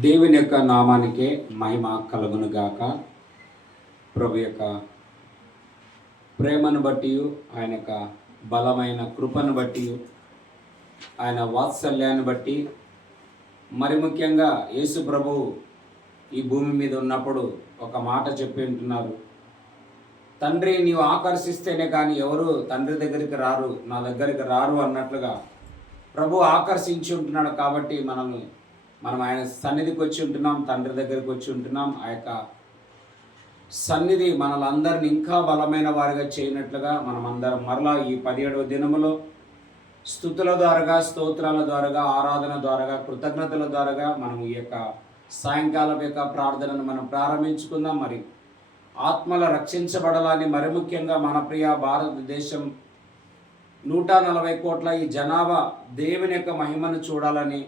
దేవుని యొక్క నామానికే మహిమ కలుగునుగాక. ప్రభు యొక్క ప్రేమను బట్టి, ఆయన యొక్క బలమైన కృపను బట్టి, ఆయన వాత్సల్యాన్ని బట్టి, మరి ముఖ్యంగా యేసు ప్రభు ఈ భూమి మీద ఉన్నప్పుడు ఒక మాట చెప్పి ఉంటున్నారు. తండ్రి నీవు ఆకర్షిస్తేనే కానీ ఎవరు తండ్రి దగ్గరికి రారు, నా దగ్గరికి రారు అన్నట్లుగా ప్రభు ఆకర్షించి ఉంటున్నాడు. కాబట్టి మనం ఆయన సన్నిధికి వచ్చి ఉంటున్నాం, తండ్రి దగ్గరికి వచ్చి ఉంటున్నాం. ఆ యొక్క సన్నిధి మనలందరిని ఇంకా బలమైన వారిగా చేయనట్లుగా మనమందరం మరలా ఈ 17వ దినములో స్తుతుల ద్వారాగా, స్తోత్రాల ద్వారాగా, ఆరాధన ద్వారాగా, కృతజ్ఞతల ద్వారాగా మనం ఈ యొక్క సాయంకాలం యొక్క ప్రార్థనను మనం ప్రారంభించుకుందాం. మరి ఆత్మల రక్షించబడాలని, మరి ముఖ్యంగా మన ప్రియ భారతదేశం 140 కోట్ల ఈ జనాభా దేవుని యొక్క మహిమను చూడాలని,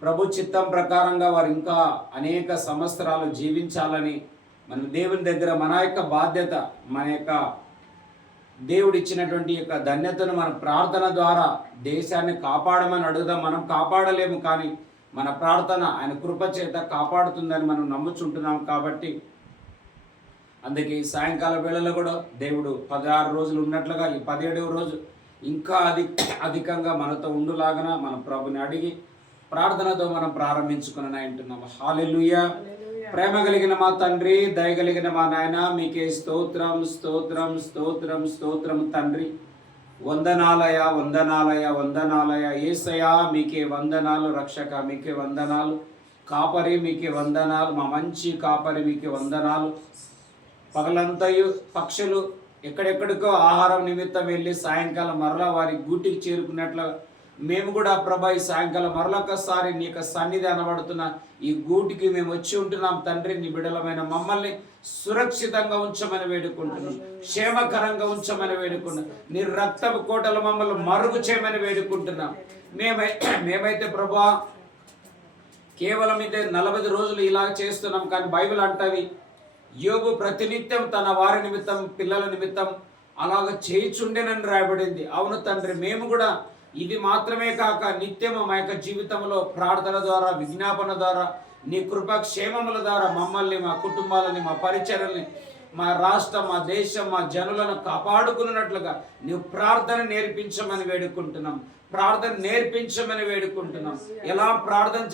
ప్రభు చిత్తం ప్రకారంగా వారు ఇంకా అనేక సంవత్సరాలు జీవించాలని మన దేవుని దగ్గర మన యొక్క బాధ్యత, మన యొక్క దేవుడు ఇచ్చినటువంటి యొక్క ధన్యతను మన ప్రార్థన ద్వారా దేశాన్ని కాపాడమని అడుగుదాం. మనం కాపాడలేము, కానీ మన ప్రార్థన ఆయన కృప చేత కాపాడుతుందని మనం నమ్ముచుంటున్నాం. కాబట్టి అందుకే ఈ సాయంకాల వేళలో కూడా దేవుడు 16 రోజులు ఉన్నట్లుగా ఈ 17వ రోజు ఇంకా అధికంగా మనతో ఉండులాగన మన ప్రభుని అడిగి ప్రార్థనతో మనం ప్రారంభించుకుని అంటున్నాము. హల్లెలూయా. ప్రేమ కలిగిన మా తండ్రి, దయ కలిగిన మా నాయన, మీకే స్తోత్రం స్తోత్రం స్తోత్రం స్తోత్రం తండ్రి. వందనాలయ వందనాలయ వందనాలయ యేసయ్యా, మీకే వందనాలు. రక్షక మీకే వందనాలు. కాపరి మీకే వందనాలు. మా మంచి కాపరి మీకే వందనాలు. పగలంతయు పక్షులు ఎక్కడెక్కడికో ఆహారం నిమిత్తం వెళ్ళి సాయంకాలం మరలా వారి గూటికి చేరుకున్నట్లు మేము కూడా ప్రభా ఈ సాయంకాలం మరొకసారి నీ యొక్క సన్నిధి అనబడుతున్న ఈ గూటికి మేము వచ్చి ఉంటున్నాం తండ్రి. నీ బిడ్డలమైన మమ్మల్ని సురక్షితంగా ఉంచమని వేడుకుంటున్నాం, క్షేమకరంగా ఉంచమని వేడుకుంటున్నాం. నీ రక్తపు కోటలు మమ్మల్ని మరుగు చేయమని వేడుకుంటున్నాం. మేమైతే ప్రభా కేవలం ఇదే 40 రోజులు ఇలా చేస్తున్నాం, కానీ బైబిల్ అంటవి యోబు ప్రతినిత్యం తన వారి నిమిత్తం, పిల్లల నిమిత్తం అలాగ చేయిచుండేనని రాయబడింది. అవును తండ్రి, మేము కూడా ఇది మాత్రమే కాక నిత్యము మా యొక్క జీవితంలో ప్రార్థన ద్వారా, విజ్ఞాపన ద్వారా, నీ కృపక్షేమముల ద్వారా మమ్మల్ని, మా కుటుంబాలని, మా పరిచర్యల్ని, మా రాష్ట్రం, మా దేశం, మా జనులను కాపాడుకున్నట్లుగా నీవు ప్రార్థన నేర్పించమని వేడుకుంటున్నాం. ప్రార్థన నేర్పించమని వేడుకుంటున్నాం. ఎలా ప్రార్థన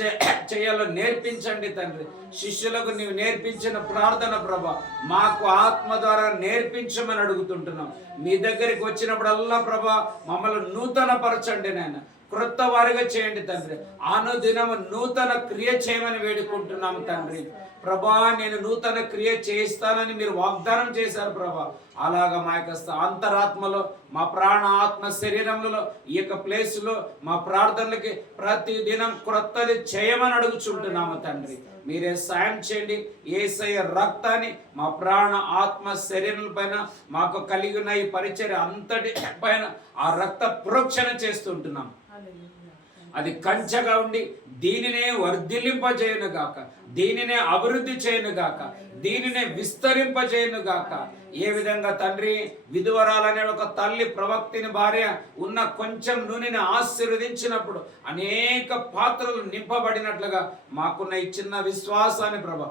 చేయాలో నేర్పించండి తండ్రి. శిష్యులకు నీవు నేర్పించిన ప్రార్థన ప్రభ మాకు ఆత్మ ద్వారా నేర్పించమని అడుగుతుంటున్నాం. మీ దగ్గరికి వచ్చినప్పుడల్లా ప్రభ మమ్మల్ని నూతన పరచండి నాయన, క్రొత్త వారిగా చేయండి తండ్రి. అనుదినము నూతన క్రియ చేయమని వేడుకుంటున్నాము తండ్రి. ప్రభా నేను నూతన క్రియ చేయిస్తానని మీరు వాగ్దానం చేశారు ప్రభా. అలాగా మా యొక్క అంతరాత్మలో, మా ప్రాణ ఆత్మ శరీరంలో, ఈ యొక్క ప్లేస్లో మా ప్రార్థనలకి ప్రతి దినం క్రొత్తది చేయమని అడుగుచుంటున్నాము తండ్రి. మీరే సాయం చేయండి. యేసయ్య రక్తాన్ని మా ప్రాణ ఆత్మ శరీరం పైన, మాకు కలిగి ఉన్న ఈ పరిచర్య అంతటి పైన ఆ రక్త ప్రోక్షణ చేస్తుంటున్నాం. అది కంచగా ఉండి దీనినే వర్ధిల్లింపజేయను గాక, దీనినే అభివృద్ధి చేయను గాక, దీనినే విస్తరింపజేయను గాక. ఏ విధంగా తండ్రి విధువరాలనే ఒక తల్లి ప్రవక్తిని భార్య ఉన్న కొంచెం నూనెని ఆశీర్వదించినప్పుడు అనేక పాత్రలు నింపబడినట్లుగా మాకున్న ఈ చిన్న విశ్వాసాన్ని ప్రభా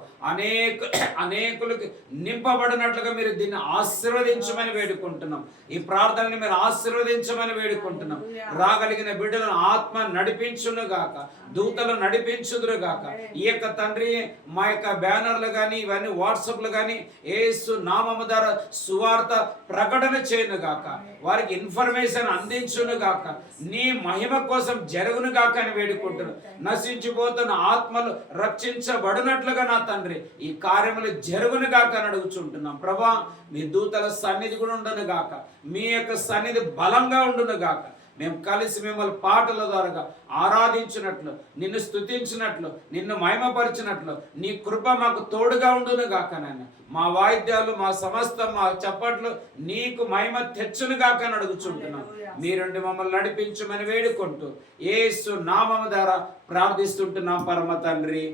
అనేకులకి నింపబడినట్లుగా మీరు దీన్ని ఆశీర్వదించమని వేడుకుంటున్నాం. ఈ ప్రార్థనని మీరు ఆశీర్వదించమని వేడుకుంటున్నాం. రాగలిగిన బిడ్డలను ఆత్మ నడిపించును గాక, దూతలు నడిపించుదురు గాక. ఈ యొక్క తండ్రి మా యొక్క బ్యానర్లు కానీ, ఇవన్నీ వాట్సాప్లు కానీ యేసు నామము ద్వారా సువార్త ప్రకటన చేయను గాక, వారికి ఇన్ఫర్మేషన్ అందించును గాక, నీ మహిమ కోసం జరుగును గాక అని వేడుకుంటున్నాను. నశించిపోతున్న ఆత్మలు రక్షించబడినట్లుగా నా తండ్రి ఈ కార్యములు జరుగును గాక అని అడుగుచుంటున్నాం. ప్రభా మీ దూతల సన్నిధి కూడా ఉండును గాక, మీ యొక్క సన్నిధి బలంగా ఉండును గాక. మేము కలిసి మిమ్మల్ని పాటల ద్వారా ఆరాధించినట్లు, నిన్ను స్తుతించినట్లు, నిన్ను మహిమపరిచినట్లు నీ కృప మాకు తోడుగా ఉండును గాక నాయన. మా వాయిద్యాలు, మా సమస్తం, మా చప్పట్లు నీకు మహిమ తెచ్చును గాక అని అడుగుచుంటున్నాం. మీరుండి మమ్మల్ని నడిపించమని వేడుకుంటూ యేసు నామము ద్వారా ప్రార్థిస్తుంటున్నాం పరమ తండ్రి,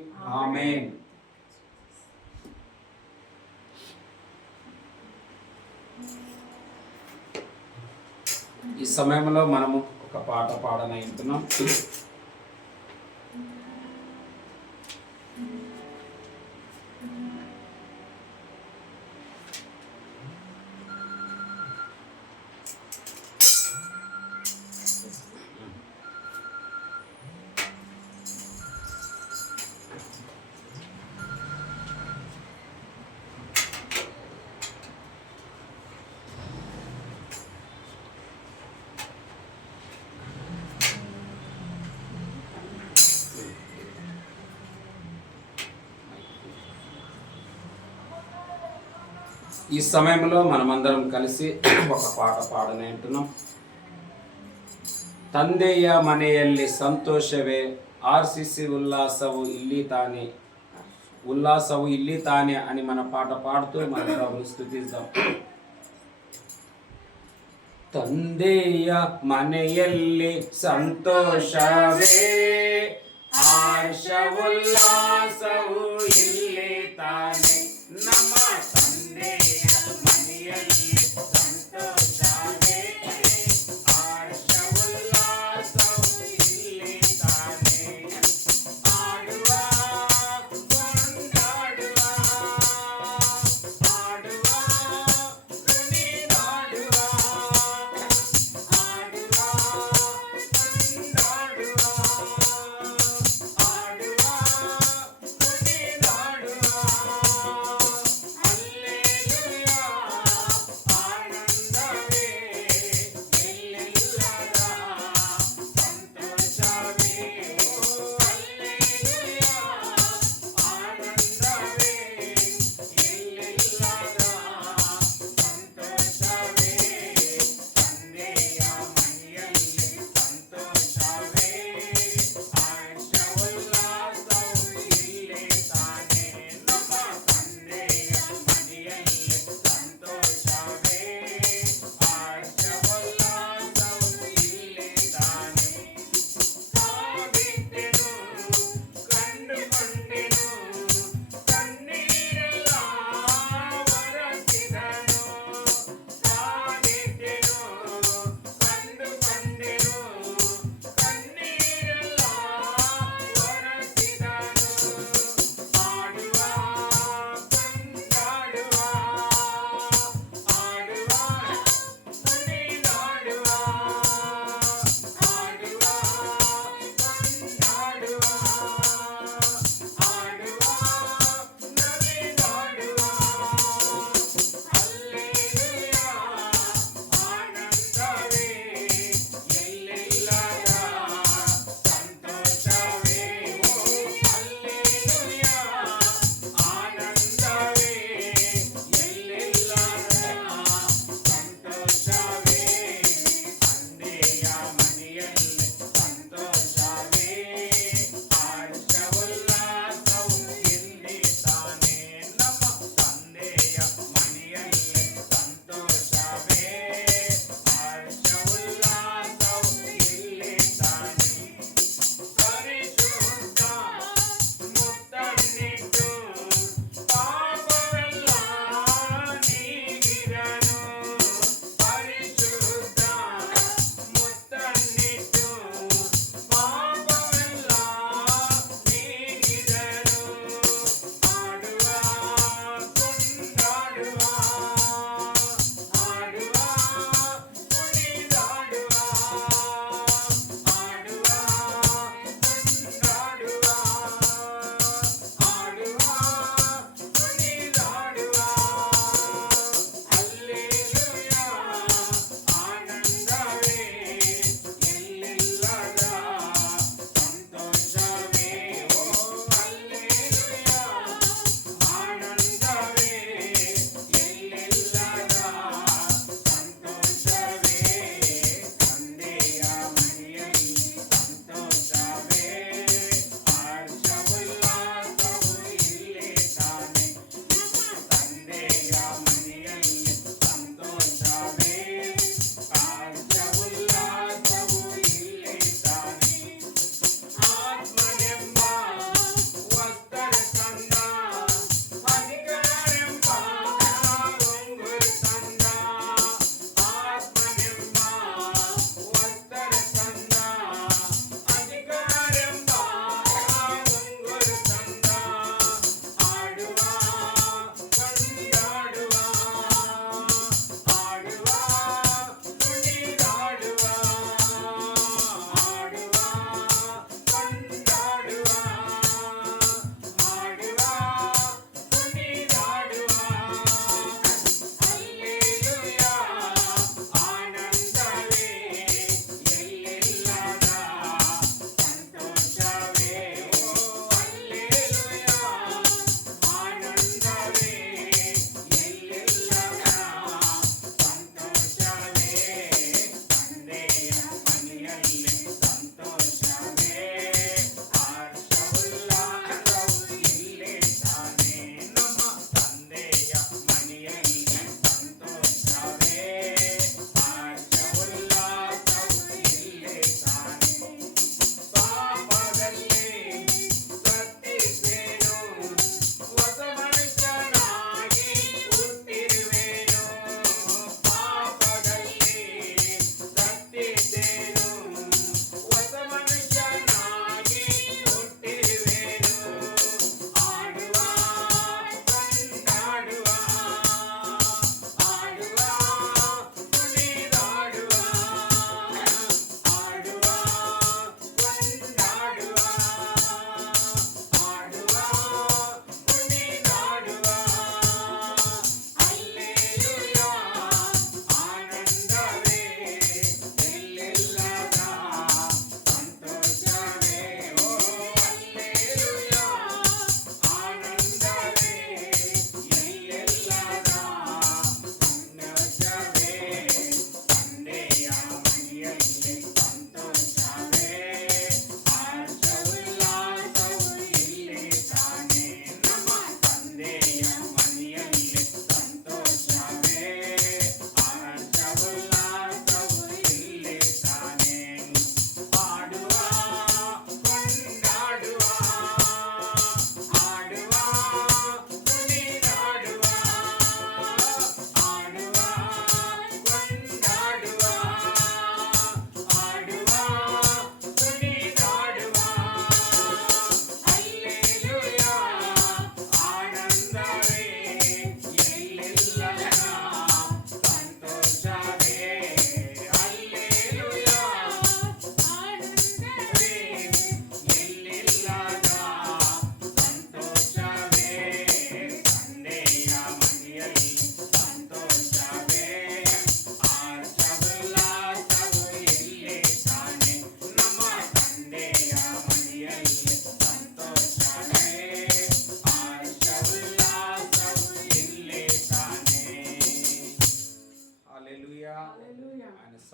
ఆమేన్. ఈ సమయంలో మనము ఒక పాట పాడనంటున్నాం. ఈ సమయంలో మనమందరం కలిసి ఒక పాట పాడనంటున్నాం. ತಂದೆಯ ಮನೆಯಲ್ಲಿ ಸಂತೋಷವೇ, ಆರ್ಸಿಸಿ ఉల్లాసవు ఇల్లి తానే అని మన పాట పాడుతూ మన ప్రభుని స్తుతిద్దాం. ತಂದೆಯ ಮನೆಯಲ್ಲಿ ಸಂತೋಷವೇ, ಹರ್ಷ ಉಲ್ಲಾಸವು ಇಲ್ಲಿ ತಾನೆ. ನಮ್ಮ ತಂದೆಯ ಮನೆಯಲ್ಲಿ ಸಂತೋಷವೇ, ಹರ್ಷ ಉಲ್ಲಾಸವು ಇಲ್ಲಿ ತಾನೆ. ಆಡುವ ಕೊಂಡಾಡುವ, ಆಡುವ ಕುಣಿದಾಡುವ, ಆಡುವ ಕೊಂಡಾಡುವ, ಆಡುವ ಕುಣಿದಾಡುವ,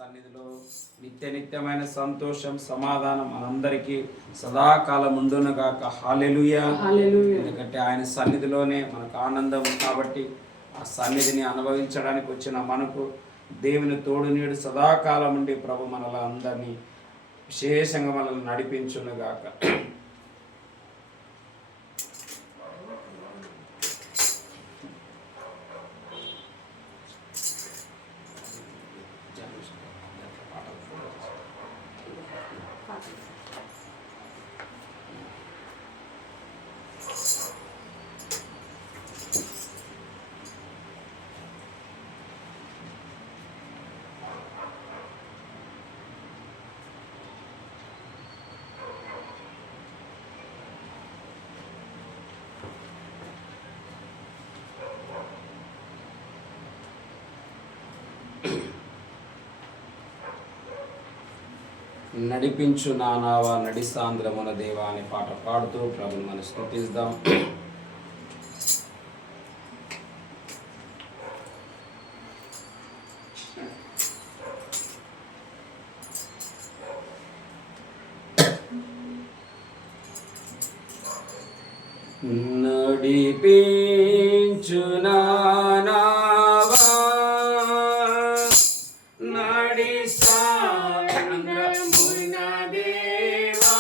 సన్నిధిలో నిత్యమైన సంతోషం సమాధానం మనందరికీ సదాకాలం ఉండునుగాక. హల్లెలూయా. ఎందుకంటే ఆయన సన్నిధిలోనే మనకు ఆనందం కాబట్టి ఆ సన్నిధిని అనుభవించడానికి వచ్చిన మనకు దేవుని తోడు నీడు సదాకాలం ఉండి ప్రభు మనల అందరినీ విశేషంగా మనల్ని నడిపించునుగాక. నడిపించు నా నావా నడిసాంద్రమున దేవా అనే పాట పాడుతూ ప్రభుని మనం స్తుతిద్దాం. నడిపించు నా నావా నడిసాంద్రమున దేవా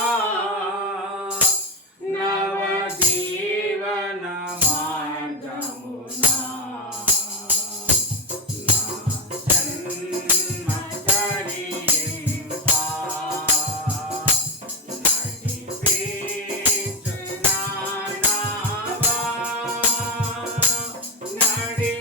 నవ జీవన మార్గమునా నా జన్మ తరింపా నడిపించు నా నావా నడి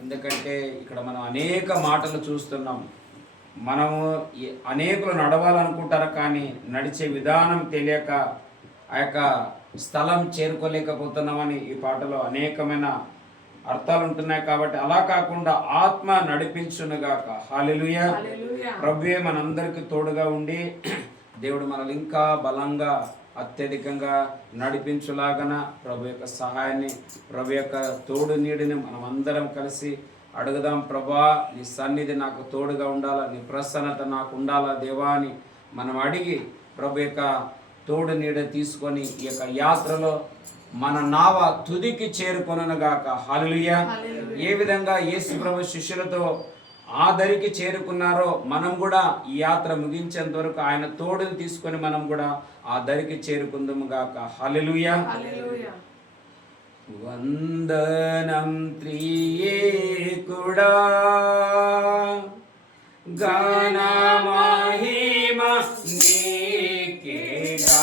ఎందుకంటే ఇక్కడ మనం అనేక మాటలు చూస్తున్నాం. మనము అనేకులు నడవాలనుకుంటారు, కానీ నడిచే విధానం తెలియక ఆ యొక్క స్థలం చేరుకోలేకపోతున్నామని ఈ పాటలో అనేకమైన అర్థాలు ఉంటున్నాయి. కాబట్టి అలా కాకుండా ఆత్మ నడిపించునుగాక. హల్లెలూయా. ప్రభువే మనందరికీ తోడుగా ఉండి దేవుడు మనల్ని ఇంకా బలంగా అత్యధికంగా నడిపించులాగన ప్రభు యొక్క సహాయాన్ని, ప్రభు యొక్క తోడు నీడిని మనం అందరం కలిసి అడుగుదాం. ప్రభా, నీ సన్నిధి నాకు తోడుగా ఉండాలా, నీ ప్రసన్నత నాకు ఉండాలా దేవా అని మనం అడిగి ప్రభు యొక్క తోడు నీడ తీసుకొని ఈ యొక్క యాత్రలో మన నావ తుదికి చేరుకొనుగాక. హల్లెలూయా. ఏ విధంగా యేసు ప్రభు శిష్యులతో ఆ దరికి చేరుకున్నారో మనం కూడా ఈ యాత్ర ముగించేంత వరకు ఆయన తోడుని తీసుకొని మనం కూడా ఆ దరికి చేరుకుందాము గాక. హల్లెలూయా. వందనం త్రియేకుడా, ఘన మహిమ నీకేగా.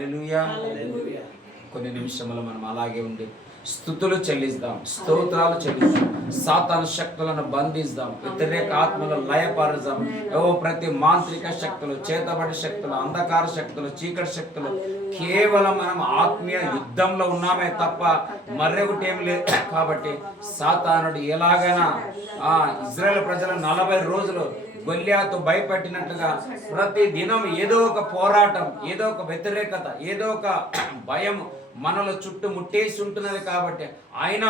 హల్లెలూయా. కొన్ని నిమిషములు మనం అలాగే ఉండి స్తుతులు చెల్లిద్దాం, స్తోత్రాలు చెల్లిద్దాం, సాతాను శక్తులను బంధిద్దాం, వ్యతిరేక ఆత్మలను లయపరుద్దాం. ప్రతి మాంత్రిక శక్తులు, చేతబడి శక్తులు, అంధకార శక్తులు, చీకటి శక్తులు, కేవలం మనం ఆత్మీయ యుద్ధంలో ఉన్నామే తప్ప మరొకటి ఏం లేదు. కాబట్టి సాతానుడు ఎలాగైనా ఇజ్రాయేల్ ప్రజల 40 రోజులు గొల్యాతు భయపెట్టినట్లుగా ప్రతి దినం ఏదో ఒక పోరాటం, ఏదో ఒక వ్యతిరేకత, ఏదో ఒక భయం మనలో చుట్టూ ముట్టేసి ఉంటున్నది. కాబట్టి అయినా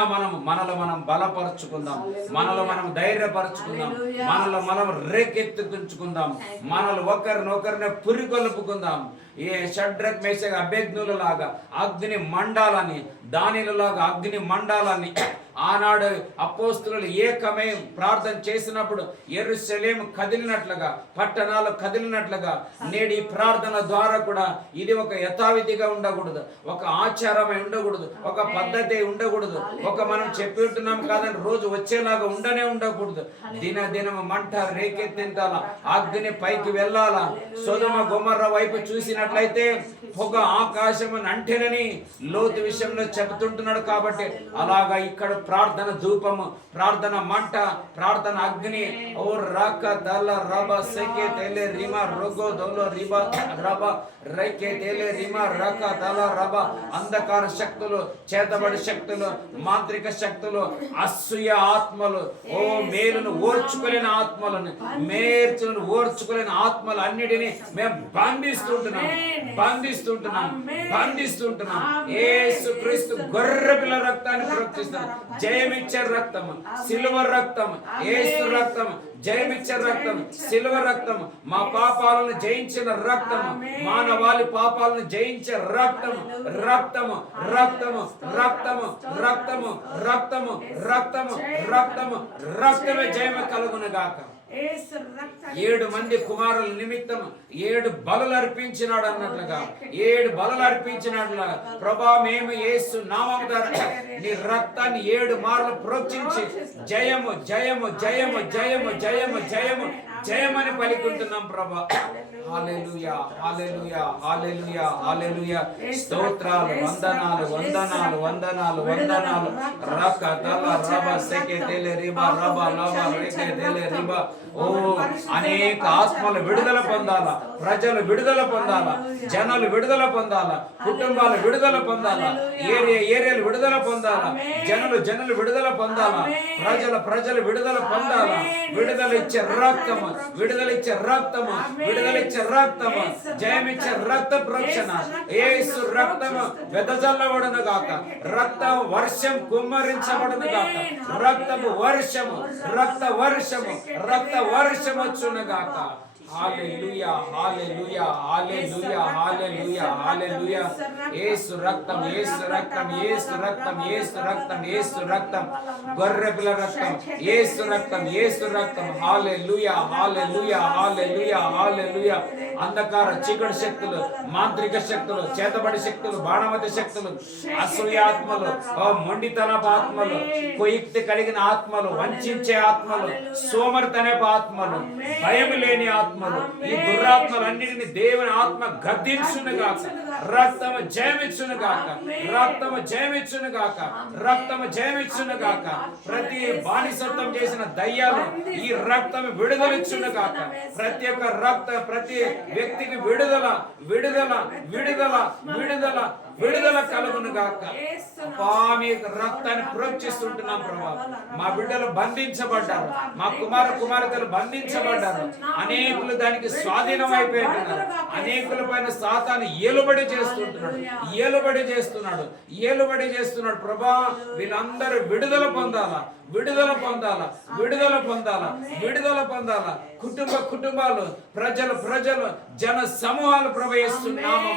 మనలో మనం బలపరుచుకుందాం, మనలో మనం ధైర్యపరచుకుందాం, మనలో మనం రేకెత్తుకుంచుకుందాం, మనలో ఒకరినొకరిని పురికొల్పుకుందాం. ఏ షడ్రక్ మేషక్ అబేద్నెగోల లాగా అగ్ని మండాలని, దానియేలు లాగా అగ్ని మండాలని ఆనాడు అపోస్తలులు ఏకమై ప్రార్థన చేసినప్పుడు యెరూషలేము కదిలినట్లుగా, పట్టణాలు కదిలినట్లుగా నేడు ఈ ప్రార్థన ద్వారా కూడా ఇది ఒక యథావిధిగా ఉండకూడదు, ఒక ఆచారమై ఉండకూడదు, ఒక పద్ధతి ఉండకూడదు, ఒక మనం చెప్తున్నాం కాదని రోజు వచ్చేలాగా ఉండకూడదు. దినదినము మంట రేకెత్తించాల, అగ్ని పైకి వెళ్ళాలా. సొదొమ గొమొర్రా వైపు చూసినట్లయితే పొగ ఆకాశము అంటేనని లోతు విషయంలో చెబుతుంటున్నాడు. కాబట్టి అలాగా ఇక్కడ ప్రార్థన ధూపము, ప్రార్థన మంట, ప్రార్థన అగ్ని. ఓ రాక దల రబ సెకే తెలే రిమ రోగో దోలో రిబ రబ రైకే తెలే రిమ రాక దల రబ. అంధకార శక్తులు, చేతబడి శక్తులు, మాంత్రిక శక్తులు, అసూయ ఆత్మలు, ఓ మేలును ఓర్చుకోలేని ఆత్మలను, మేర్చులను ఓర్చుకోలేని ఆత్మలు అన్నిటినీ మేము బంధిస్తుంటున్నాం. యేసుక్రీస్తు గొర్రె పిల్ల రక్తాన్ని ప్రవక్తిస్తున్నాం. జయమిచ్చే రక్తం, సిల్వర్ రక్తం, యేసు రక్తం, జయమిచ్చే రక్తం, సిల్వర్ రక్తం, మా పాపాలను జయించిన రక్తం, మానవాళి పాపాలను జయించే రక్తము, రక్తము, రక్తము, రక్తము, రక్తము, రక్తము, రక్తము, రక్తము, రక్తమే జయము కలుగును గాక. 7 మంది కుమారుల నిమిత్తం 7 బలులు అర్పించినాడు అన్నట్లుగా, 7 బలులు అర్పించినట్లుగా ప్రభా మేము యేసు నామము ద్వారా నీ రక్తాన్ని 7 మార్లు ప్రోక్షించి జయము జయము జయము జయము జయము జయము జయమని పలికుంటున్నాం ప్రభా. హల్లెలూయా, హల్లెలూయా, హల్లెలూయా, హల్లెలూయా. స్తోత్రాలు, వందనాలు, వందనాలు, వందనాలు, వందనాలు. రక దల రబ సెకే తెలే రిబ రబ లబ రేకే తెలే రిబ. ఓ అనేక ఆత్మలు విడుదల పొందాలా, ప్రజలు విడుదల పొందాలా, జనాలు విడుదల పొందాలా, కుటుంబాలు విడుదల పొందాలా, ఏరియాలు విడుదల పొందాలా, జనులు విడుదల పొందాలా, ప్రజలు విడుదల పొందాలా. విడుదల ఇచ్చే రక్తము, విడుదల ఇచ్చే రక్తము, విడుదల ఇచ్చే రక్తము, జయమిచ్చే రక్త ప్రోక్షణ. యేసు రక్తము వెదజల్లబడును గాక, రక్తం వర్షం కుమ్మరించబడును గాక, రక్తము వర్షము, రక్త వర్షము, రక్త వర్షము వచ్చును గాక. హల్లెలూయా, హల్లెలూయా, హల్లెలూయా, హల్లెలూయా, హల్లెలూయా. యేసు రక్తం, యేసు రక్తం, యేసు రక్తం, యేసు రక్తం, యేసు రక్తం, గొర్రె పిల్ల రక్తం, యేసు రక్తం, యేసు రక్తం. హల్లెలూయా, హల్లెలూయా, హల్లెలూయా, హల్లెలూయా. అంధకార చీకటి శక్తులు, మాంత్రిక శక్తులు, చేతబడి శక్తులు, బాణమతి శక్తులు, అసూయాత్మలు, మొండితనపు ఆత్మలు, కుయుక్తి కలిగిన ఆత్మలు, వంచే ఆత్మలు, సోమరితనపు ఆత్మలు, భయం లేని ఆత్మ, ఈ దురాత్మలన్నిటిని దేవుని ఆత్మ గద్దించును గాక. రక్తము జయమిచ్చును గాక, రక్తము జయమిచ్చును గాక, రక్తము జయమిచ్చును గాక. ప్రతి బానిసత్వం చేసిన దయ్యాలు ఈ రక్తము విడుదలిచ్చును గాక. ప్రతి ఒక్క ప్రతి వ్యక్తికి విడుదల, విడుదల, విడుదల, విడుదల, విడుదల కలుగును గాక. మీ రక్తాన్ని ప్రోక్షిస్తుంటున్నాం ప్రభా. మా బిడ్డలు బంధించబడ్డారు, మా కుమార్తెలు బంధించబడ్డారు. అనేకులు దానికి స్వాధీనం అయిపోతున్నారు. అనేకుల పైన సాతాను ఏలుబడి చేస్తున్నాడు ప్రభా. వీళ్ళందరూ విడుదల పొందాలా, విడుదల పొందాలా, విడుదల పొందాలా, విడుదల పొందాలా. కుటుంబాలు, ప్రజలు, జన సమూహాలు ప్రవహిస్తున్నాము.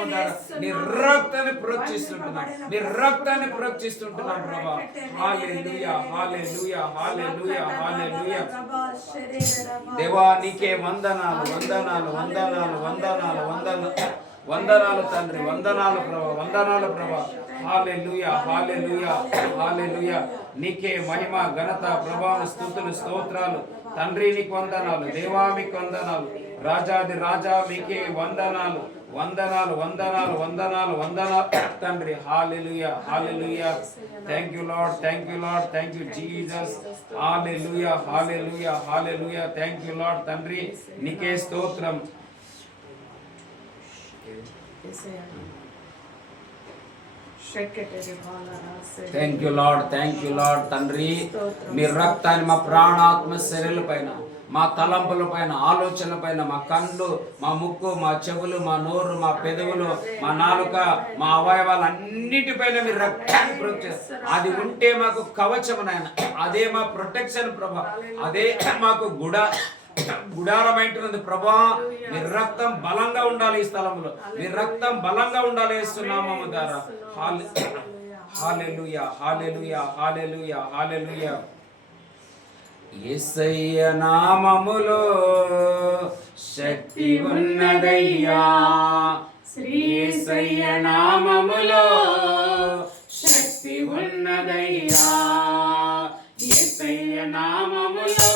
నీ రక్తాన్ని ప్రోక్షిస్తుంటున్నాం, నీ రక్తాన్ని ప్రోక్షిస్తుంటున్నాం ప్రభా. హల్లెలూయా, హల్లెలూయా, హల్లెలూయా, హల్లెలూయా. దేవా నీకే వందనాలు, వందనాలు, వందనాలు, వందనాలు, వందనాలు, వందనాలు తండ్రి, వందనాలు ప్రభా, వందనాలు ప్రభా. హల్లెలూయా, హల్లెలూయా, హల్లెలూయా. నీకే మహిమ, ఘనత, ప్రభావం, స్తుతులు, స్తోత్రాలు తండ్రి. నీకు వందనాలు దేవా, మీకు వందనాలు. రాజాది రాజా మీకే వందనాలు, వందనాలు వందనాలు వందనాలు వందనాలు తండ్రి. Hallelujah hallelujah. Thank you Lord, thank you Lord, thank you Jesus. Hallelujah hallelujah hallelujah. Thank you Lord తండ్రి, నీకే స్తోత్రం. Thank you Lord, thank you Lord తండ్రి. మీ రక్తాన్ని మా ప్రాణాత్మ శరీరాల పైన, మా తలంపుల పైన, ఆలోచనల పైన, మా కళ్ళు, మా ముక్కు, మా చెవులు, మా నోరు, మా పెదవులు, మా నాలుక, మా అవయవాలు అన్నిటిపైన మీరు రక్తాన్ని ప్రొటెక్ట్. అది ఉంటే మాకు కవచం నాయన, అదే మా ప్రొటెక్షన్ ప్రభా, అదే మాకు గుడారమైంటున్నది ప్రభా. మీ రక్తం బలంగా ఉండాలి ఈ స్థలంలో, మీ రక్తం బలంగా ఉండాలి యేసునామము ద్వారా. హల్లెలూయా హల్లెలూయా హల్లెలూయా హల్లెలూయా. యేసయ్య నామములో శక్తి ఉన్నదయ్యా, యేసయ్య నామములో శక్తి ఉన్నదయ్యా, యేసయ్య నామములో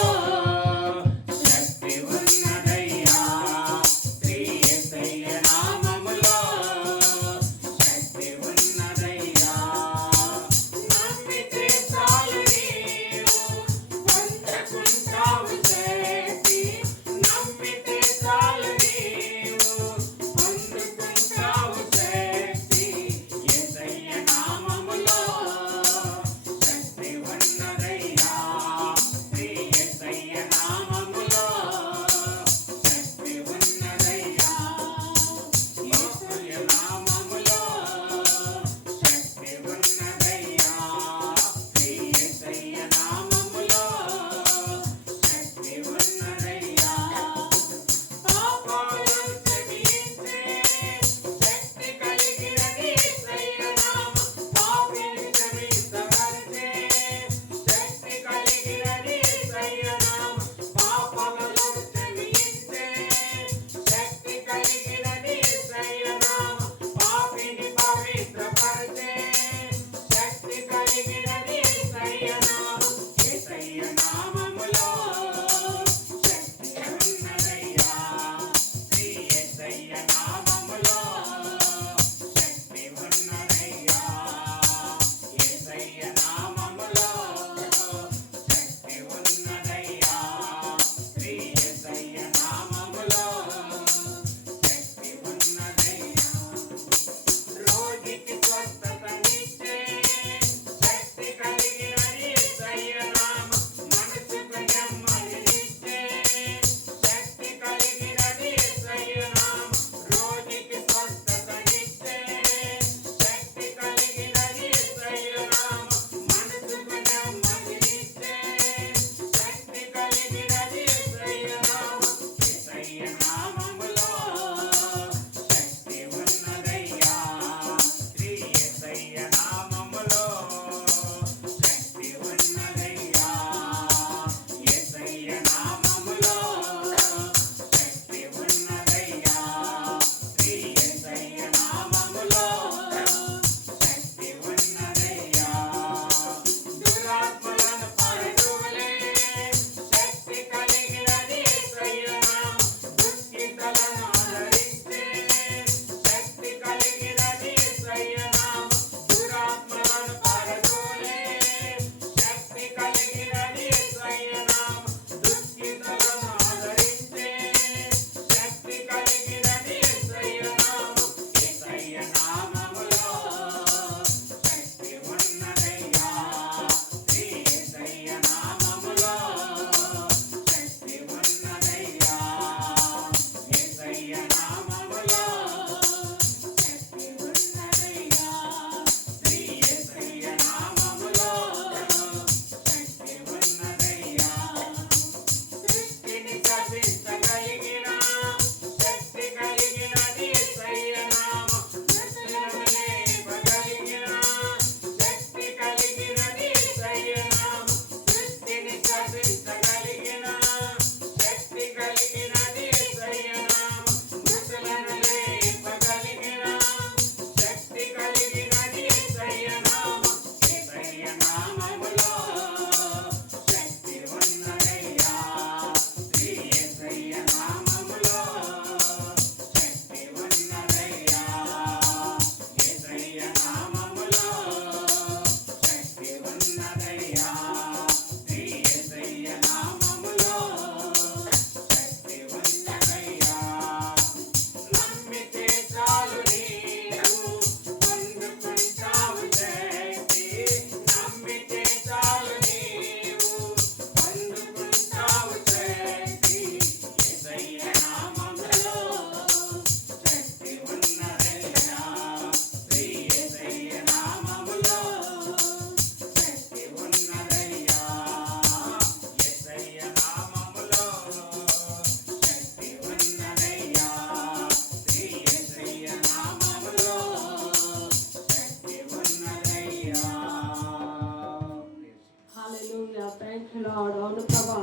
ఉన్నాడు. అవును ప్రభా,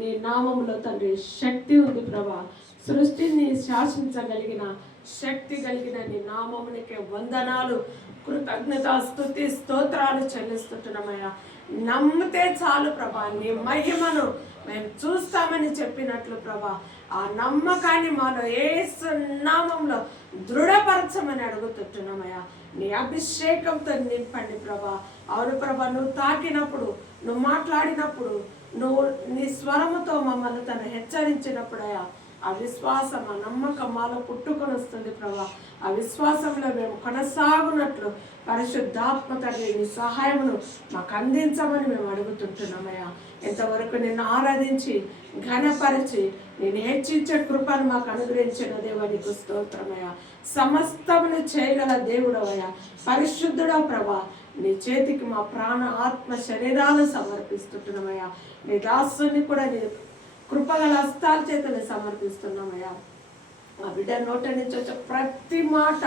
నీ నామంలో తండ్రి శక్తి ఉంది ప్రభా. సృష్టిని శాసించగలిగిన శక్తి కలిగిన నీ నామమునికే వందనాలు, కృతజ్ఞత, స్తుతి, స్తోత్రాలు చెల్లిస్తుంటున్నామయ్యా. నమ్మితే చాలు ప్రభా, నీ మహిమను మేము చూస్తామని చెప్పినట్లు ప్రభా, ఆ నమ్మకాన్ని మాలో యేసు నామంలో దృఢపరచమని అడుగుతుంటున్నామయ్యా. నీ అభిషేకంతో నింపండి ప్రభా. అవును ప్రభా, నువ్వు తాకినప్పుడు, నువ్వు మాట్లాడినప్పుడు, నువ్వు నీ స్వరముతో మమ్మల్ని తను హెచ్చరించినప్పుడయ్యా, ఆ విశ్వాసం, ఆ నమ్మకం మాలో పుట్టుకొని వస్తుంది ప్రభా. ఆ విశ్వాసంలో మేము కొనసాగునట్లు పరిశుద్ధాత్మ తండ్రి నీ సహాయమును మాకు అందించమని మేము అడుగుతుంటున్నామయ్యా. ఇంతవరకు నిన్ను ఆరాధించి ఘనపరిచి నేను హెచ్చించే కృపను మాకు అనుగ్రహించిన దేవా నీకు స్తోత్రమయ్యా. సమస్తమును చేయగల దేవుడవయ్యా, పరిశుద్ధుడవ ప్రభా. నీ చేతికి మా ప్రాణ, ఆత్మ, శరీరాలు సమర్పిస్తుంటున్నామయ్యా. నీ దాసుని కూడా నీ కృపగల హస్తాల చేతులు సమర్పిస్తున్నామయ్యా. ఆ బిడ్డ నోట నుంచి వచ్చే ప్రతి మాట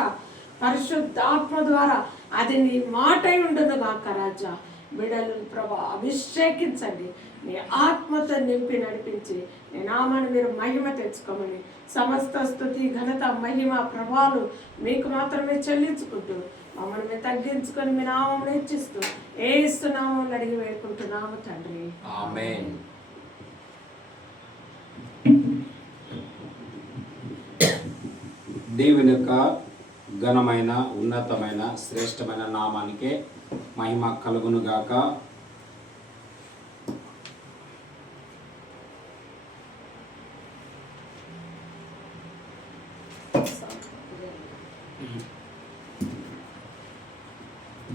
పరిశుద్ధాత్మ ద్వారా అది నీ మాట ఉండును గాక రాజా. బిడ్డలు ప్రభా అభిషేకించండి, నీ ఆత్మతో నింపి నడిపించి నీ నామాన్ని మీరు మహిమ తెచ్చుకోమని, సమస్త స్తుతి, ఘనత, మహిమ, ప్రభావాలు మీకు మాత్రమే చెల్లించుకుంటూ మమ్మల్ని మేము తగ్గించుకొని మీ నామం హెచ్చిస్తూ యేసు నామములో అడిగి వేడుకుంటున్నాము తండ్రి, ఆమేన్. దేవుని యొక్క ఘనమైన, ఉన్నతమైన, శ్రేష్టమైన నామానికే మహిమ కలుగునుగాక.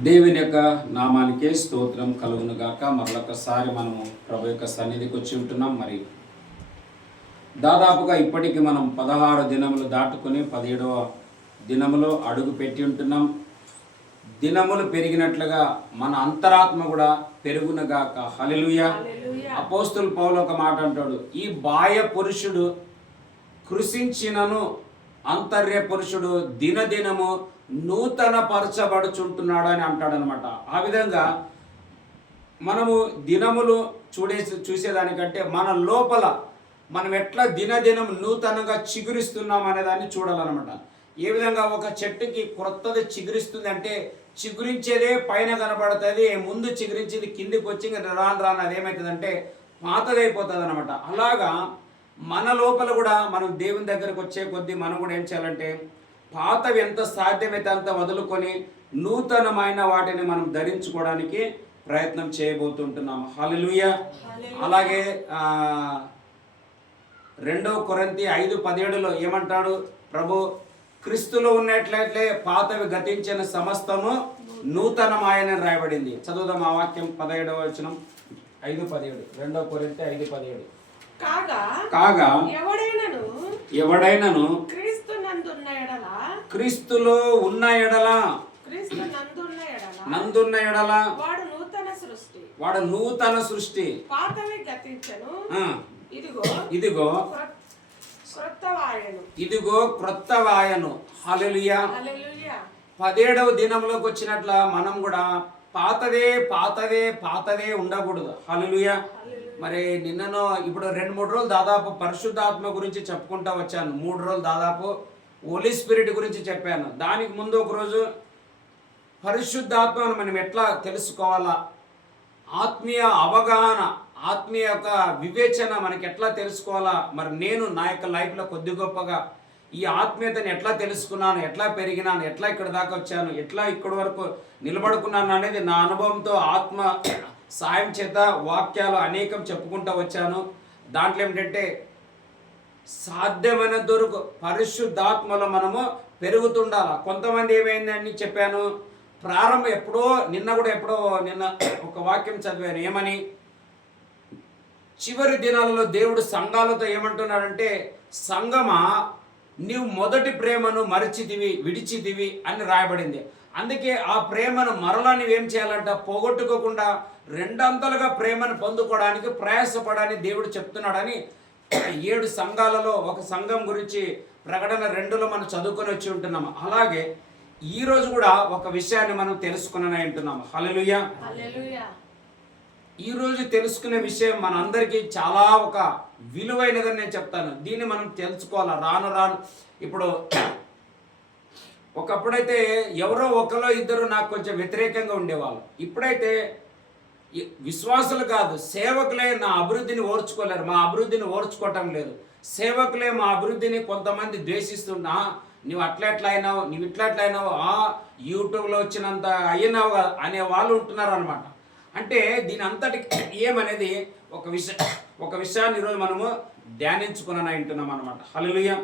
దేవుని యొక్క నామానికే స్తోత్రం కలుగునుగాక. మరొకసారి మనము ప్రభు యొక్క సన్నిధికి వచ్చి ఉంటున్నాం. మరి దాదాపుగా ఇప్పటికి మనం 16 దినములు దాటుకుని 17వ దినములో అడుగు పెట్టి ఉంటున్నాం. దినములు పెరిగినట్లుగా మన అంతరాత్మ కూడా పెరుగునుగాక. హల్లెలూయా. అపోస్తులు పౌలు ఒక మాట అంటాడు, ఈ బాహ్య పురుషుడు కృషించినను అంతర్య పురుషుడు దినదినము నూతన పరచబడుచుంటున్నాడు అని అంటాడనమాట. ఆ విధంగా మనము దినములు చూసేదానికంటే మన లోపల మనం ఎట్లా దినదినం నూతనంగా చిగురిస్తున్నాం అనే దాన్ని చూడాలన్నమాట. ఏ విధంగా ఒక చెట్టుకి క్రొత్తది చిగురిస్తుంది అంటే చిగురించేదే పైన కనబడుతుంది, ముందు చిగురించేది కిందికి వచ్చి రాను అది ఏమవుతుందంటే పాతదైపోతుంది అనమాట. అలాగా మన లోపల కూడా మనం దేవుని దగ్గరకు వచ్చే కొద్దీ మనం కూడా ఏం చేయాలంటే పాతవి ఎంత సాధ్యమైతే అంత వదులుకొని నూతనమైన వాటిని మనం ధరించుకోవడానికి ప్రయత్నం చేయబోతుంటున్నాం. హల్లెలూయా. అలాగే 2 కొరింథీ 5:17 ఏమంటాడు ప్రభు, క్రీస్తులో ఉన్నట్లయితే పాతవి గతించిన సమస్తము నూతనమాయని రాయబడింది. చదువుదాం ఆ వాక్యం 17వ వచనం 5:17 2 కొరింథీ 5:17 కాగా ఎవడైనను క్రీస్తులో ఉన్న ఎడల నందున్న ఎడల వాడు నూతన సృష్టి, ఇదిగో క్రొత్త వాయను. హల్లెలూయా. 17వ దినంలోకి వచ్చినట్ల మనం కూడా పాతదే ఉండకూడదు. హల్లెలూయా. మరి నిన్ననో ఇప్పుడు 2-3 రోజులు దాదాపు పరిశుద్ధాత్మ గురించి చెప్పుకుంటా వచ్చాను. 3 రోజులు దాదాపు హోలీ స్పిరిట్ గురించి చెప్పాను. దానికి ముందు ఒక రోజు పరిశుద్ధాత్మను మనం ఎట్లా తెలుసుకోవాలా, ఆత్మీయ అవగాహన, ఆత్మీయ యొక్క వివేచన మనకి ఎట్లా తెలుసుకోవాలా. మరి నేను నా యొక్క లైఫ్లో కొద్ది గొప్పగా ఈ ఆత్మీయతని ఎట్లా తెలుసుకున్నాను, ఎట్లా పెరిగినాను, ఎట్లా ఇక్కడ దాకా వచ్చాను, ఎట్లా ఇక్కడి వరకు నిలబడుకున్నాను అనేది నా అనుభవంతో ఆత్మ సాయం చేత వాక్యాలు అనేకం చెప్పుకుంటూ వచ్చాను. దాంట్లో ఏమిటంటే సాధ్యమైనంత వరకు పరిశుద్ధాత్మలో మనము పెరుగుతుండాలి. కొంతమంది ఏమైందని చెప్పాను ప్రారంభం నిన్న ఒక వాక్యం చదివాను. ఏమని, చివరి దినాలలో దేవుడు సంఘాలతో ఏమంటున్నాడంటే, సంఘమా నీవు మొదటి ప్రేమను విడిచితివి అని రాయబడింది. అందుకే ఆ ప్రేమను మరలా నువ్వేం చేయాలంట, పోగొట్టుకోకుండా 2 అంతలుగా ప్రేమను పొందుకోవడానికి ప్రయాసపడని దేవుడు చెప్తున్నాడని 7 సంఘాలలో ఒక సంఘం గురించి ప్రకటన 2లో మనం చదువుకొని వచ్చి ఉంటున్నాము. అలాగే ఈ రోజు కూడా ఒక విషయాన్ని మనం తెలుసుకుని ఉంటున్నాము. హల్లెలూయా. ఈరోజు తెలుసుకునే విషయం మనందరికీ చాలా ఒక విలువైనదని నేను చెప్తాను. దీన్ని మనం తెలుసుకోవాలి. రాను రాను ఇప్పుడు ఒకప్పుడైతే ఎవరో ఒకరో ఇద్దరు నాకు కొంచెం వ్యతిరేకంగా ఉండేవాళ్ళు. ఇప్పుడైతే విశ్వాసులు కాదు, సేవకులే నా అభివృద్ధిని ఓర్చుకోలేరు, మా అభివృద్ధిని ఓర్చుకోవటం లేదు. సేవకులే మా అభివృద్ధిని కొంతమంది ద్వేషిస్తున్నా, నువ్వు అట్లా అయినావు, నువ్వు ఇట్లా అయినావు, యూట్యూబ్లో వచ్చినంత అయినావు అనే వాళ్ళు ఉంటున్నారు అనమాట. అంటే దీని అంతటికి ఏమనేది ఒక విషయాన్ని ఈరోజు మనము ధ్యానించుకుని వింటున్నాం అనమాట. హల్లెలూయా.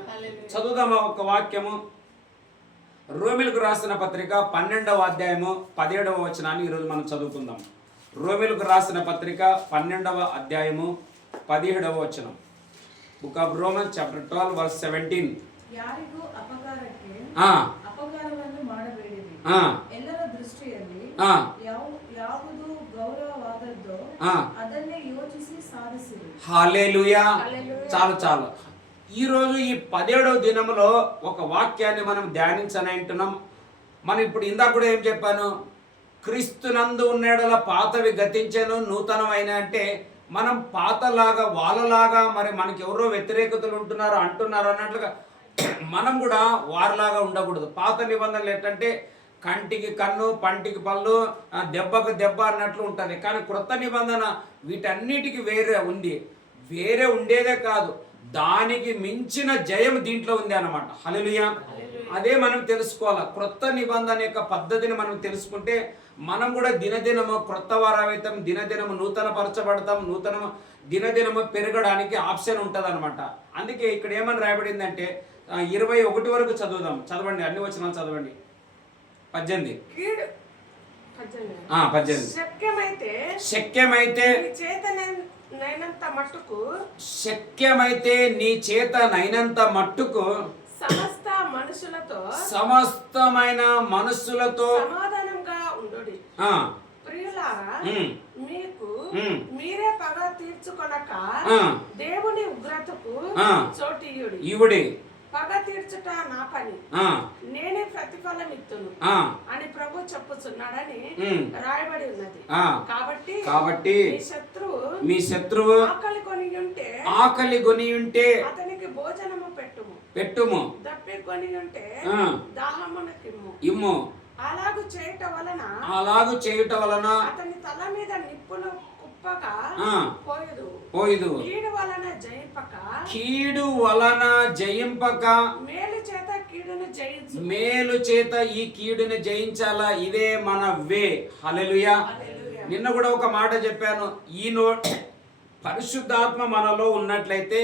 చదువుదామా ఒక వాక్యము. రోమిలకు రాసిన పత్రిక 12వ అధ్యాయము 17వ వచనాన్ని ఈరోజు మనం చదువుకుందాం. రోమిలకు రాసిన పత్రిక 12వ అధ్యాయము 17వ వచనం. Book of Romans chapter 12 verse 17. ಯಾರಿಗೂ ಅಪಕಾರಕ್ಕೆ ಅಪಕಾರವನ್ನು ಮಾಡಬೇಡಿರಿ. ಎಲ್ಲರ ದೃಷ್ಟಿಯಲ್ಲಿ ಯಾವುದು ಗೌರವವಾದದ್ದೋ ಅದನ್ನೇ ಯೋಚಿಸಿ ಸಾಧಿಸಿರಿ. హల్లెలూయా. చాలు ఈరోజు ఈ 17వ దినములో ఒక వాక్యాన్ని మనం ధ్యానించనంటున్నాం. మనం ఇప్పుడు ఇందాక కూడా ఏం చెప్పాను, క్రీస్తునందు ఉన్నేడల పాతవి గతించాను నూతనమైన. అంటే మనం పాతలాగా వాళ్ళలాగా మరి మనకి ఎవరో వ్యతిరేకతలు అంటున్నారు అన్నట్లుగా మనం కూడా వారిలాగా ఉండకూడదు. పాత నిబంధనలు ఏంటంటే కంటికి కన్ను, పంటికి పళ్ళు, దెబ్బకు దెబ్బ అన్నట్లు ఉంటుంది. కానీ క్రొత్త నిబంధన వీటన్నిటికీ వేరే ఉండేదే కాదు, దానికి మించిన జయం దీంట్లో ఉంది అన్నమాట. హల్లెలూయా. అదే మనం తెలుసుకోవాలి. క్రొత్త నిబంధన యొక్క పద్ధతిని మనం తెలుసుకుంటే మనం కూడా దినదినము క్రొత్త వారమవుతాం, దినదినము నూతన పరచబడతాం, దినదినము పెరగడానికి ఆప్షన్ ఉంటుంది అనమాట. అందుకే ఇక్కడ ఏమని రాయబడిందంటే 21 వరకు చదవండి, అన్ని వచనాలు చదవండి. 18. శక్యమైతే నీ చేత నైనంత మట్టుకు సమస్తమైన మనుషులతో సమాధానంగా ఉండుడి. ప్రియులారా, మీకు మీరే పగ తీర్చుకొనక దేవుని ఉగ్రతకు చోటియుడి. పగ తీర్చుట నా పని, నేనే ప్రతిఫలం ఇత్తును అని ప్రభు చెప్పుచున్నాడని రాయబడి ఉన్నది. కాబట్టి మీ శత్రువు ఆకలి కొని ఉంటే అతనికి భోజనము పెట్టుము, దప్పి కొని ఉంటే దాహమునకిమ్ము ఇమ్ము. అలాగు చేయుట వలన అతని తల మీద నిప్పులు పోయదు, కీడు వలన జయింపక మేలు చేత ఈ కీడుని జయించాలా. ఇదే మన వే. హల్లెలూయా. నిన్న కూడా ఒక మాట చెప్పాను, పరిశుద్ధాత్మ మనలో ఉన్నట్లయితే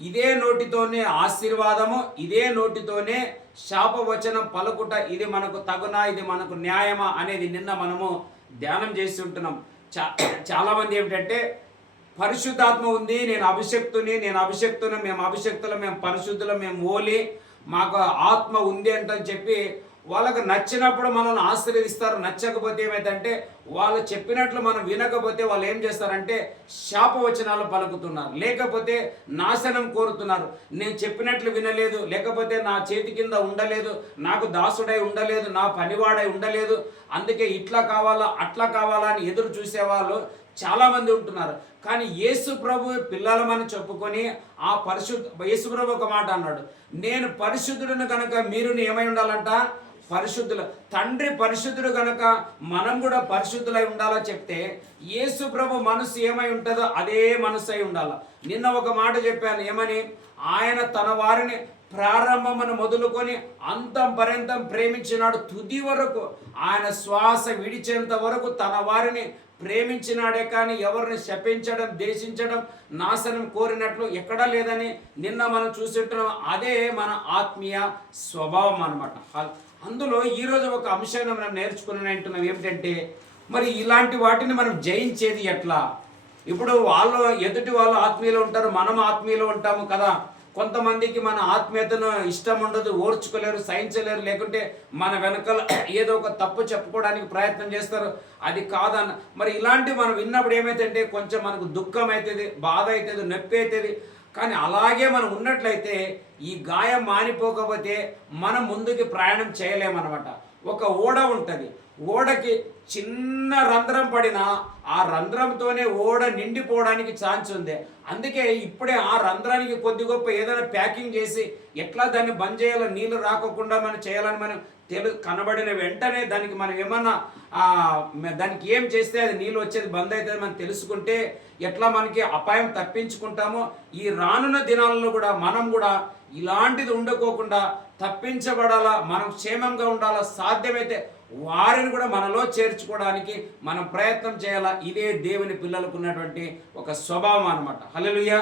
ఇదే నోటితోనే ఆశీర్వాదము, ఇదే నోటితోనే శాపవచనం పలుకుట, ఇది మనకు తగునా, ఇది మనకు న్యాయమా అనేది నిన్న మనము ధ్యానం చేసి ఉంటున్నాం. చాలా మంది ఏమిటంటే పరిశుద్ధాత్మ ఉంది, నేను అభిషక్తుని, మేము అభిషక్తులు, మేము పరిశుద్ధులు, మేము ఓలి, మాకు ఆత్మ ఉంది అంటని చెప్పి వాళ్ళకు నచ్చినప్పుడు మనల్ని ఆశీర్వదిస్తారు. నచ్చకపోతే ఏమైందంటే వాళ్ళు చెప్పినట్లు మనం వినకపోతే వాళ్ళు ఏం చేస్తారంటే శాపవచనాలు పలుకుతున్నారు, లేకపోతే నాశనం కోరుతున్నారు. నేను చెప్పినట్లు వినలేదు, లేకపోతే నా చేతి కింద ఉండలేదు, నాకు దాసుడై ఉండలేదు, నా పనివాడై ఉండలేదు, అందుకే ఇట్లా కావాలా అట్లా కావాలా అని ఎదురు చూసేవాళ్ళు చాలామంది ఉంటున్నారు. కానీ యేసు ప్రభు పిల్లలమని చెప్పుకొని యేసు ప్రభు ఒక మాట అన్నాడు, నేను పరిశుద్ధుడును కనుక మీరు ఏమై ఉండాలంట, పరిశుద్ధులు. తండ్రి పరిశుద్ధుడు కనుక మనం కూడా పరిశుద్ధులై ఉండాలని చెప్తే యేసు ప్రభు మనసు ఏమై ఉంటుందో అదే మనసు అయి ఉండాలి. నిన్న ఒక మాట చెప్పాను, ఏమని, ఆయన తన వారిని ప్రారంభమును మొదలుకొని అంతం పర్యంతం ప్రేమించినాడు, తుది వరకు ఆయన శ్వాస విడిచేంత వరకు తన వారిని ప్రేమించినాడే కానీ ఎవరిని శపించడం, దేశించడం, నాశనం కోరినట్లు ఎక్కడా లేదని నిన్న మనం చూస్తుంటున్నాం. అదే మన ఆత్మీయ స్వభావం అన్నమాట. అందులో ఈరోజు ఒక అంశాన్ని మనం నేర్చుకుని అంటున్నాం ఏమిటంటే, మరి ఇలాంటి వాటిని మనం జయించేది ఎట్లా? ఇప్పుడు ఎదుటి వాళ్ళు ఆత్మీయులు ఉంటారు, మనం ఆత్మీయులు ఉంటాము కదా. కొంతమందికి మన ఆత్మీయతను ఇష్టం ఉండదు, ఓర్చుకోలేరు, సహించలేరు, లేకుంటే మన వెనకాల ఏదో ఒక తప్పు చెప్పుకోవడానికి ప్రయత్నం చేస్తారు, అది కాదన్న. మరి ఇలాంటివి మనం విన్నప్పుడు ఏమైతే కొంచెం మనకు దుఃఖం అవుతుంది, బాధ అవుతుంది, నొప్పి అవుతుంది. కానీ అలాగే మనం ఉన్నట్లయితే ఈ గాయం మానిపోకపోతే మనం ముందుకి ప్రయాణం చేయలేమన్నమాట. ఒక ఓడ ఉంటుంది. ఓడకి చిన్న రంధ్రం పడినా ఆ రంధ్రంతోనే ఓడ నిండిపోవడానికి ఛాన్స్ ఉంది. అందుకే ఇప్పుడే ఆ రంధ్రానికి కొద్ది గొప్ప ఏదైనా ప్యాకింగ్ చేసి ఎట్లా దాన్ని బంద్ చేయాలో, నీళ్ళు రాకుండా మనం చేయాలని మనం కనబడిన వెంటనే దానికి మనం ఏమన్నా దానికి ఏం చేస్తే అది నీళ్ళు వచ్చేది బంద్ అవుతుంది మనం తెలుసుకుంటే ఎట్లా మనకి అపాయం తప్పించుకుంటామో, ఈ రానున్న దినాలలో కూడా మనం కూడా ఇలాంటిది ఉండకోకుండా తప్పించబడాలా, మనం క్షేమంగా ఉండాలా, సాధ్యమైతే వారిని కూడా మనలో చేర్చుకోవడానికి మనం ప్రయత్నం చేయాలా. ఇదే దేవుని పిల్లలకు ఉన్నటువంటి ఒక స్వభావం అన్నమాట. హల్లెలూయా.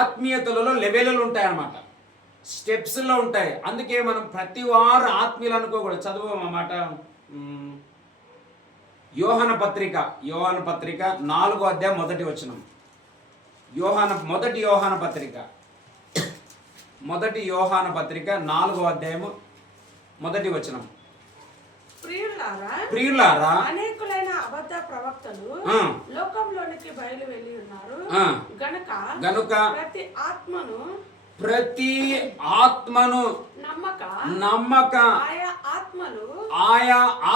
ఆత్మీయతలలో లెవెల్లు ఉంటాయన్నమాట, స్టెప్స్లో ఉంటాయి. అందుకే మనం ప్రతి వారు ఆత్మీయులు అనుకోకూడదు. చదువు అన్నమాట. యోహాన పత్రిక 4వ అధ్యాయం 1వ వచనం. మొదటి యోహాన పత్రిక 4వ అధ్యాయము 1వ వచనం. ప్రియులారా, అనేకులైన అబద్ధ ప్రవక్తలు లోకంలోనికి బయలు వెళ్ళి ఉన్నారు గనుక ప్రతి ఆత్మను నమ్మక ఆయా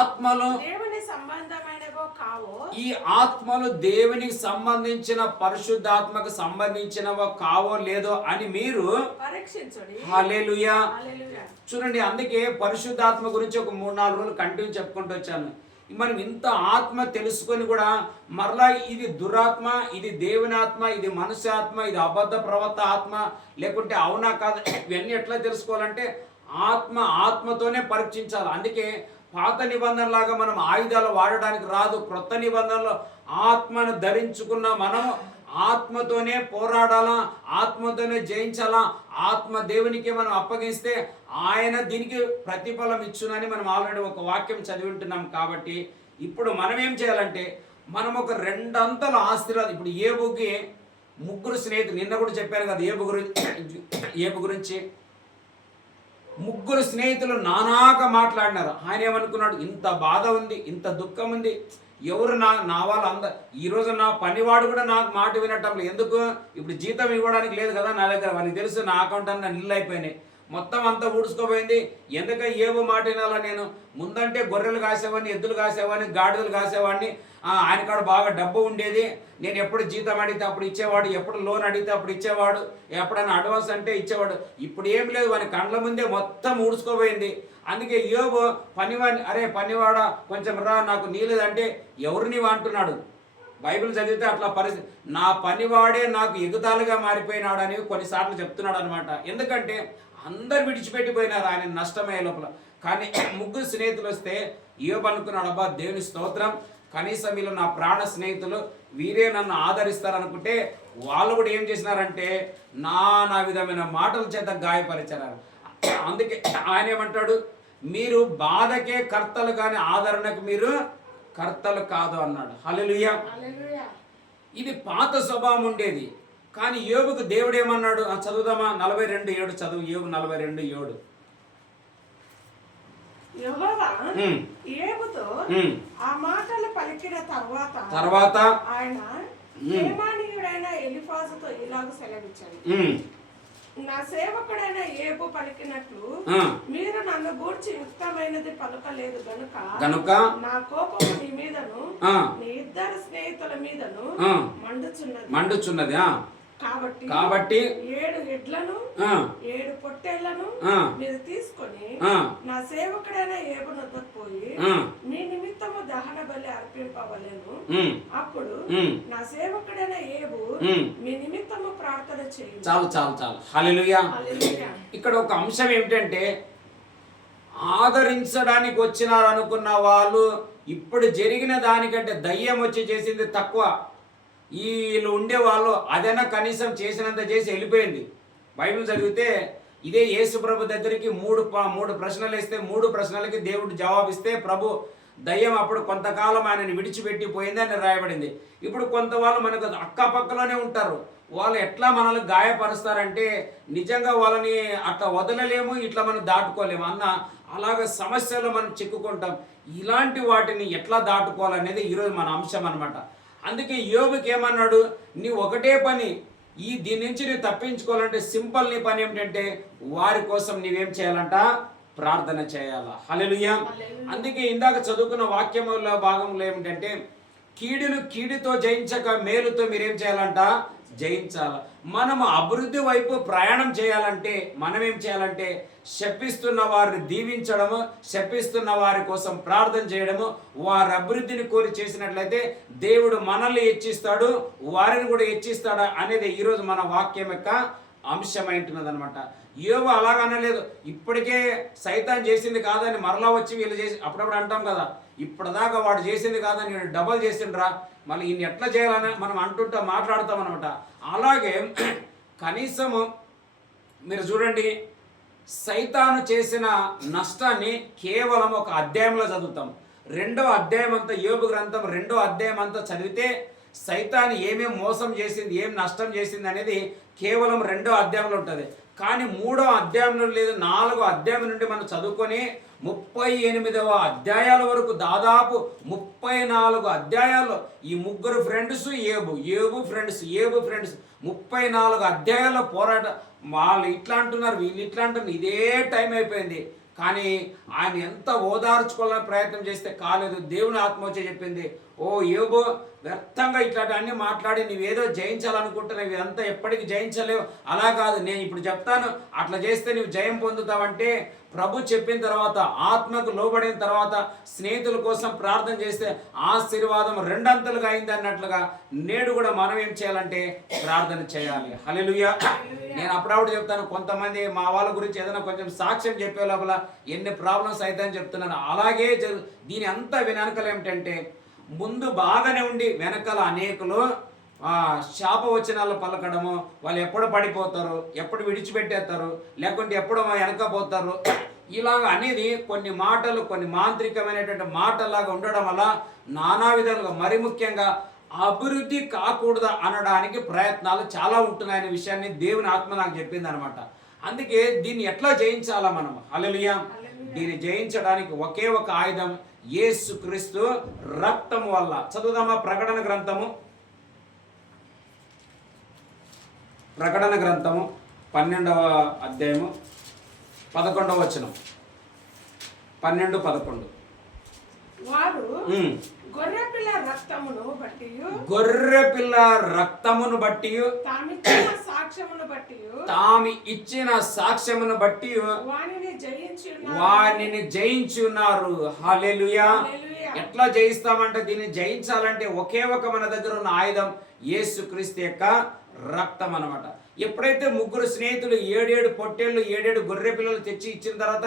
ఆత్మలు దేవుని సంబంధమైనవో కావో, ఈ ఆత్మలు దేవునికి సంబంధించిన పరిశుద్ధాత్మకు సంబంధించినవో కావో లేదో అని మీరు పరీక్షించండి. హల్లెలూయా. చూడండి, అందుకే పరిశుద్ధాత్మ గురించి ఒక 3-4 రోజులు కంటిన్యూ చెప్పుకుంటూ వచ్చాను. మనం ఇంత ఆత్మ తెలుసుకొని కూడా మరలా ఇది దురాత్మ, ఇది దేవుని ఆత్మ, ఇది మనుష్య ఆత్మ, ఇది అబద్ధ ప్రవర్త ఆత్మ, లేకుంటే అవునా కాదు, ఇవన్నీ ఎట్లా తెలుసుకోవాలంటే ఆత్మతోనే పరీక్షించాలి. అందుకే పాత నిబంధన లాగా మనం ఆయుధాలు వాడడానికి రాదు. క్రొత్త నిబంధనలో ఆత్మను ధరించుకున్న మనం ఆత్మతోనే పోరాడాలా, ఆత్మతోనే జయించాలా. ఆత్మ దేవునికి మనం అప్పగిస్తే ఆయన దీనికి ప్రతిఫలం ఇచ్చునని మనం ఆల్రెడీ ఒక వాక్యం చదివి ఉంటున్నాం. కాబట్టి ఇప్పుడు మనం ఏం చేయాలంటే మనం ఒక 2 అంతల ఆశీర్వాదం. ఇప్పుడు ఏబుకి 3 స్నేహితులు, నిన్న కూడా చెప్పాను కదా ఏబు గురించి 3 స్నేహితులు నానాక మాట్లాడినారు. ఆయన ఏమనుకున్నాడు, ఇంత బాధ ఉంది, ఇంత దుఃఖం ఉంది, ఎవరు నా వాళ్ళు ఈరోజు నా పనివాడు కూడా నాకు మాట వినటం లేదు. ఎందుకు, ఇప్పుడు జీతం ఇవ్వడానికి లేదు కదా నా దగ్గర. వానికి తెలుసు నా అకౌంట్ అన్న నీళ్ళు అయిపోయినాయి, మొత్తం అంతా ఊడ్చుకోపోయింది. ఎందుకంటే ఏవో మాట వినాలా నేను. ముందంటే గొర్రెలు కాసేవాడిని, ఎద్దులు కాసేవాడిని, గాడిదలు కాసేవాడిని. ఆయన కాడ బాగా డబ్బు ఉండేది. నేను ఎప్పుడు జీతం అడిగితే అప్పుడు ఇచ్చేవాడు, ఎప్పుడు లోన్ అడిగితే అప్పుడు ఇచ్చేవాడు, ఎప్పుడైనా అడ్వాన్స్ అంటే ఇచ్చేవాడు. ఇప్పుడు ఏం లేదు, వాని కండ్ల ముందే మొత్తం ఊడ్చుకోపోయింది. అందుకే యోబు పనివాడిని, అరే పనివాడా కొంచెం రా నాకు నీళ్ళదంటే ఎవరు నీవు అంటున్నాడు. బైబిల్ చదివితే అట్లా పరిస్థితి, నా పనివాడే నాకు ఎగుతాలుగా మారిపోయినాడు అని కొన్నిసార్లు చెప్తున్నాడు అనమాట. ఎందుకంటే అందరు విడిచిపెట్టిపోయినారు ఆయన నష్టమయ్యే లోపల. కానీ 3 స్నేహితులు వస్తే యోబు అనుకున్నాడు, అబ్బా దేవుని స్తోత్రం, కనీసం వీళ్ళు నా ప్రాణ స్నేహితులు, వీరే నన్ను ఆదరిస్తారనుకుంటే వాళ్ళు కూడా ఏం చేసినారంటే నానా విధమైన మాటల చేత గాయపరిచారు. అందుకే ఆయన ఏమంటాడు, మీరు బాధకే కర్తలు కానీ ఆదరణకు మీరు కర్తలు కాదు అన్నాడు. హల్లెలూయా. ఇది పాత స్వభావం ఉండేది. కానీ యోబుకు దేవుడు ఏమన్నాడు చదువుదామా? 42:7 చదువు. యోబు 42:7. యెహోవా యోబుతో ఆ మాటలు పలికిన తర్వాత ఆయన తేమానీయుడైన ఎలీఫాజుతో ఇలాగ సెలవిచ్చాడు, నా సేవకుడైన యోబు పలికినట్లు మీరు నన్ను గూర్చి యుక్తమైనది పలకలేదు గనుక నా కోపము నీ మీదను నీ 2 స్నేహితుల మీదను మండుచున్నది. కాబట్టి 7 ఎడ్లను 7 పొట్టేళ్లను మీరు తీసుకొని నా సేవకుడైన యోబునొద్దకు పోయి మీ నిమిత్తము దహన బలి అర్పింపవలెను. అప్పుడు నా సేవకుడైన యోబు మీ నిమిత్తము ప్రార్థన చేయండి. చాలు. హల్లెలూయా. ఇక్కడ ఒక అంశం ఏమిటంటే, ఆదరించడానికి వచ్చినారు అనుకున్న వాళ్ళు ఇప్పుడు జరిగిన దానికంటే దయ్యం వచ్చి చేసింది తక్కువ. వీళ్ళు ఉండేవాళ్ళు అదైనా కనీసం చేసినంత చేసి వెళ్ళిపోయింది. బైబిల్ చదివితే ఇదే యేసు ప్రభు దగ్గరికి 3 ప్రశ్నలు వేస్తే 3 ప్రశ్నలకి దేవుడు జవాబిస్తే ప్రభు దయ్యం అప్పుడు కొంతకాలం ఆయనని విడిచిపెట్టి పోయిందని రాయబడింది. ఇప్పుడు కొంత వాళ్ళు మనకు అక్కపక్కలోనే ఉంటారు. వాళ్ళు ఎట్లా మనల్ని గాయపరుస్తారంటే నిజంగా వాళ్ళని అట్లా వదలలేము, ఇట్లా మనం దాటుకోలేము అన్న అలాగ సమస్యలు మనం చిక్కుకుంటాం. ఇలాంటి వాటిని ఎట్లా దాటుకోవాలనేది ఈరోజు మన అంశం అన్నమాట. అందుకే యోబుకి ఏమన్నాడు, నీ ఒకటే పని, దీని నుంచి నువ్వు తప్పించుకోవాలంటే సింపుల్ నీ పని ఏమిటంటే వారి కోసం నీవేం చేయాలంట, ప్రార్థన చేయాలి. హల్లెలూయా. అందుకే ఇందాక చదువుకున్న వాక్యముల భాగంలో ఏమిటంటే, కీడును కీడుతో జయించక మేలుతో మీరేం చేయాలంట, జయించాల. మనము అభివృద్ధి వైపు ప్రయాణం చేయాలంటే మనం ఏం చేయాలంటే, శపిస్తున్న వారిని దీవించడము, శపిస్తున్న వారి కోసం ప్రార్థన చేయడము, వారి అభివృద్ధిని కోరి చేసినట్లయితే దేవుడు మనల్ని హెచ్చిస్తాడు, వారిని కూడా హెచ్చిస్తాడా అనేది ఈరోజు మన వాక్యం యొక్క అంశమైంటున్నది అనమాట. యోబు అలాగనలేదు, ఇప్పటికే సైతాన్ చేసింది కాదని మరలా వచ్చి వీళ్ళు చేసి, అప్పుడప్పుడు అంటాం కదా, ఇప్పటిదాకా వాడు చేసింది కాదని వీడు డబల్ చేసిండ్రా, మళ్ళీ ఈయన ఎట్లా చేయాలని మనం అంటుంటా మాట్లాడతాం అనమాట. అలాగే కనీసము మీరు చూడండి, సైతాను చేసిన నష్టాన్ని కేవలం ఒక అధ్యాయంలో చదువుతాం. 2వ అధ్యాయం అంతా, యోబు గ్రంథం 2వ అధ్యాయం అంతా చదివితే సైతాను ఏమేం మోసం చేసింది, ఏం నష్టం చేసింది అనేది కేవలం 2వ అధ్యాయంలో ఉంటుంది. కానీ 3వ అధ్యాయంలో లేదు, 4వ అధ్యాయం నుండి మనం చదువుకొని 38వ అధ్యాయాల వరకు దాదాపు 34 అధ్యాయాల్లో ఈ ముగ్గురు ఫ్రెండ్స్, ఏబు ఫ్రెండ్స్ 34 అధ్యాయాల్లో పోరాట, వాళ్ళు ఇట్లా అంటున్నారు, వీళ్ళు ఇట్లా అంటున్నారు, ఇదే టైం అయిపోయింది. కానీ ఆయన ఎంత ఓదార్చుకోవాలని ప్రయత్నం చేస్తే కాలేదు. దేవుని ఆత్మ వచ్చి చెప్పింది, ఓ యోబు, వ్యర్థంగా ఇట్లాంటి అన్ని మాట్లాడి నువ్వేదో జయించాలనుకుంటున్నావు, ఇదంతా ఎప్పటికీ జయించలేవు. అలా కాదు, నేను ఇప్పుడు చెప్తాను, అట్లా చేస్తే నువ్వు జయం పొందుతావంటే, ప్రభు చెప్పిన తర్వాత, ఆత్మకు లోబడిన తర్వాత, స్నేహితుల కోసం ప్రార్థన చేస్తే ఆశీర్వాదం 2 అంతలుగా అయింది అన్నట్లుగా నేడు కూడా మనం ఏం చేయాలంటే ప్రార్థన చేయాలి. హల్లెలూయా. నేను అప్పుడప్పుడు చెప్తాను, కొంతమంది మా వాళ్ళ గురించి ఏదైనా కొంచెం సాక్ష్యం చెప్పే లోపల ఎన్ని ప్రాబ్లమ్స్ అవుతాయని చెప్తున్నాను. అలాగే దీని అంతా వెనకలు ఏమిటంటే, ముందు బాగానే ఉండి వెనకాల అనేకులు శాపవచనాలు పలకడము, వాళ్ళు ఎప్పుడు పడిపోతారు, ఎప్పుడు విడిచిపెట్టేస్తారు, లేకుంటే ఎప్పుడు వెనకపోతారు, ఇలాగ అనేది కొన్ని మాటలు, కొన్ని మాంత్రికమైనటువంటి మాటలాగా ఉండడం వల్ల నానా విధాలుగా, మరి ముఖ్యంగా అభివృద్ధి కాకూడదు అనడానికి ప్రయత్నాలు చాలా ఉంటున్నాయనే విషయాన్ని దేవుని ఆత్మ నాకు చెప్పింది అనమాట. అందుకే దీన్ని ఎట్లా జయించాలా మనం? హల్లెలూయా. దీన్ని జయించడానికి ఒకే ఒక ఆయుధం, యేసుక్రీస్తు రక్తం వల్ల. చదువుదామా ప్రకటన గ్రంథము 12వ అధ్యాయము 11వ వచనం. 12-11. వారు గొర్రెపిల్ల రక్తమును బట్టి తామి ఇచ్చిన సాక్ష్యమును బట్టి వానిని జయించి ఉన్నారు. హల్లెలూయా. ఎట్లా జయిస్తామంటే, దీన్ని జయించాలంటే ఒకే ఒక మన దగ్గర ఉన్న ఆయుధం యేసుక్రీస్తు యొక్క రక్తం అన్నమాట. ఎప్పుడైతే ముగ్గురు స్నేహితులు 7 పొట్టేళ్ళు 7 గొర్రె పిల్లలు తెచ్చి ఇచ్చిన తర్వాత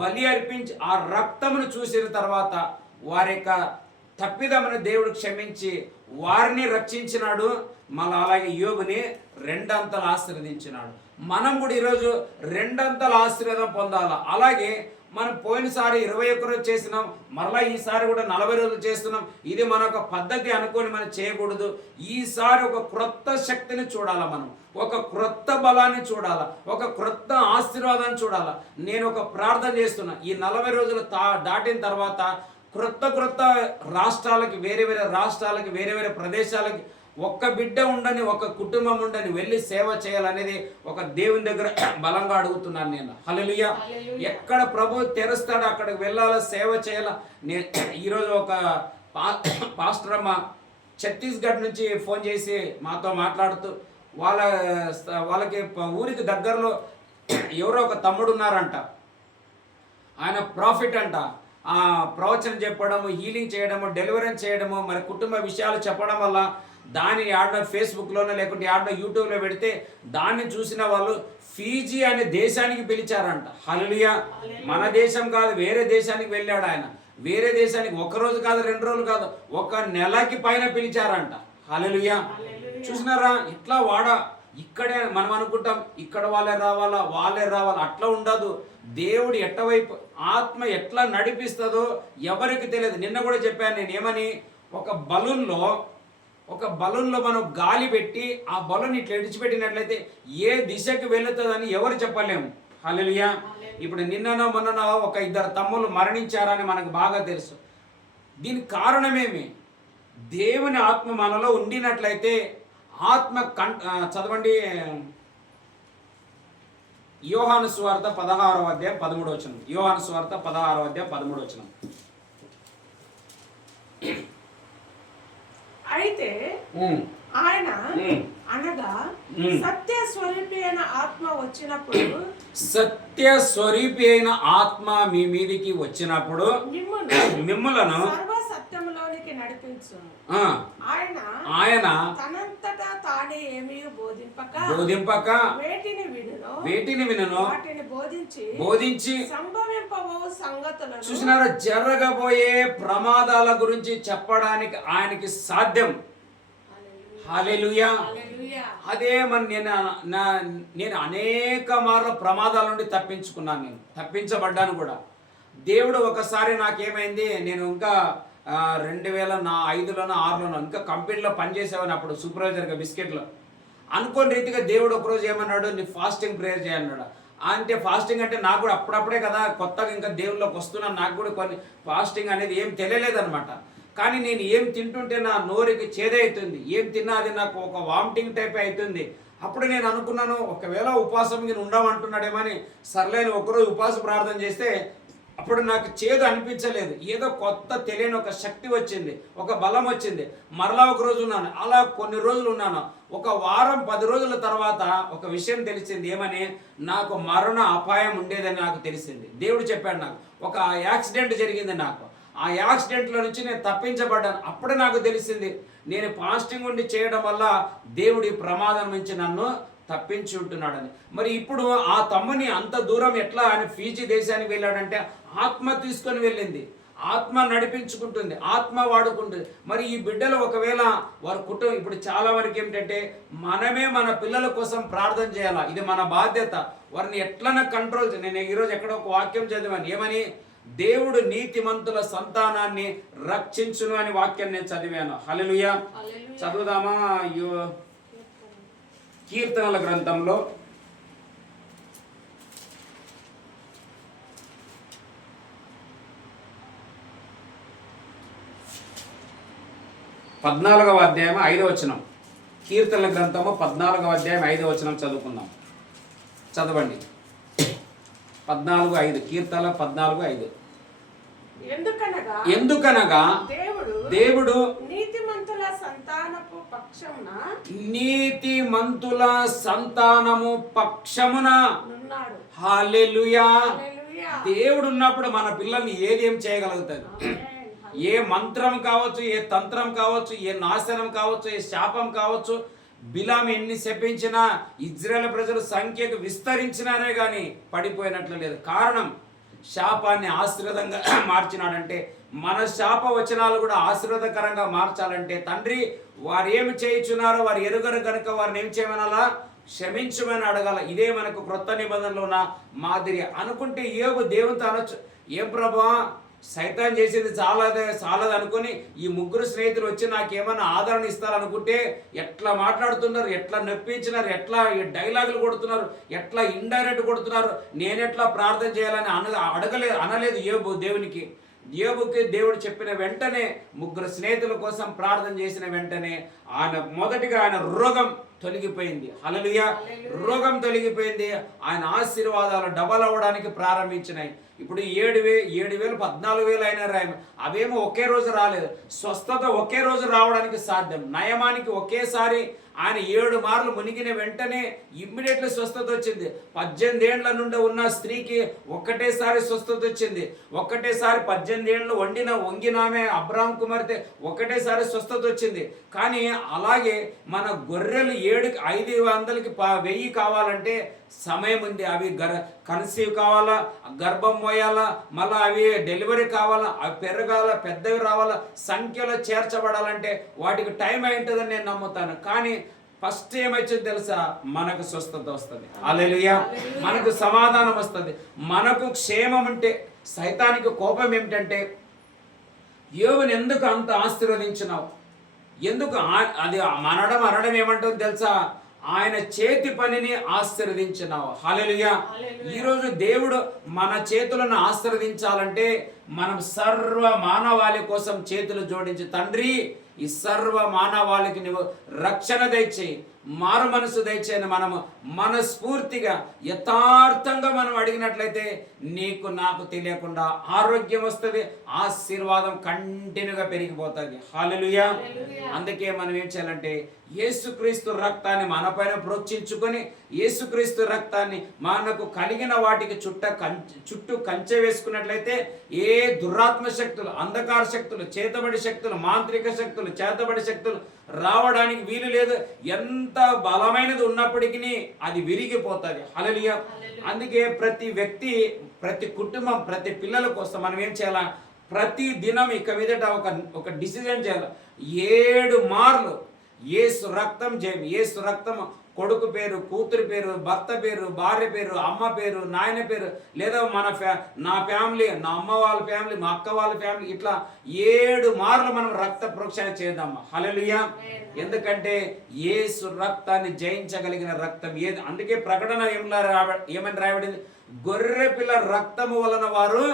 బలి అర్పించి ఆ రక్తమును చూసిన తర్వాత వారి యొక్క తప్పిదమును దేవుడు క్షమించి వారిని రక్షించినాడు. మళ్ళీ అలాగే యోబుని 2 అంతలు ఆశీర్వదించినాడు. మనం కూడా ఈరోజు 2 అంతల ఆశీర్వాదం పొందాలి. అలాగే మనం పోయినసారి 21 రోజులు చేసినాం, మరలా ఈసారి కూడా 40 రోజులు చేస్తున్నాం. ఇది మన ఒక పద్ధతి అనుకొని మనం చేయకూడదు. ఈసారి ఒక క్రొత్త శక్తిని చూడాలా, మనం ఒక క్రొత్త బలాన్ని చూడాలా, ఒక క్రొత్త ఆశీర్వాదాన్ని చూడాలా. నేను ఒక ప్రార్థన చేస్తున్నా, ఈ 40 రోజులు దాటిన తర్వాత క్రొత్త రాష్ట్రాలకి, వేరే రాష్ట్రాలకి, వేరే ప్రదేశాలకి ఒక్క బిడ్డ ఉండని, ఒక కుటుంబం ఉండని వెళ్ళి సేవ చేయాలనేది ఒక దేవుని దగ్గర బలంగా అడుగుతున్నాను నేను. హల్లెలూయా. ఎక్కడ ప్రభు తెరుస్తాడో అక్కడికి వెళ్ళాలా, సేవ చేయాలా. నేను ఈరోజు ఒక పాస్టర్ అమ్మ ఛత్తీస్గఢ్ నుంచి ఫోన్ చేసి మాతో మాట్లాడుతూ, వాళ్ళకి ఊరికి దగ్గరలో ఎవరో ఒక తమ్ముడు ఉన్నారంట, ఆయన ప్రాఫిట్ అంట. ప్రవచనం చెప్పడము, హీలింగ్ చేయడము, డెలివరెన్స్ చేయడము, మరి కుటుంబ విషయాలు చెప్పడం వల్ల దానిని ఆడో ఫేస్బుక్లోనో లేకుంటే ఆడో యూట్యూబ్లో పెడితే దాన్ని చూసిన వాళ్ళు ఫీజీ అనే దేశానికి పిలిచారంట. హల్లెలూయా. మన దేశం కాదు, వేరే దేశానికి వెళ్ళాడు ఆయన. వేరే దేశానికి 1 రోజు కాదు, 2 రోజులు కాదు, 1 నెలకి పైన పిలిచారంట. హల్లెలూయా. చూసినారా? ఇట్లా ఇక్కడే మనం అనుకుంటాం, ఇక్కడ వాళ్ళే రావాలా, అట్లా ఉండదు. దేవుడు ఎట్టవైపు ఆత్మ ఎట్లా నడిపిస్తుందో ఎవరికి తెలియదు. నిన్న కూడా చెప్పాను నేను ఏమని, ఒక బలూన్లో మనం గాలి పెట్టి ఆ బలూన్ ఇట్లా విడిచిపెట్టినట్లయితే ఏ దిశకి వెళుతుందని ఎవరు చెప్పలేము. హల్లెలూయా. ఇప్పుడు నిన్ననో మొన్ననో ఒక 2 తమ్ముళ్ళు మరణించారని మనకు బాగా తెలుసు. దీనికి కారణమేమి? దేవుని ఆత్మ మనలో ఉండినట్లయితే, ఆత్మ చదవండి యోహాను సువార్త 16వ అధ్యాయం 13వ వచనం. యోహాను సువార్త 16వ అధ్యాయం 13వ వచనం. అయితే ఆయన అనగా సత్య స్వరూపి అయిన ఆత్మ వచ్చినప్పుడు, సత్య స్వరూపి అయిన ఆత్మ మీ మీదికి వచ్చినప్పుడు మిమ్ములను సర్వ సత్యములోనికి నడిపించు. ఆయన తనంతటా తానే ఏమీ బోధింపక వేటిని వినును వాటిని బోధించి సంభవింపబో సంగతులను. చూసినారా, జరగబోయే ప్రమాదాల గురించి చెప్పడానికి ఆయనకి సాధ్యం. హల్లెలూయా. అదే నేను అనేక మార్లు ప్రమాదాల నుండి తప్పించుకున్నాను. నేను తప్పించబడ్డాను కూడా. దేవుడు ఒకసారి నాకేమైంది, నేను ఇంకా 2005లోనో 2006లోనో ఇంకా కంపెనీలో పనిచేసేవాడిని, అప్పుడు సూపర్వైజర్గా బిస్కెట్లో. అనుకోని రీతిగా దేవుడు ఒకరోజు ఏమన్నాడు, నీ ఫాస్టింగ్ ప్రేయర్ చేయన్నాడు. అంటే ఫాస్టింగ్ అంటే నాకు కూడా అప్పుడప్పుడే కదా కొత్తగా ఇంకా దేవుళ్ళకి వస్తున్నాను, నాకు కూడా కొన్ని ఫాస్టింగ్ అనేది ఏం తెలియలేదనమాట. కానీ నేను ఏం తింటుంటే నా నోరుకి చేదవుతుంది, ఏం తిన్నా అది నాకు ఒక వామిటింగ్ టైప్ అవుతుంది. అప్పుడు నేను అనుకున్నాను, ఒకవేళ ఉపవాసం నేను ఉండమంటున్నాడేమని సర్లేని ఒకరోజు ఉపవాస ప్రార్థన చేస్తే అప్పుడు నాకు చేదు అనిపించలేదు. ఏదో కొత్త తెలియని ఒక శక్తి వచ్చింది, ఒక బలం వచ్చింది. మరలా ఒక రోజు ఉన్నాను, అలా కొన్ని రోజులు ఉన్నాను. ఒక వారం 10 రోజుల తర్వాత ఒక విషయం తెలిసింది. ఏమని? నాకు మరణ అపాయం ఉండేదని నాకు తెలిసింది. దేవుడు చెప్పాడు నాకు. ఒక యాక్సిడెంట్ జరిగింది నాకు. ఆ యాక్సిడెంట్లో నుంచి నేను తప్పించబడ్డాను. అప్పుడే నాకు తెలిసింది, నేను ఫాస్టింగ్ ఉండి చేయడం వల్ల దేవుడి ప్రమాదం నుంచి నన్ను తప్పించి ఉంటున్నాడని. మరి ఇప్పుడు ఆ తమ్ముని అంత దూరం ఎట్లా ఆయన ఫీజీ దేశానికి వెళ్ళాడంటే ఆత్మ తీసుకొని వెళ్ళింది, ఆత్మ నడిపించుకుంటుంది, ఆత్మ వాడుకుంటుంది. మరి ఈ బిడ్డలు ఒకవేళ వారి కుటుంబం, ఇప్పుడు చాలా వరకు ఏమిటంటే మనమే మన పిల్లల కోసం ప్రార్థన చేయాలా, ఇది మన బాధ్యత. వారిని ఎట్లన్నా కంట్రోల్. నేను ఈరోజు ఎక్కడో ఒక వాక్యం చదివాను, ఏమని? దేవుడు నీతిమంతుల సంతానాన్ని రక్షించును అని వాక్యం నేను చదివాను. హల్లెలూయా. చదువుదామా? కీర్తనల గ్రంథంలో 14వ అధ్యాయం 5వ వచనం. కీర్తనల గ్రంథము 14వ అధ్యాయం 5వ వచనం చదువుకుందాం. చదవండి. 14:5. కీర్తన 14:5. ఎందుకనగా దేవుడు నీతిమంతుల సంతానము పక్షమున. హల్లెలూయా. దేవుడు ఉన్నప్పుడు మన పిల్లల్ని ఏదేం చేయగలుగుతుంది? ఏ మంత్రం కావచ్చు, ఏ తంత్రం కావచ్చు, ఏ నాశనం కావచ్చు, ఏ శాపం కావచ్చు. బిలాం ఎన్ని శపించినా, ఇజ్రాయేల్ ప్రజలు సంఖ్యకు విస్తరించినారే కానీ పడిపోయినట్లు లేదు. కారణం, శాపాన్ని ఆశీర్వాదంగా మార్చినాడంటే మన శాప వచనాలు కూడా ఆశీర్వాదకరంగా మార్చాలంటే తండ్రి వారు ఏమి చేయుచున్నారో వారు ఎరుగరు కనుక వారిని ఏం చేయమనాలా? క్షమించమని అడగాల. ఇదే మనకు క్రొత్త నిబంధనలో ఉన్న మాదిరి. అనుకుంటే యోబు దేవునితో అనొచ్చు, ఏం ప్రభా సైతాన్ చేసేది చాలదు అనుకుని ఈ 3 స్నేహితులు వచ్చి నాకేమైనా ఆదరణ ఇస్తారనుకుంటే ఎట్లా మాట్లాడుతున్నారు, ఎట్లా నొప్పించినారు, ఎట్లా డైలాగులు కొడుతున్నారు, ఎట్లా ఇండైరెక్ట్ కొడుతున్నారు. నేనెట్లా ప్రార్థన చేయాలని అనలేదు యోబు దేవునికి. యోబుకి దేవుడు చెప్పిన వెంటనే 3 స్నేహితుల కోసం ప్రార్థన చేసిన వెంటనే మొదటిగా ఆయన రోగం తొలగిపోయింది. హల్లెలూయా. రోగం తొలగిపోయింది. ఆయన ఆశీర్వాదాలు డబల్ అవ్వడానికి ప్రారంభించినాయి. ఇప్పుడు 7,000 14,000 అయినా అవేమో ఒకే రోజు రాలేదు. స్వస్థత ఒకే రోజు రావడానికి సాధ్యం. నయమానికి ఒకేసారి ఆయన 7 మార్లు మునిగిన వెంటనే ఇమ్మీడియట్లీ స్వస్థత వచ్చింది. 18 ఏళ్ల నుండి ఉన్న స్త్రీకి ఒక్కటేసారి స్వస్థత వచ్చింది. ఒక్కటేసారి 18 ఏళ్ళు వంగినామే అబ్రాహం కుమార్తె ఒక్కటేసారి స్వస్థత వచ్చింది. కానీ అలాగే మన గొర్రెలు 500కి 1000 కావాలంటే సమయం ఉంది. అవి కన్సీవ్ కావాలా, గర్భం మోయాలా, మళ్ళీ అవి డెలివరీ కావాలా, అవి పెరగాల, పెద్దవి రావాలా, సంఖ్యలో చేర్చబడాలంటే వాటికి టైం అయి ఉంటుందని నేను నమ్ముతాను. కానీ ఫస్ట్ ఏమొచ్చింది తెలుసా? మనకు స్వస్థత వస్తుంది. హల్లెలూయా. మనకు సమాధానం వస్తుంది, మనకు క్షేమం. ఉంటే సైతానికి కోపం ఏమిటంటే యోబుని ఎందుకు అంత ఆశీర్వదించినావు, ఎందుకు అది అనడం ఏమంటుంది తెలుసా? ఆయన చేతి పనిని ఆశీర్వదించినావు. హల్లెలూయా. ఈరోజు దేవుడు మన చేతులను ఆశీర్వదించాలంటే మనం సర్వ మానవాళి కోసం చేతులు జోడించి, తండ్రి ఈ సర్వ మానవాళికి నువ్వు రక్షణ దయచేయి, మారు మనసు దయచేయని మనము మనస్ఫూర్తిగా యథార్థంగా మనం అడిగినట్లయితే నీకు నాకు తెలియకుండా ఆరోగ్యం వస్తుంది, ఆశీర్వాదం కంటిన్యూగా పెరిగిపోతుంది. హల్లెలూయా. అందుకే మనం ఏం చేయాలంటే యేసుక్రీస్తు రక్తాన్ని మనపైన ప్రోక్షించుకొని, యేసుక్రీస్తు రక్తాన్ని మనకు కలిగిన వాటికి చుట్టూ కంచె వేసుకున్నట్లయితే ఏ దురాత్మ శక్తులు, అంధకార శక్తులు, చేతబడి శక్తులు, మాంత్రిక శక్తులు, చేతబడి శక్తులు రావడానికి వీలు లేదు. ఎంత బలమైనది ఉన్నప్పటికీ అది విరిగిపోతుంది. హల్లెలూయా. అందుకే ప్రతి వ్యక్తి, ప్రతి కుటుంబం, ప్రతి పిల్లల కోసం మనం ఏం చేయాలా, ప్రతి దినం ఇక మీదట ఒక డిసిజన్ చేయాలి. 7 మార్లు యేసు రక్తం జయం. యేసు రక్తం కొడుకు పేరు, కూతురు పేరు, భర్త పేరు, భార్య పేరు, అమ్మ పేరు, నాయన పేరు, లేదా నా ఫ్యామిలీ, నా అమ్మ వాళ్ళ ఫ్యామిలీ, మా అక్క వాళ్ళ ఫ్యామిలీ, ఇట్లా 7 మార్లు మనం రక్త ప్రోక్షణ చేద్దామా. హల్లెలూయా. ఎందుకంటే యేసు రక్తాన్ని జయించగలిగిన రక్తం ఏది. అందుకే ప్రకటన ఏమని రాయబడింది, గొర్రె పిల్ల రక్తము వలన వారు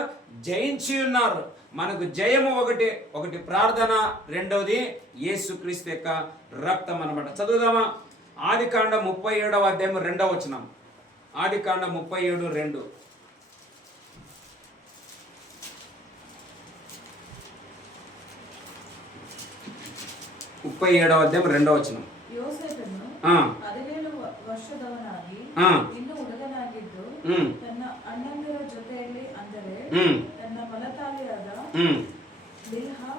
జయించి ఉన్నారు. మనకు జయము ఒకటి ప్రార్థన, రెండవది యేసుక్రీస్తు యొక్క రక్తం అన్నమాట. చదువుదామా. ఆదికాండం 37వ అధ్యాయం 2వ వచనం. ఆదికాండం 37:2. 37వ అధ్యాయం 2వ వచనం. యోసేపును 17 ವರ್ಷದವನಾಗಿ ಇನ್ನು ಹುಡುಗನಾಗಿದ್ದು ತನ್ನ ಅಣ್ಣಂದಿರ ಜೊತೆಯಲ್ಲಿ, ಅಂದರೆ ತನ್ನ ಮಲತಾಳಿಯಾದ ಬಿಲ್ಹಾ,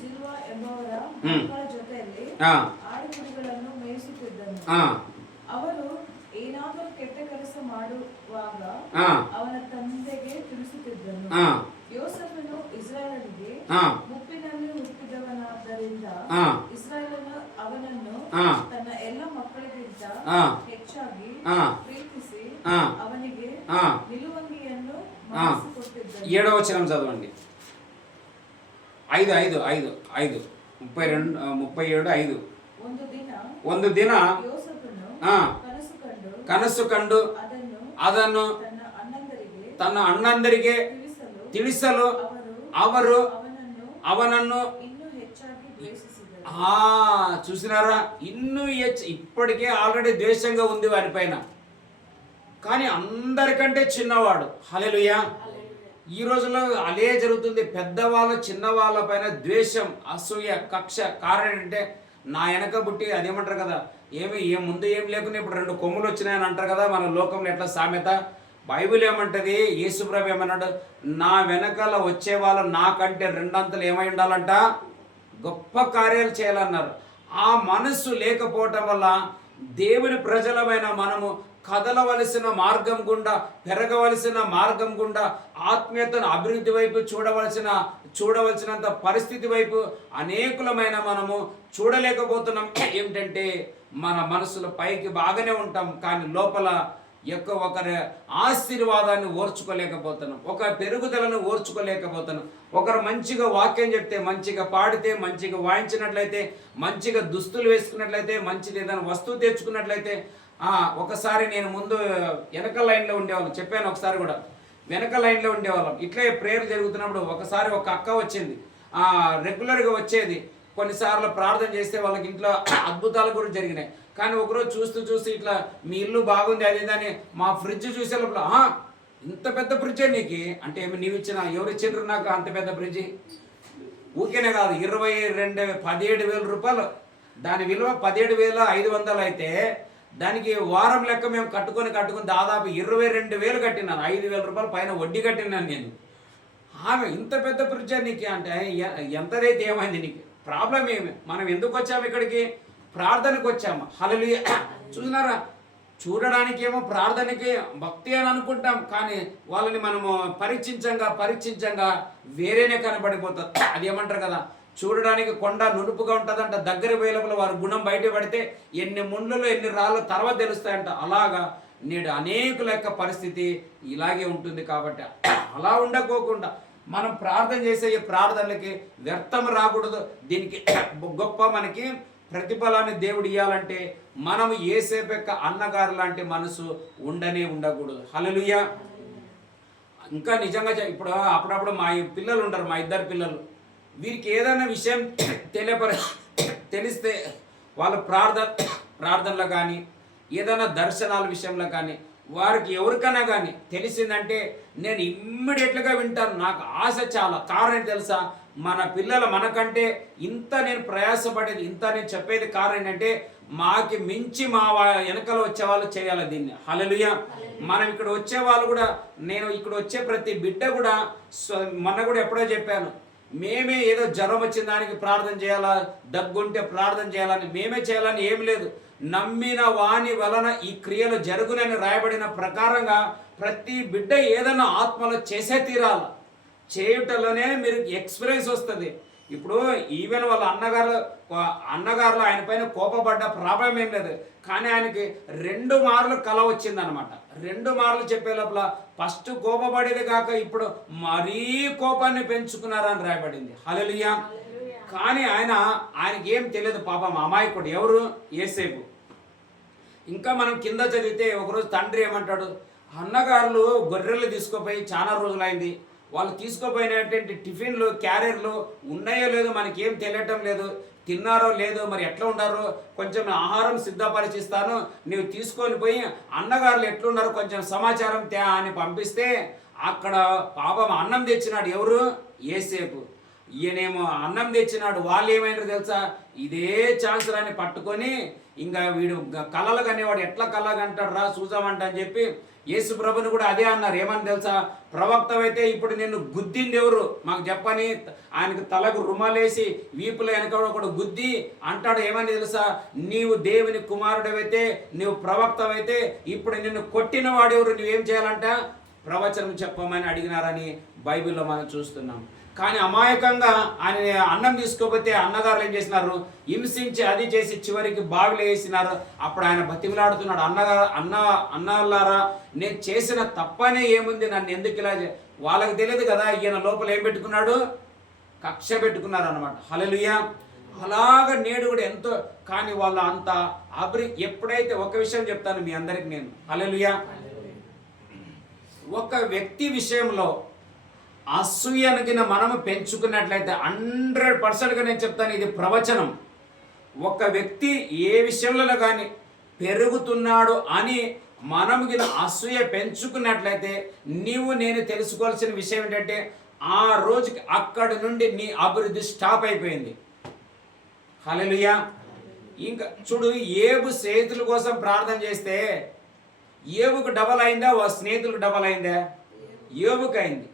ಸಿಲ್ವಾ ಎಂಬವರ ಮಕ್ಕಳ ಜೊತೆಯಲ್ಲಿ ಆಡುಕುರಿಗಳನ್ನು ಮೇಯಿಸುತ್ತಿದ್ದನು. ಅವರು ಏನಾದರೂ ಕೆಟ್ಟ ಕೆಲಸ ಮಾಡುವಾಗ ಅವನ ತಂದೆಗೆ ತಿಳಿಸುತ್ತಿದ್ದನು. ಯೋಸೇಫನು ಇಸ್ರಾಯೇಲನಿಗೆ ಮುಪ್ಪಿನಲ್ಲಿ ಹುಟ್ಟಿದವನಾದ್ದರಿಂದ ಇಸ್ರಾಯೇಲನು ಅವನನ್ನು ತನ್ನ ಎಲ್ಲ ಮಕ್ಕಳಿಗಿಂತ ಹೆಚ್ಚಾಗಿ ಪ್ರೀತಿಸಿ ಅವನಿಗೆ ನಿಲುವಂಗಿಯನ್ನು ಮಾಡಿಸಿಕೊಟ್ಟಿದ್ದನು. 7వ వచనం చదవండి. 5:5 37:5. ಒಂದು ದಿನ ಕನಸು ಕಂಡು ಅದನ್ನು ತನ್ನ ಅಣ್ಣಂದರಿಗೆ ತಿಳಿಸಲು ಅವರು ಅವನನ್ನು చూసినారా, ఇప్పటికే ఆల్రెడీ ద్వేషంగా ఉంది వారిపైన, కానీ అందరికంటే చిన్నవాడు. హల్లెలూయా. ఈ రోజుల్లో అదే జరుగుతుంది. పెద్దవాళ్ళు చిన్నవాళ్ళ పైన ద్వేషం, అసూయ, కక్ష. కారణం ఏంటంటే నా వెనక బుట్టి అదేమంటారు కదా, ఏం ముందు ఏం లేకుండా ఇప్పుడు 2 కొమ్ములు వచ్చినాయని అంటారు కదా మన లోకంలో. ఎట్లా సామెత. బైబిల్ ఏమంటది, యేసుప్రభు ఏమన్నాడు, నా వెనకాల వచ్చే వాళ్ళు నాకంటే 2 అంతలు ఏమై ఉండాలంట, గొప్ప కార్యాలు చేయాలన్నారు. ఆ మనస్సు లేకపోవటం వల్ల దేవుని ప్రజలమైన మనము కదలవలసిన మార్గం గుండా, పెరగవలసిన మార్గం గుండా, ఆత్మీయతను అభివృద్ధి వైపు చూడవలసినంత పరిస్థితి వైపు అనేకులమైన మనము చూడలేకపోతున్నాం. ఏమిటంటే మన మనసులో పైకి బాగానే ఉంటాం, కానీ లోపల ఒకరి ఆశీర్వాదాన్ని ఓర్చుకోలేకపోతున్నాం, ఒక పెరుగుదలను ఓర్చుకోలేకపోతున్నాం. ఒకరు మంచిగా వాక్యం చెప్తే, మంచిగా పాడితే, మంచిగా వాయించినట్లయితే, మంచిగా దుస్తులు వేసుకున్నట్లయితే, మంచిది ఏదైనా వస్తువు తెచ్చుకున్నట్లయితే. ఒకసారి నేను ముందు వెనక లైన్లో ఉండేవాళ్ళం, చెప్పాను ఒకసారి కూడా, వెనక లైన్లో ఉండేవాళ్ళం. ఇట్లే ప్రేయర్ జరుగుతున్నప్పుడు ఒకసారి ఒక అక్క వచ్చింది, రెగ్యులర్గా వచ్చేది. కొన్నిసార్లు ప్రార్థన చేస్తే వాళ్ళకి ఇంట్లో అద్భుతాలు కూడా జరిగినాయి. కానీ ఒకరోజు చూస్తూ ఇట్లా మీ ఇల్లు బాగుంది అది అని మా ఫ్రిడ్జ్ చూసే లోపల, ఇంత పెద్ద ఫ్రిడ్జే నీకు అంటే నీవు ఇచ్చిన, ఎవరు ఇచ్చిండ్రు నాకు అంత పెద్ద ఫ్రిడ్జ్? ఊరికేనే కాదు, 17,000 రూపాయలు దాని విలువ. 17,500 అయితే దానికి వారం లెక్క మేము కట్టుకొని దాదాపు 22,000 కట్టినాను. 5,000 రూపాయలు పైన వడ్డీ కట్టినాను నేను. ఆమె ఇంత పెద్ద ఫ్రిడ్జ్ నీకు అంటే ఎంతదైతే ఏమైంది నీకు? ప్రాబ్లం ఏమి? మనం ఎందుకు వచ్చాము ఇక్కడికి? ప్రార్థనకు వచ్చాము. హల్లెలూయా. చూసినారా, చూడడానికేమో ప్రార్థనకి భక్తి అని అనుకుంటాం, కానీ వాళ్ళని మనము పరీక్షించంగా వేరేనే కనబడిపోతుంది. అది ఏమంటారు కదా, చూడడానికి కొండ నునుపుగా ఉంటుందంట, దగ్గర వేలపుల వారి గుణం బయటపడితే ఎన్ని ముండ్లలో ఎన్ని రాళ్ళు తర్వాత తెలుస్తాయంట. అలాగా నేడు అనేకుల యొక్క పరిస్థితి ఇలాగే ఉంటుంది. కాబట్టి అలా ఉండకోకుండా మనం ప్రార్థన చేసే ఈ ప్రార్థనలకి వ్యర్థం రాకూడదు. దీనికి గొప్ప మనకి ప్రతిఫలాన్ని దేవుడు ఇవ్వాలంటే మనం యేసేపు యొక్క అన్నగారు లాంటి మనసు ఉండకూడదు. హల్లెలూయా. ఇంకా నిజంగా ఇప్పుడు అప్పుడప్పుడు మా పిల్లలు ఉంటారు, మా ఇద్దరు పిల్లలు, వీరికి ఏదైనా విషయం తెలిస్తే వాళ్ళు ప్రార్థనలో కానీ ఏదైనా దర్శనాల విషయంలో కానీ వారికి ఎవరికైనా కానీ తెలిసిందంటే నేను ఇమ్మీడియట్గా వింటాను. నాకు ఆశ చాలా. కారణం తెలుసా? మన పిల్లలు మనకంటే ఇంత నేను ప్రయాసపడేది, ఇంత నేను చెప్పేది కారణం ఏంటంటే మాకి మించి మా వెనకలు వచ్చేవాళ్ళు చేయాలి దీన్ని. హల్లెలూయా. మనం ఇక్కడ వచ్చేవాళ్ళు కూడా, నేను ఇక్కడ వచ్చే ప్రతి బిడ్డ కూడా మొన్న కూడా ఎప్పుడో చెప్పాను, మేమే ఏదో జ్వరం వచ్చిన దానికి ప్రార్థన చేయాలా, దగ్గుంటే ప్రార్థన చేయాలని మేమే చేయాలని ఏం లేదు. నమ్మిన వాని వలన ఈ క్రియలు జరుగునని రాయబడిన ప్రకారంగా ప్రతి బిడ్డ ఏదైనా ఆత్మలో చేసే తీరాల. చేయుటలోనే మీరు ఎక్స్పీరియన్స్ వస్తుంది. ఇప్పుడు ఈవెన్ వాళ్ళ అన్నగారులు ఆయన పైన కోపపడ్డ ప్రాబ్లం ఏం లేదు, కానీ ఆయనకి 2 మార్లు కల వచ్చిందనమాట. 2 మార్లు చెప్పే లోపల ఫస్ట్ కోపపడేది కాక ఇప్పుడు మరీ కోపాన్ని పెంచుకున్నారని రాయబడింది. హల్లెలూయా. కానీ ఆయనకి ఏం తెలియదు పాపం, అమాయకుడు. ఎవరు? యేసేపు. ఇంకా మనం కింద చదివితే ఒకరోజు తండ్రి ఏమంటాడు, అన్నగారులు గొర్రెలు తీసుకుపోయి చాలా రోజులైంది, వాళ్ళు తీసుకుపోయినటువంటి టిఫిన్లు క్యారియర్లు ఉన్నాయో లేదో మనకేం తెలియటం లేదు, తిన్నారో లేదో, మరి ఎట్లా ఉన్నారో కొంచెం ఆహారం సిద్ధపరిచిస్తాను, నీవు తీసుకొని పోయి అన్నగారులు ఎట్లున్నారో కొంచెం సమాచారం తే అని పంపిస్తే అక్కడ పాపం అన్నం తెచ్చినాడు. ఎవరు? యేసేపు. ఈయనేమో అన్నం తెచ్చినాడు. వాళ్ళు ఏమైనారు తెలుసా? ఇదే ఛాన్సులని పట్టుకొని ఇంకా వీడు కళలు కనేవాడు ఎట్లా కళ్ళగంటాడు రా చూసామంట అని చెప్పి యేసు ప్రభుని కూడా అదే అన్నారు. ఏమని తెలుసా? ప్రవక్తవైతే ఇప్పుడు నిన్ను గుద్దింది ఎవరు మాకు చెప్పని ఆయనకు తలకు రుమాలేసి వీపులో వెనక ఒకడు గుద్ది అంటాడు. ఏమని తెలుసా? నీవు దేవుని కుమారుడవైతే, నీవు ప్రవక్తవైతే ఇప్పుడు నిన్ను కొట్టిన వాడెవరు, నువ్వేం చేయాలంట? ప్రవచనం చెప్పమని అడిగినారని బైబిల్లో మనం చూస్తున్నాం. కానీ అమాయకంగా ఆయన అన్నం తీసుకోకపోతే అన్నగారులు ఏం చేసినారు? హింసించి అది చేసి చివరికి బావిలో వేసినారు. అప్పుడు ఆయన బతిమలాడుతున్నాడు, అన్నలారా నేను చేసిన తప్పనే ఏముంది, నన్ను ఎందుకు ఇలా వాళ్ళకి తెలియదు కదా ఈయన లోపల ఏం పెట్టుకున్నాడు? కక్ష పెట్టుకున్నారు అనమాట. హల్లెలూయా. అలాగ నేడు కూడా ఎంతో, కానీ వాళ్ళ అంత ఎప్పుడైతే ఒక విషయం చెప్తాను మీ అందరికి నేను, హల్లెలూయా, ఒక వ్యక్తి విషయంలో అసూయనగిన మనము పెంచుకున్నట్లయితే 100%గా నేను చెప్తాను, ఇది ప్రవచనం. ఒక వ్యక్తి ఏ విషయంలో కానీ పెరుగుతున్నాడు అని మనము గిన అసూయ పెంచుకున్నట్లయితే నీవు నేను తెలుసుకోవాల్సిన విషయం ఏంటంటే ఆ రోజుకి అక్కడి నుండి నీ అభివృద్ధి స్టాప్ అయిపోయింది. హల్లెలూయా. ఇంకా చూడు, ఏబు స్నేహితుల కోసం ప్రార్థన చేస్తే ఏబుకు డబల్ అయిందా? స్నేహితులకు డబల్ అయిందా? ఏబుకు అయింది.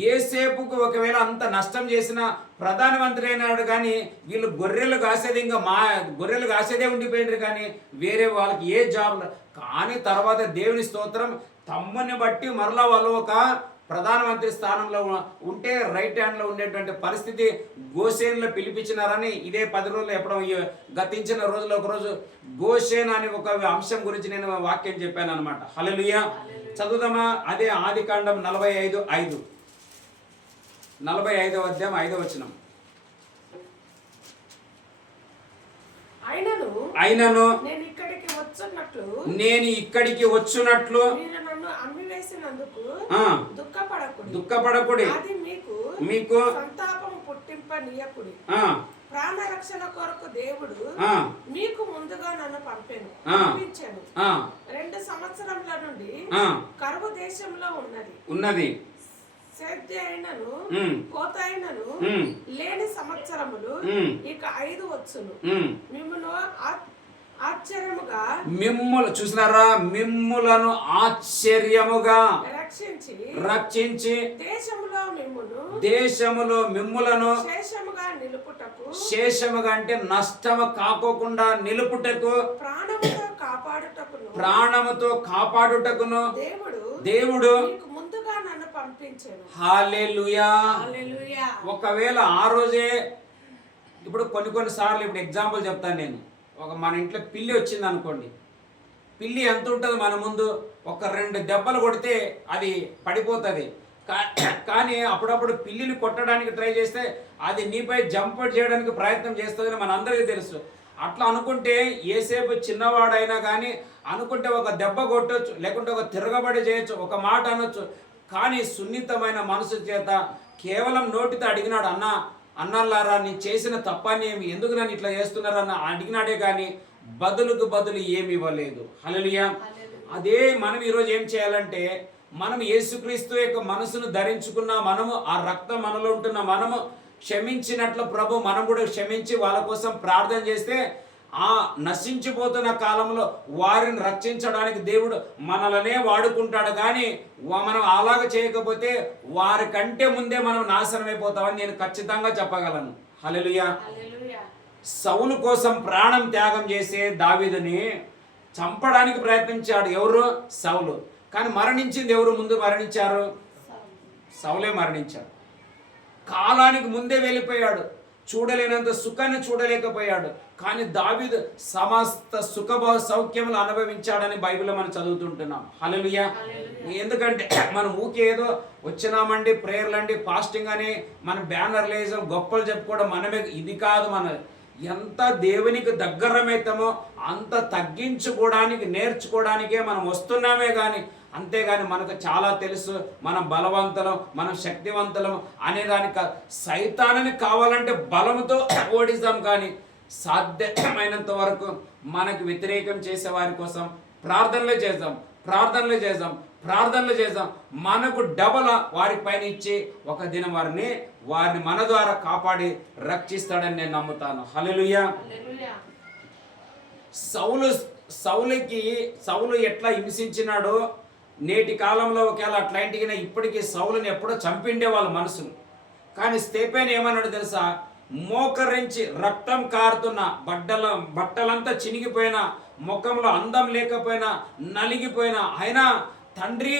యేసేపుకు ఒకవేళ అంత నష్టం చేసిన ప్రధానమంత్రి అయినాడు, కానీ వీళ్ళు గొర్రెలు కాసేది ఇంకా గొర్రెలు కాసేదే ఉండిపోయినారు, కానీ వేరే వాళ్ళకి ఏ జాబ్. కానీ తర్వాత దేవుని స్తోత్రం, తమ్ముని బట్టి మరలా వాళ్ళు ఒక ప్రధానమంత్రి స్థానంలో ఉంటే రైట్ హ్యాండ్లో ఉండేటువంటి పరిస్థితి గోషేన్లో పిలిపించినారని ఇదే 10 రోజులు ఎప్పుడో గతించిన రోజుల్లో ఒకరోజు గోషేన్ అని ఒక అంశం గురించి నేను వాక్యం చెప్పాను అనమాట. హల్లెలూయా. చదువుదామా? అదే ఆదికాండం 45:5, 45వ అధ్యాయం 5వ వచనం. అయినను నేను ఇక్కడికి వచ్చున్నట్లు దుఃఖపడకుడి, మీకు సంతాపము పుట్టింపనీయకుడి. ప్రాణరక్షణ కొరకు దేవుడు మీకు ముందుగా నన్ను పంపించాను. 2 సంవత్సరముల నుండి కరువు దేశంలో ఉన్నది. సేద్య అయినను కోత అయినను లేని సంవత్సరములు ఇక 5 వచ్చును. మిమ్మును మిమ్ములు చూసినారా? మిమ్ములను ఆశ్చర్యముగా రక్షించి దేశములో మిమ్ములను శేషముగా అంటే నష్టము కాకోకుండా నిలుపుటకు ప్రాణముతో కాపాడుటకును దేవుడు ముందుగా నన్ను పంపించాను. హల్లెలూయా. ఒకవేళ ఆ రోజే, ఇప్పుడు కొన్ని సార్లు ఇప్పుడు ఎగ్జాంపుల్ చెప్తాను నేను. మన ఇంట్లో పిల్లి వచ్చింది అనుకోండి, పిల్లి ఎంత ఉంటుంది మన ముందు? ఒక 2 దెబ్బలు కొడితే అది పడిపోతుంది. కానీ అప్పుడప్పుడు పిల్లిని కొట్టడానికి ట్రై చేస్తే అది నీపై జంప్ చేయడానికి ప్రయత్నం చేస్తుందని మనందరికీ తెలుసు. అట్లా అనుకుంటే ఏసేపు చిన్నవాడైనా కానీ అనుకుంటే ఒక దెబ్బ కొట్టొచ్చు, లేకుంటే ఒక తిరగబడి చేయొచ్చు, ఒక మాట అనొచ్చు. కానీ సున్నితమైన మనసు చేత కేవలం నోటితో అడిగినాడు, అన్నలారా నేను చేసిన తప్పని ఎందుకు నన్ను ఇట్లా చేస్తున్నారన్న అడిగినాడే కానీ బదులుకు బదులు ఏమి ఇవ్వలేదు. హల్లెలూయా. అదే మనం ఈరోజు ఏం చేయాలంటే, మనం యేసుక్రీస్తు యొక్క మనసును ధరించుకున్న మనము, ఆ రక్తం మనలో ఉంటున్న మనము క్షమించినట్లు ప్రభు మనం కూడా క్షమించి వాళ్ళ కోసం ప్రార్థన చేస్తే ఆ నశించిపోతున్న కాలంలో వారిని రక్షించడానికి దేవుడు మనలనే వాడుకుంటాడు. కానీ మనం అలాగ చేయకపోతే వారి కంటే ముందే మనం నాశనం అయిపోతామని నేను ఖచ్చితంగా చెప్పగలను. హల్లెలూయా. సౌలు కోసం ప్రాణం త్యాగం చేసే దావీదుని చంపడానికి ప్రయత్నించాడు ఎవరు? సౌలు. కానీ మరణించింది ఎవరు? ముందు మరణించారు సౌలే మరణించాడు. కాలానికి ముందే వెళ్ళిపోయాడు. చూడలేనంత సుఖాన్ని చూడలేకపోయాడు. కానీ దావీదు సమస్త సౌఖ్యములు అనుభవించాడని బైబిల్లో మనం చదువుతుంటున్నాం. హల్లెలూయా. ఎందుకంటే మనం ఊకే ఏదో వచ్చినామండి ప్రేయర్లండి ఫాస్టింగ్ అని మన బ్యానర్లు వేసాం గొప్పలు చెప్పుకోవడం మనమే, ఇది కాదు. మన ఎంత దేవునికి దగ్గరమైతామో అంత తగ్గించుకోవడానికి నేర్చుకోవడానికే మనం వస్తున్నామే కానీ, అంతేగాని మనకు చాలా తెలుసు మనం బలవంతులం మనం శక్తివంతులం అనేదానికి సైతాన్ని కావాలంటే బలంతో ఓడిస్తాం. కానీ సాధ్యమైనంత వరకు మనకు వ్యతిరేకం చేసే వారి కోసం ప్రార్థనలే చేద్దాం. మనకు డబల వారి పైన ఇచ్చి ఒక దినం వారిని మన ద్వారా కాపాడి రక్షిస్తాడని నేను నమ్ముతాను. హల్లెలూయా. సౌలు ఎట్లా హింసించినాడో నేటి కాలంలో ఒకవేళ అట్లాంటిగా ఇప్పటికీ సౌలుని ఎప్పుడో చంపిండే వాళ్ళ మనసును. కానీ స్తేఫెను ఏమన్నాడు తెలుసా? మోకరించి రక్తం కారుతున్న బట్టలంతా చినిగిపోయినా, ముఖంలో అందం లేకపోయినా, నలిగిపోయినా, అయినా తండ్రి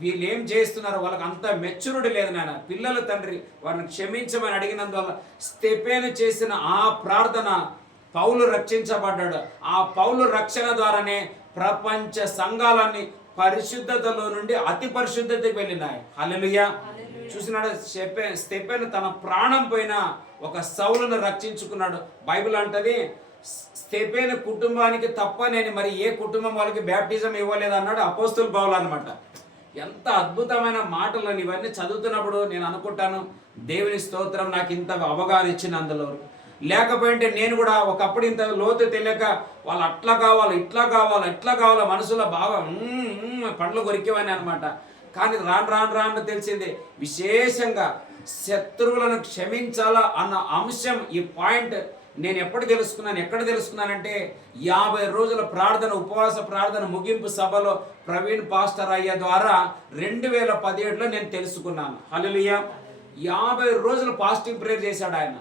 వీళ్ళు ఏం చేస్తున్నారు, వాళ్ళకి అంత మెచ్యూరిటీ లేదు నాయన, పిల్లలు తండ్రి వారిని క్షమించమని అడిగినందువల్ల స్తేఫెను చేసిన ఆ ప్రార్థన పౌలు రక్షించబడ్డాడు. ఆ పౌలు రక్షణ ద్వారానే ప్రపంచ సంఘాలన్నీ పరిశుద్ధతలో నుండి అతి పరిశుద్ధతకి వెళ్ళినాయి. హల్లెలూయా. చూసినాడు స్తేఫెను తన ప్రాణం పోయిన ఒక సౌలును రక్షించుకున్నాడు. బైబిల్ అంటది స్తేఫెను కుటుంబానికి తప్ప నేను మరి ఏ కుటుంబం వాళ్ళకి బ్యాప్టిజం ఇవ్వలేదు అన్నాడు అపోస్తలుల పౌలు అన్నమాట. ఎంత అద్భుతమైన మాటలు ఇవన్నీ చదువుతున్నప్పుడు నేను అనుకుంటాను, దేవుని స్తోత్రం, నాకు ఇంత అవగాహన ఇచ్చిన అందులో. లేకపోయింటే నేను కూడా ఒకప్పుడు ఇంత లోతు తెలియక వాళ్ళు అట్లా కావాలి ఇట్లా కావాలా మనసులో బాగా పండ్లు కొరికేవని అనమాట. కానీ రాను తెలిసింది విశేషంగా శత్రువులను క్షమించాలా అన్న అంశం, ఈ పాయింట్ నేను ఎక్కడ తెలుసుకున్నానంటే 50 రోజుల ప్రార్థన ఉపవాస ప్రార్థన ముగింపు సభలో ప్రవీణ్ పాస్టర్ అయ్య ద్వారా 2017లో నేను తెలుసుకున్నాను. హల్లెలూయా. 50 రోజులు ఫాస్టింగ్ ప్రేయర్ చేశాడు ఆయన.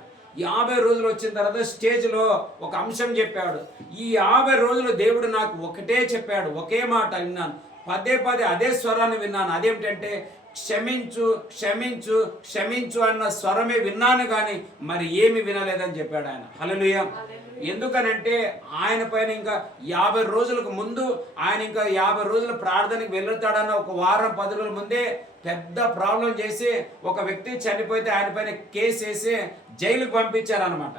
50 రోజులు వచ్చిన తర్వాత స్టేజ్లో ఒక అంశం చెప్పాడు. ఈ 50 రోజులు దేవుడు నాకు ఒకటే చెప్పాడు, ఒకే మాట విన్నాను, పదే అదే స్వరాన్ని విన్నాను. అదేమిటంటే క్షమించు అన్న స్వరమే విన్నాను కానీ మరి ఏమి వినలేదని చెప్పాడు ఆయన. హల్లెలూయా. ఎందుకనంటే ఆయన పైన ఇంకా 50 రోజులకు ముందు ఆయన ఇంకా 50 రోజుల ప్రార్థనకి వెళ్తాడన్న ఒక వారం 10 రోజుల ముందే పెద్ద ప్రాబ్లం చేసి ఒక వ్యక్తి చనిపోతే ఆయన పైన కేసు వేసి జైలుకు పంపించారనమాట.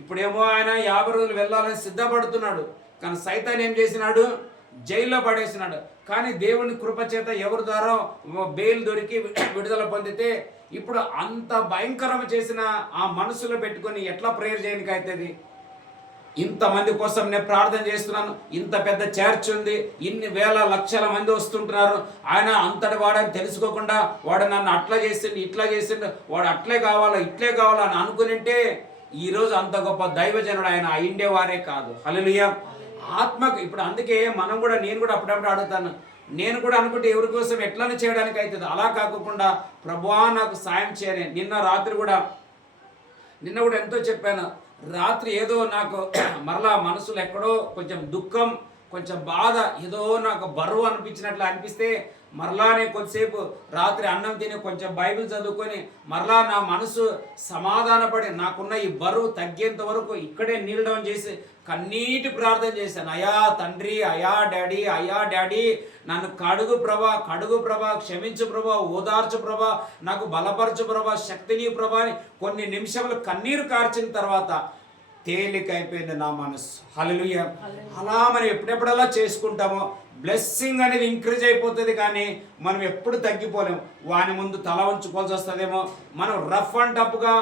ఇప్పుడేమో ఆయన 50 రోజులు వెళ్ళాలని సిద్ధపడుతున్నాడు. కానీ సైతాన్ ఏం చేసినాడు? జైల్లో పడేసినాడు. కానీ దేవుని కృపచేత ఎవరి ద్వారా బెయిల్ దొరికి విడుదల పొందితే ఇప్పుడు అంత భయంకరం చేసిన ఆ మనసులో పెట్టుకొని ఎట్లా ప్రేయర్ చేయడానికి అవుతుంది? ఇంతమంది కోసం నేను ప్రార్థన చేస్తున్నాను, ఇంత పెద్ద చర్చ్ ఉంది, ఇన్ని వేల లక్షల మంది వస్తుంటున్నారు, ఆయన అంతటి వాడని తెలుసుకోకుండా వాడు నన్ను అట్లా చేసిండు ఇట్లా చేసిండు, వాడు అట్లే కావాలా ఇట్లే కావాలా అని అనుకునింటే ఈరోజు అంత గొప్ప దైవజనుడు ఆయన అయిండేవారే కాదు. హల్లెలూయా. ఆత్మకు ఇప్పుడు అందుకే నేను కూడా అప్పుడప్పుడు అడుగుతాను, నేను కూడా అనుకుంటే ఎవరి కోసం ఎట్లా చేయడానికి అవుతుంది. అలా కాకుండా ప్రభువా నాకు సాయం చేయని నిన్న కూడా ఎంతో చెప్పాను. రాత్రి ఏదో నాకు మరలా మనసులో ఎక్కడో కొంచెం దుఃఖం కొంచెం బాధ ఏదో నాకు బరువు అనిపిస్తే మరలానే కొద్దిసేపు రాత్రి అన్నం తిని కొంచెం బైబిల్ చదువుకొని మరలా నా మనసు సమాధానపడి నాకున్న ఈ బరువు తగ్గేంత వరకు ఇక్కడే నీల్ డౌన్ చేసి కన్నీటి ప్రార్థన చేశాను. అయా తండ్రి, అయా డాడీ నన్ను కడుగు ప్రభా, క్షమించు ప్రభా, ఓదార్చు ప్రభా, నాకు బలపరచు ప్రభా, శక్తిని ప్రభా అని కొన్ని నిమిషములు కన్నీరు కార్చిన తర్వాత తేలిక అయిపోయింది నా మనసు. హల్లెలూయా. అలా మనం ఎప్పుడెప్పుడలా చేసుకుంటామో బ్లెస్సింగ్ అనేది ఇంక్రీజ్ అయిపోతుంది, కానీ మనం ఎప్పుడు తగ్గిపోలేము. వాని ముందు తల ఉంచుకోవాల్సి వస్తుందేమో. మనం రఫ్ అండ్ టఫ్గా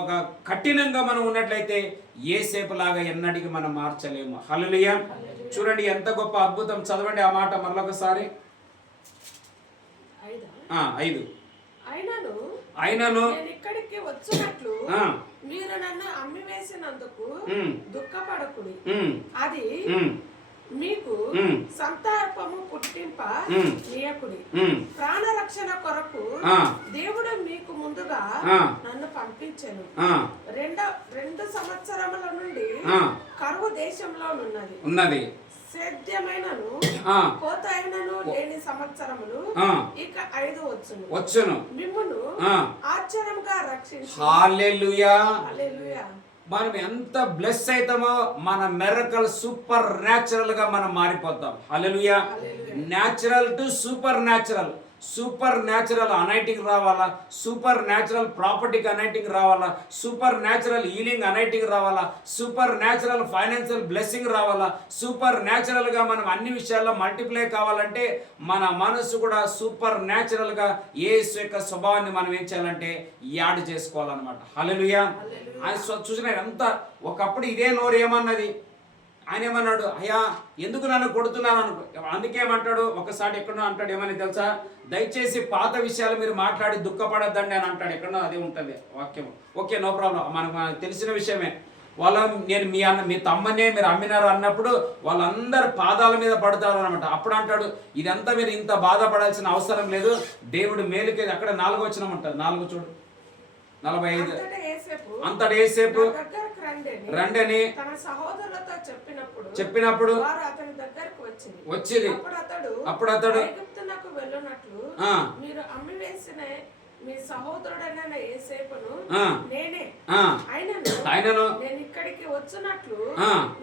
ఒక కఠినంగా మనం ఉన్నట్లయితే యేసేపు లాగా ఎన్నటికి మనం మార్చలేము. హల్లెలూయా. చూడండి ఎంత గొప్ప అద్భుతం. చదవండి ఆ మాట మరొకసారి. 5. అయినను నేను ఇక్కడికి వచ్చినట్లు మీరు నన్ను అమ్మి వేసినందుకు దుఃఖపడకుడి. అది మీకు సంతాపము పుట్టింప నీయకుడి. ప్రాణరక్షణ కొరకు దేవుడు మీకు ముందుగా నన్ను పంపించెను. 2 సంవత్సరముల నుండి కరువు దేశంలో ఉన్నది. సేద్యమైనను కోత అయినను లేని సంవత్సరములు ఇక 5 వచ్చును. మిమ్మును ఆశ్చర్యంగా రక్షించు. హల్లెలూయా. మనం ఎంత బ్లెస్ అవుతామో మన మెరకల్ సూపర్ న్యాచురల్ గా మనం మారిపోతాం. Hallelujah. Natural to supernatural. Supernatural anointing రావాలా, సూపర్ న్యాచురల్ ప్రాపర్టీకి అనైటింగ్ రావాలా, సూపర్ న్యాచురల్ హీలింగ్ అనైటింగ్ రావాలా, సూపర్ న్యాచురల్ ఫైనాన్షియల్ బ్లెస్సింగ్ రావాలా, సూపర్ న్యాచురల్ గా మనం అన్ని విషయాల్లో మల్టిప్లై కావాలంటే మన మనసు కూడా సూపర్ న్యాచురల్ గా యేసు యొక్క స్వభావాన్ని మనం ఏం చేయాలంటే యాడ్ చేసుకోవాలన్నమాట. హల్లెలూయా. ఆయన చూసిన ఎంత ఒకప్పుడు ఇదే నోరు ఏమన్నది, ఆయన ఏమన్నాడు, అయ్యా ఎందుకు నన్ను కొడుతున్నాను అనుకో. అందుకే ఏమంటాడు, ఒకసారి ఎక్కడో అంటాడు, ఏమని తెలుసా, దయచేసి పాత విషయాలు మీరు మాట్లాడి దుఃఖపడద్దండి అని అంటాడు. ఎక్కడో అదే ఉంటుంది వాక్యం. ఓకే, నో ప్రాబ్లం, మనకు తెలిసిన విషయమే. నేను మీ తమ్మనే మీరు అమ్మినారు అన్నప్పుడు వాళ్ళందరు పాదాల మీద పడతారు అనమాట. అప్పుడు అంటాడు, ఇదంతా మీరు ఇంత బాధపడాల్సిన అవసరం లేదు, దేవుడు మేలుకే. అక్కడ 4వ వచనం ఉంటుంది, 4 చూడు, 45. అంతటా యేసేపు రండని తన సహోదరులతో చెప్పినప్పుడు వచ్చింది. అప్పుడు అతడు ఐగుప్తునకు వెళ్ళునట్లు మీరు అమ్మి వేసిన మీ సహోదరుడైన యేసేపును నేనే. ఆయనను నేను ఇక్కడికి వచ్చినట్లు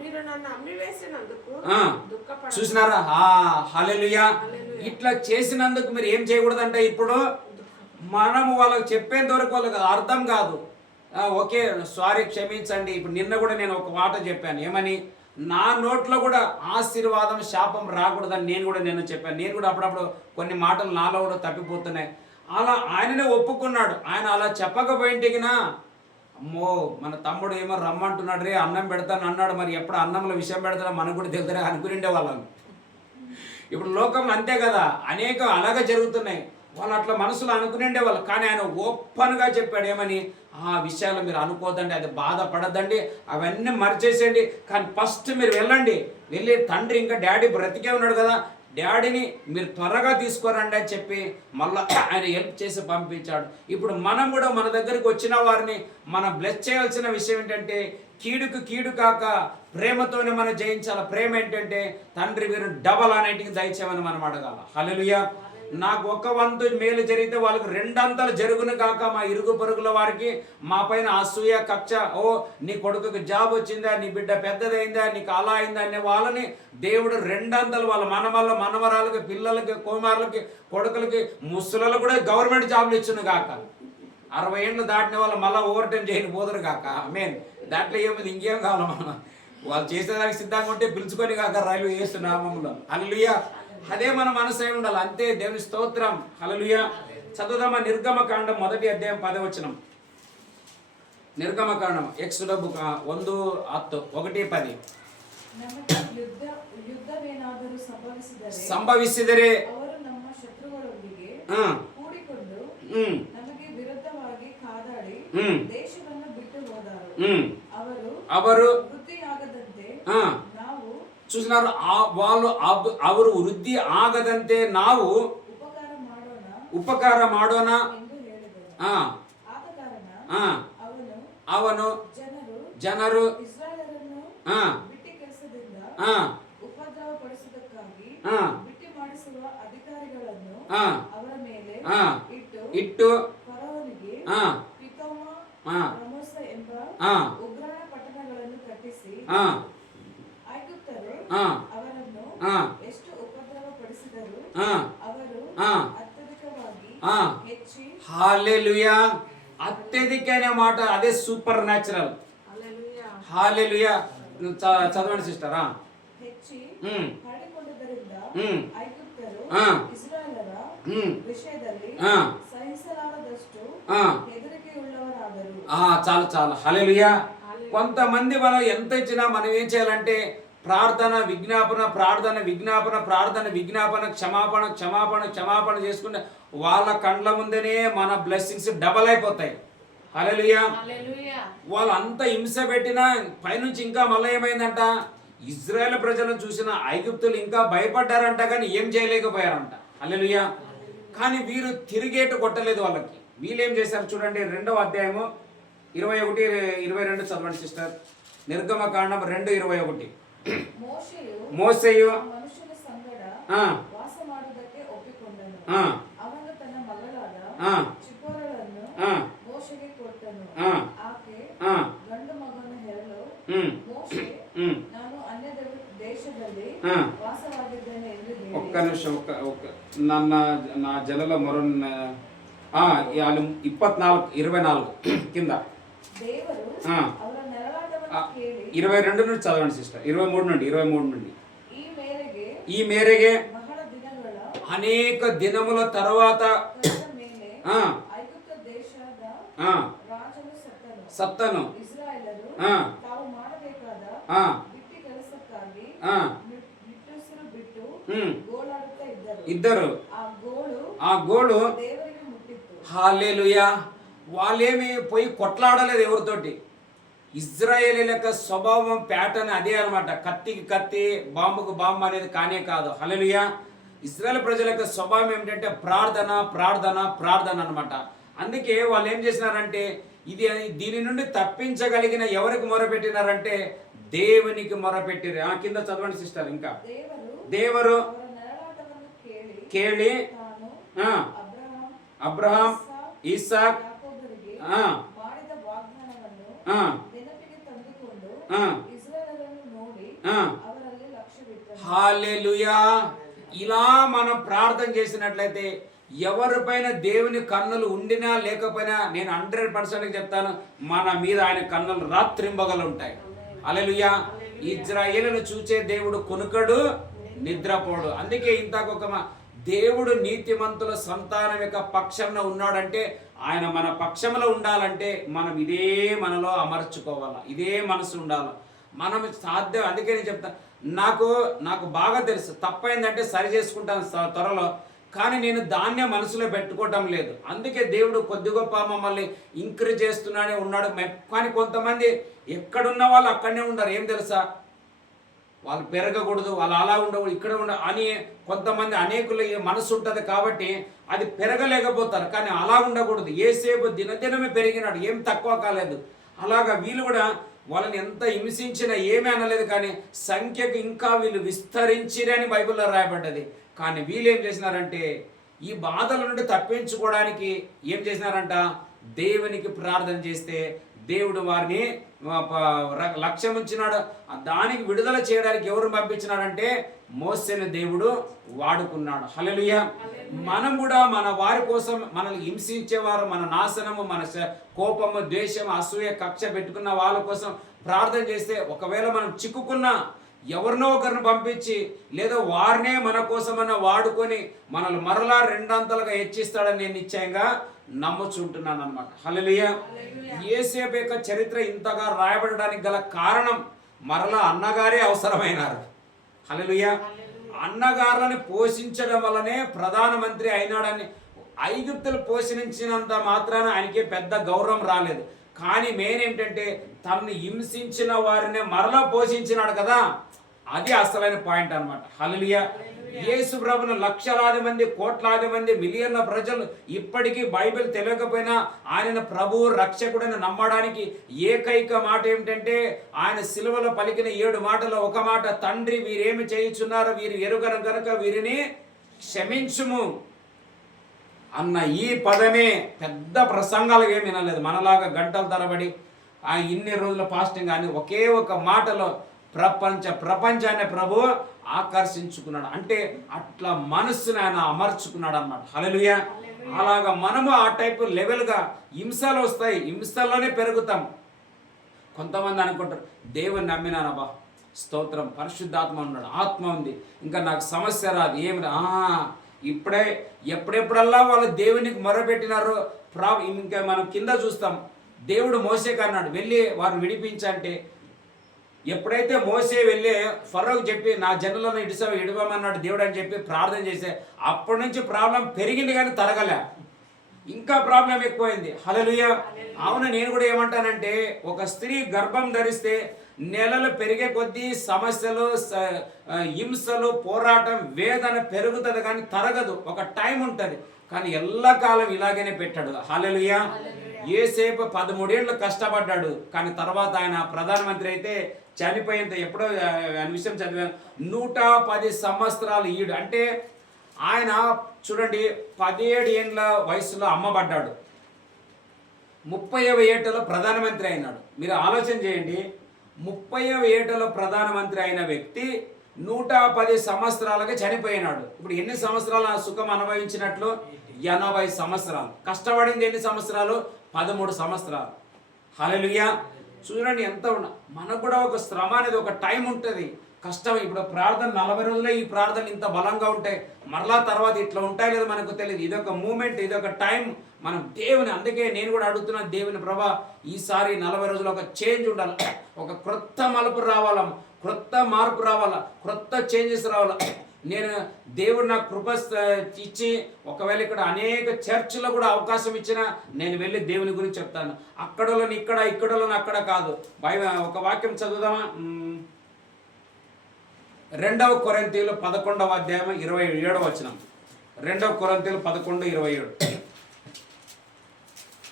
మీరు నన్ను అమ్మి వేసినందుకు దుఃఖపడ. చూసినారా? హల్లెలూయా. ఇట్లా చేసినందుకు మీరు ఏం చేయకూడదంటే, ఇప్పుడు మనము వాళ్ళకి చెప్పేంత వరకు వాళ్ళకి అర్థం కాదు. ఓకే, సారీ, క్షమించండి. ఇప్పుడు నిన్న కూడా నేను ఒక మాట చెప్పాను, ఏమని, నా నోట్లో కూడా ఆశీర్వాదం శాపం రాకూడదని నేను చెప్పాను. నేను కూడా అప్పుడప్పుడు కొన్ని మాటలు నాలో కూడా తప్పిపోతున్నాయి. అలా ఆయననే ఒప్పుకున్నాడు. ఆయన అలా చెప్పకపోయింటికినా, అమ్మో మన తమ్ముడు ఏమో రమ్మంటున్నాడు రే, అన్నం పెడతాను అన్నాడు, మరి ఎప్పుడు అన్నంలో విషయం పెడతాడో మనకు కూడా తెలుతారా అనుకునిండే వాళ్ళం. ఇప్పుడు లోకం అంతే కదా, అనేక అలాగే జరుగుతున్నాయి. వాళ్ళు అట్లా మనసులో అనుకునిండే వాళ్ళు. కానీ ఆయన ఓపెన్గా చెప్పాడు, ఏమని, ఆ విషయాలు మీరు అనుకోదండి, అది బాధపడద్దండి, అవన్నీ మర్చేసేయండి. కానీ ఫస్ట్ మీరు వెళ్ళి తండ్రి ఇంకా డాడీ బ్రతికే ఉన్నాడు కదా, డాడీని మీరు త్వరగా తీసుకోరండి అని చెప్పి మళ్ళీ ఆయన హెల్ప్ చేసి పంపించాడు. ఇప్పుడు మనం కూడా మన దగ్గరికి వచ్చిన వారిని మనం బ్లెస్ చేయాల్సిన విషయం ఏంటంటే, కీడుకు కీడు కాక ప్రేమతోనే మనం జయించాలి. ప్రేమ ఏంటంటే, తండ్రి మీరు డబల్ అనేటికి దయచేయమని మనం అడగాల. హల్లెలూయా. నాకు 1 వంతు మేలు జరిగితే వాళ్ళకి 2 అంతలు జరుగును కాక మా ఇరుగు పొరుగుల వారికి మా పైన అసూయ కక్ష, ఓ నీ కొడుకుకి జాబ్ వచ్చిందా, నీ బిడ్డ పెద్దదైందా, నీకు అలా అయిందా అనే వాళ్ళని దేవుడు 2 అంతలు వాళ్ళ మనవరాలకి, పిల్లలకి, కుమారులకి, కొడుకులకి, ముసలులకు కూడా గవర్నమెంట్ జాబ్లు ఇచ్చును కాక. 60 ఏళ్ళు దాటిన వాళ్ళు మళ్ళీ ఓవర్ టైం చేయని పోదురు కాక. మెయిన్ దాంట్లో ఏముంది, ఇంకేం కావాలి, మనం వాళ్ళు చేసేదానికి సిద్ధంగా ఉంటే పిలుచుకొని కాక రైలు వేస్తున్నామంలో. హల్లెలూయా. అదే మన మనసు అయి ఉండాలి. అంతే, దేవుని స్తోత్రం. హల్లెలూయా. చదువుదామా నిర్గమకాండం 1వ అధ్యాయం 10వ వచనం. ನಿರ್ಗಮಕಾಂಡ ಎಕ್ಸೋಡಸ್ ಬುಕ್ 1:10 ಯುದ್ಧವೇನಾದರೂ ಸಂಭವಿಸಿದರೆ ಅವರು ನಮ್ಮ ಶತ್ರುಗಳೊಂದಿಗೆ ಕೂಡಿಕೊಂಡು ನಮಗೆ ವಿರುದ್ಧವಾಗಿ ಕಾದಾಡಿ ದೇಶವನ್ನು ಬಿಟ್ಟು ಹೋದರು. ಅವರು ವೃದ್ಧಿಯಾಗದಂತೆ ನಾವು చూస్తున్నారు, వాళ్ళు ಅವರು వృద్ధి ಆಗದಂತೆ ನಾವು ಉಪಕಾರ ಮಾಡೋಣ ಎಂದು ಹೇಳಿದರು. ಆದ ಕಾರಣ ಅವನು ಜನರು ಇಸ್ರಾಯೇಲರನ್ನು ಬಿಟ್ಟಿ ಕೆಲಸದಿಂದ ಉಪದ್ರವ ಪಡಿಸುವುದಕ್ಕಾಗಿ ಬಿಟ್ಟಿ ಮಾಡಿಸುವ ಅಧಿಕಾರಿಗಳನ್ನು ಅವರ ಮೇಲೆ ಇಟ್ಟು ಫರೋಹನಿಗೆ ಪಿತೋಮ ರಮೋಸ ಎಂಬ ಉಗ್ರಾಣ ಪಟ್ಟಣಗಳನ್ನು ಕಟ್ಟಿಸಿ ಐಗುಪ್ತರು ಅವರನ್ನು ಎಷ್ಟು ಉಪದ್ರವ ಪಡಿಸಿದರು ಅವರು ಅತ್ಯಧಿಕವಾಗಿ ಹೆಚ್ಚಿ. హల్లెలూయా. అత్యధిక అనే మాట అదే సూపర్ న్యాచురల్. హల్లెలూయా. చదవండి సిస్టరా. ಹೆಚ್ಚಿ ಹ್ಮ್ ಮಾಡಿಕೊಂಡದರಿಂದ ಹ್ಮ್ ಐಗುಪ್ತರು ಹಾ ಇಸ್ರಾಯೇಲರ ಹ್ಮ್ ವಿಷಯದಲ್ಲಿ ಹಾ సహించలారదಷ್ಟು ఆ ಹೆದರಿಕೆಯುಳ್ಳವರಾದರು. చాలు చాలు. హల్లెలూయా. కొంతమంది మనం ఎంత ఇచ్చినా మనం ఏం చేయాలంటే ప్రార్థన విజ్ఞాపన, ప్రార్థన విజ్ఞాపన, ప్రార్థన విజ్ఞాపన, క్షమాపణ క్షమాపణ క్షమాపణ చేసుకుంటే వాళ్ళ కండ్ల ముందేనే మన బ్లెస్సింగ్స్ డబల్ అయిపోతాయి. హల్లెలూయా. వాళ్ళు అంత హింస పెట్టినా పైనుంచి ఇంకా మళ్ళీ ఏమైందంట, ఇజ్రాయెల్ ప్రజలను చూసిన ఐగుప్తులు ఇంకా భయపడ్డారంట, కానీ ఏం చేయలేకపోయారంట. హల్లెలూయా. కానీ వీరు తిరిగేటు కొట్టలేదు వాళ్ళకి. వీళ్ళేం చేశారు చూడండి, 2వ అధ్యాయము 21-22 చదవండి సిస్టర్. నిర్గమకాండం 2:21. మోషేయు ಮನುಷ್ಯನ ಸಂಗಡ ವಾಸ ಮಾಡುವುದಕ್ಕೆ ಒಪ್ಪಿಕೊಂಡನು. ಅವನು ತನ್ನ ಮಗಳಾದ ಚಿಪ್ಪೋರಳನ್ನು ಮೋಶೆಗೆ ಕೊಟ್ಟನು. ಆಕೆ ಗಂಡು ಮಗನ ಹೆರಲು ಮೋಶೆ ನಾನು ಅನ್ಯ ದೇಶದಲ್ಲಿ ವಾಸವಾಗಿದ್ದೇನೆ ಎಂದು ಹೇಳಿ. ఒక్క నిమిషం, నా జలలో మరో 24 కింద ದೇವರು ಅವರ ನೆರಳಾಟವನ್ನು ಕೇಳಿ 22 నుండి చదవండి సిస్టర్. 23 నుండి. ఈ మేರೆಗೆ ಬಹಳ ದಿನಗಳ అనేక దినముల తర్వాత ಮೇಲೆ ಐಗುಪ್ತ ದೇಶದ ರಾಜನು ಸತ್ತನು. ಇಸ್ರಾಯೇಲರು ತಾವು ಮಾಡಬೇಕಾದ ಬಿಟ್ಟಿ ಕೆಲಸಕ್ಕಾಗಿ ನಿಟ್ಟುಸಿರು ಬಿಟ್ಟು ಗೋಳಾಡುತ್ತಾ ಇದ್ದರು. ಆ ಗೋಳು ದೇವರಿಗೆ ಮುಟ್ಟಿತ್ತು. హల్లెలూయా. వాళ్ళేమి పోయి కొట్లాడలేదు ఎవరితోటి. ఇజ్రాయేలీల యొక్క స్వభావం ప్యాటర్న్ అదే అనమాట. కత్తికి కత్తి, బాంబుకు బాంబు అనేది కానే కాదు. హల్లెలూయా. ఇజ్రాయేల్ ప్రజల యొక్క స్వభావం ఏమిటంటే ప్రార్థన ప్రార్థన ప్రార్థన అనమాట. అందుకే వాళ్ళు ఏం చేసినారంటే దీని నుండి తప్పించగలిగిన ఎవరికి మొరపెట్టినారంటే దేవునికి మొరపెట్టిరు. కింద చదవండి సిస్టర్. ఇంకా దేవరు కేಳಿ అబ్రహాం ఇస్సాక్ ಮಾಡಿದ ವಾಗ್ದಾನವನ್ನು ನೆನಪಿಗೆ ತಂದುಕೊಂಡು ಇಸ್ರಾಯೇಲರನ್ನು ನೋಡಿ ಅವರಲ್ಲಿ ಲಕ್ಷ್ಯವಿಟ್ಟನು. హల్లెలూయా. ఇలా మనం ప్రార్థన చేసినట్లయితే ఎవరిపైన దేవుని కన్నులు ఉండినా లేకపోయినా నేను 100% చెప్తాను, మన మీద ఆయన కన్నులు రాత్రింబగలు ఉంటాయి. హల్లెలూయా. ఇజ్రాయేలును చూచే దేవుడు కొనుకడు నిద్రపోడు. అందుకే ఇంతకొక దేవుడు నీతిమంతుల సంతానం యొక్క పక్షంలో ఉన్నాడంటే ఆయన మన పక్షంలో ఉండాలంటే మనం ఇదే మనలో అమర్చుకోవాలి, ఇదే మనసు ఉండాలి. మనం సాధ్యం. అందుకే నేను చెప్తాను, నాకు బాగా తెలుసు తప్పైందంటే సరి చేసుకుంటాను త్వరలో, కానీ నేను దాన్నే మనసులో పెట్టుకోవటం లేదు. అందుకే దేవుడు కొద్ది గొప్ప మమ్మల్ని ఇంక్రీజ్ చేస్తున్నానే ఉన్నాడు. కానీ కొంతమంది ఎక్కడున్న వాళ్ళు అక్కడనే ఉండరు. ఏం తెలుసా, వాళ్ళు పెరగకూడదు, వాళ్ళు అలా ఉండకూడదు, ఇక్కడ అని కొంతమంది అనేకుల మనసు ఉంటుంది కాబట్టి అది పెరగలేకపోతారు. కానీ అలా ఉండకూడదు. ఏసేపు దినదినమే పెరిగినాడు, ఏం తక్కువ కాలేదు. అలాగా వీళ్ళు కూడా వాళ్ళని ఎంత హింసించినా ఏమీ అనలేదు, కానీ సంఖ్యకు ఇంకా వీళ్ళు విస్తరించిరని బైబిల్లో రాయబడ్డది. కానీ వీళ్ళు ఏం చేసినారంటే ఈ బాధల నుండి తప్పించుకోవడానికి ఏం చేసినారంట, దేవునికి ప్రార్థన చేస్తే దేవుడు వారిని లక్ష్యం ఉంచినాడు. దానికి విడుదల చేయడానికి ఎవరు పంపించినాడంటే మోసేని దేవుడు వాడుకున్నాడు. హల్లెలూయా. మనం కూడా మన వారి కోసం, మనల్ని హింసించేవారు, మన నాశనము, మన కోపము, ద్వేషం, అసూయ, కక్ష పెట్టుకున్న వాళ్ళ కోసం ప్రార్థన చేస్తే ఒకవేళ మనం చిక్కుకున్నా ఎవరినో ఒకరిని పంపించి లేదా వారినే మన కోసమన్నా వాడుకొని మనల్ని మరలా 2 హెచ్చిస్తాడని నేను నిశ్చయంగా నమ్ముచుంటున్నాను అనమాట. హల్లెలూయా. యేసేపు యొక్క చరిత్ర ఇంతగా రాయబడడానికి గల కారణం మరలా అన్నగారే అవసరమైనారు. హల్లెలూయా. అన్నగారులను పోషించడం వల్లనే ప్రధానమంత్రి అయినాడని. ఐగుప్తులు పోషించినంత మాత్రాన ఆయనకి పెద్ద గౌరవం రాలేదు. కానీ మెయిన్ ఏంటంటే తనని హింసించిన వారిని మరలా పోషించినాడు కదా, అది అసలైన పాయింట్ అనమాట. హల్లెలూయా. యేసు ప్రభువును లక్షలాది మంది, కోట్లాది మంది, మిలియన్ల ప్రజలు ఇప్పటికీ బైబిల్ తెలియకపోయినా ఆయన ప్రభువు రక్షకుడని నమ్మడానికి ఏకైక మాట ఏమిటంటే ఆయన సిలువలో పలికిన 7 మాటల్లో ఒక మాట, తండ్రి వీరేమి చేయుచున్నారో వీరు ఎరుగను గనుక వీరిని క్షమించుము అన్న ఈ పదమే. పెద్ద ప్రసంగాలు ఏమి వినలేదు, మనలాగా గంటల తరబడి ఇన్ని రోజుల ఫాస్టింగ్ అని ఒకే ఒక మాటలో ప్రపంచాన్ని ప్రభు ఆకర్షించుకున్నాడు. అంటే అట్లా మనస్సుని ఆయన అమర్చుకున్నాడు అన్నమాట. హల్లెలూయా. అలాగా మనము ఆ టైపు లెవెల్గా హింసలు వస్తాయి, హింసల్లోనే పెరుగుతాం. కొంతమంది అనుకుంటారు దేవుని నమ్మినానబ్బా, స్తోత్రం, పరిశుద్ధాత్మ ఉన్నాడు, ఆత్మ ఉంది, ఇంకా నాకు సమస్య రాదు, ఏమి ఇప్పుడే ఎప్పుడెప్పుడల్లా వాళ్ళు దేవునికి మొరపెట్టినారో ఇంకా మనం కింద చూస్తాం. దేవుడు మోసేకి అన్నాడు వెళ్ళి వారిని విడిపించంటే, ఎప్పుడైతే మోసే వెళ్ళి ఫరోకు చెప్పి నా జనులను ఇడవమన్నాడు దేవుడు అని చెప్పి ప్రార్థన చేసే, అప్పటి నుంచి ప్రాబ్లం పెరిగింది కానీ తరగలే, ఇంకా ప్రాబ్లం ఎక్కువైంది. హల్లెలూయా. అవును, నేను కూడా ఏమంటానంటే, ఒక స్త్రీ గర్భం ధరిస్తే నెలలు పెరిగే కొద్దీ సమస్యలు, హింసలు, పోరాటం, వేదన పెరుగుతుంది కానీ తరగదు. ఒక టైం ఉంటుంది, కానీ ఎల్లకాలం ఇలాగనే పెట్టాడు. హల్లెలూయా. యోసేపు 13 ఏళ్ళు కష్టపడ్డాడు, కానీ తర్వాత ఆయన ప్రధానమంత్రి అయితే చనిపోయేంత ఎప్పుడో ఆయన విషయం చదివాను, 110 సంవత్సరాలు ఈడు. అంటే ఆయన చూడండి 17 ఏళ్ళ వయసులో అమ్మబడ్డాడు, 30వ ఏటలో ప్రధానమంత్రి అయినాడు. మీరు ఆలోచన చేయండి, 30వ ఏటలో ప్రధానమంత్రి అయిన వ్యక్తి 110 సంవత్సరాలకి చనిపోయినాడు. ఇప్పుడు ఎన్ని సంవత్సరాలు ఆ సుఖం అనుభవించినట్లు? 80 సంవత్సరాలు. కష్టపడింది ఎన్ని సంవత్సరాలు? 13 సంవత్సరాలు. హల్లెలూయా. చూడండి ఎంత మనకు కూడా ఒక శ్రమ అనేది ఒక టైం ఉంటుంది, కష్టం. ఇప్పుడు ప్రార్థన 40 రోజులే ఈ ప్రార్థనలు ఇంత బలంగా ఉంటాయి, మరలా తర్వాత ఇట్లా ఉంటాయి లేదా మనకు తెలియదు. ఇదొక మూమెంట్, ఇదొక టైం. మనం దేవుని, అందుకే నేను కూడా అడుగుతున్నాను దేవుని, ప్రభా ఈసారి 40 రోజులు ఒక చేంజ్ ఉండాలి, ఒక క్రొత్త మలుపు రావాలా, క్రొత్త మార్పు రావాలా, క్రొత్త చేంజెస్ రావాలా. నేను దేవుడు నాకు కృప ఇచ్చి ఒకవేళ ఇక్కడ అనేక చర్చిలో కూడా అవకాశం ఇచ్చినా నేను వెళ్ళి దేవుని గురించి చెప్తాను. అక్కడలోని ఇక్కడ, ఇక్కడలోని అక్కడ కాదు. ఒక వాక్యం చదువుదామా? 2వ కొరింథీయులు 11వ అధ్యాయం 27వ వచనం. 2వ కొరింథీయులు 11:27.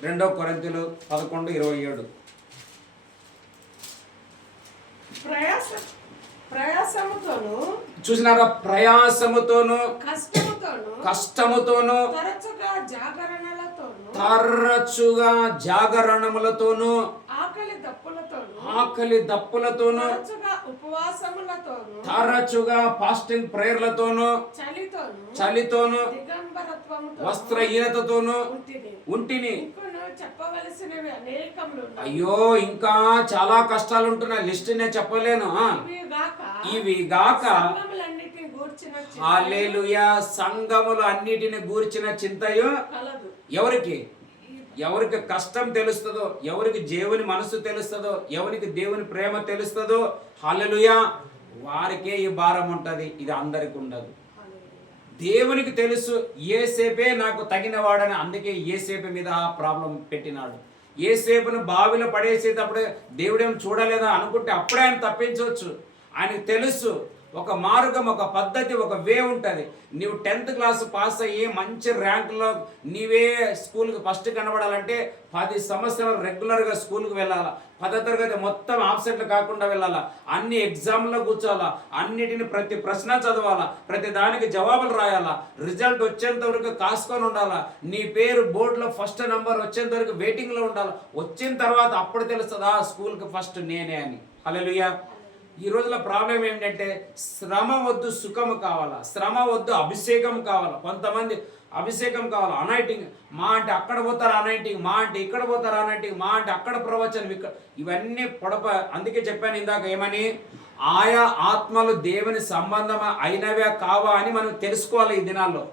2వ కొరింథీయులు 11:27. ప్రయాసముతోను, చూసినారా? ప్రయాసముతోను, కష్టముతోను, తరచుగా జాగరణములతోను, ఆకలి దప్పులతోను, తరచుగా ఫాస్టింగ్ ప్రేయర్లతోను, చలితోను, వస్త్రహీనతతోను ఉంటిని. చెప్పవలసినవి అనేకములు. అయ్యో, ఇంకా చాలా కష్టాలు ఉంటున్నాయి, లిస్ట్ నేను చెప్పలేను. ఇవి గాక హల్లెలూయా, సంఘములు అన్నిటిని గూర్చిన చింతయు ఎవరికి? ఎవరికి కష్టం తెలుస్తుందో, ఎవరికి దేవుని మనసు తెలుస్తుందో, ఎవరికి దేవుని ప్రేమ తెలుస్తుందో, హల్లెలూయా, వారికే ఈ భారం ఉంటుంది. ఇది అందరికి ఉండదు. దేవునికి తెలుసు యేసేపే నాకు తగినవాడని, అందుకే యేసేపు మీద ఆ ప్రాబ్లం పెట్టినాడు. యేసేపును బావిలో పడేసేటప్పుడు దేవుడేం చూడలేదా అనుకుంటే అప్పుడే ఆయన తప్పించవచ్చు. ఆయనకు తెలుసు ఒక మార్గం, ఒక పద్ధతి, ఒక వే ఉంటుంది. నీవు 10th క్లాస్ పాస్ అయ్యి మంచి ర్యాంకులో నీవే స్కూల్కి ఫస్ట్ కనబడాలంటే 10 సంవత్సరాలు రెగ్యులర్గా స్కూల్కి వెళ్ళాలా, 10వ తరగతి మొత్తం ఆబ్సెంట్లు కాకుండా వెళ్ళాలా, అన్ని ఎగ్జామ్లో కూర్చోవాలా, అన్నిటిని ప్రతి ప్రశ్న చదవాలా, ప్రతి దానికి జవాబులు రాయాలా, రిజల్ట్ వచ్చేంత వరకు కాసుకొని ఉండాలా, నీ పేరు బోర్డులో ఫస్ట్ నెంబర్ వచ్చేంత వరకు వెయిటింగ్లో ఉండాలి. వచ్చిన తర్వాత అప్పుడు తెలుస్తుందా స్కూల్కి ఫస్ట్ నేనే అని. హల్లెలూయా. ఈ రోజుల ప్రాబ్లం ఏంటంటే శ్రమ వద్దు సుఖము కావాలా, శ్రమ వద్దు అభిషేకం కావాలా. కొంతమంది అభిషేకం కావాలా, అనాయింటింగ్, మా అంటే అక్కడ పోతారు అనాయింటింగ్, మా అంటే ఇక్కడ పోతారు అనాయింటింగ్, మా అంటే అక్కడ ప్రవచనం, ఇక్కడ, ఇవన్నీ అందుకే చెప్పాను ఇందాక ఏమని, ఆయా ఆత్మలు దేవుని సంబంధం అయినవే కావా అని మనం తెలుసుకోవాలి ఈ దినాల్లో.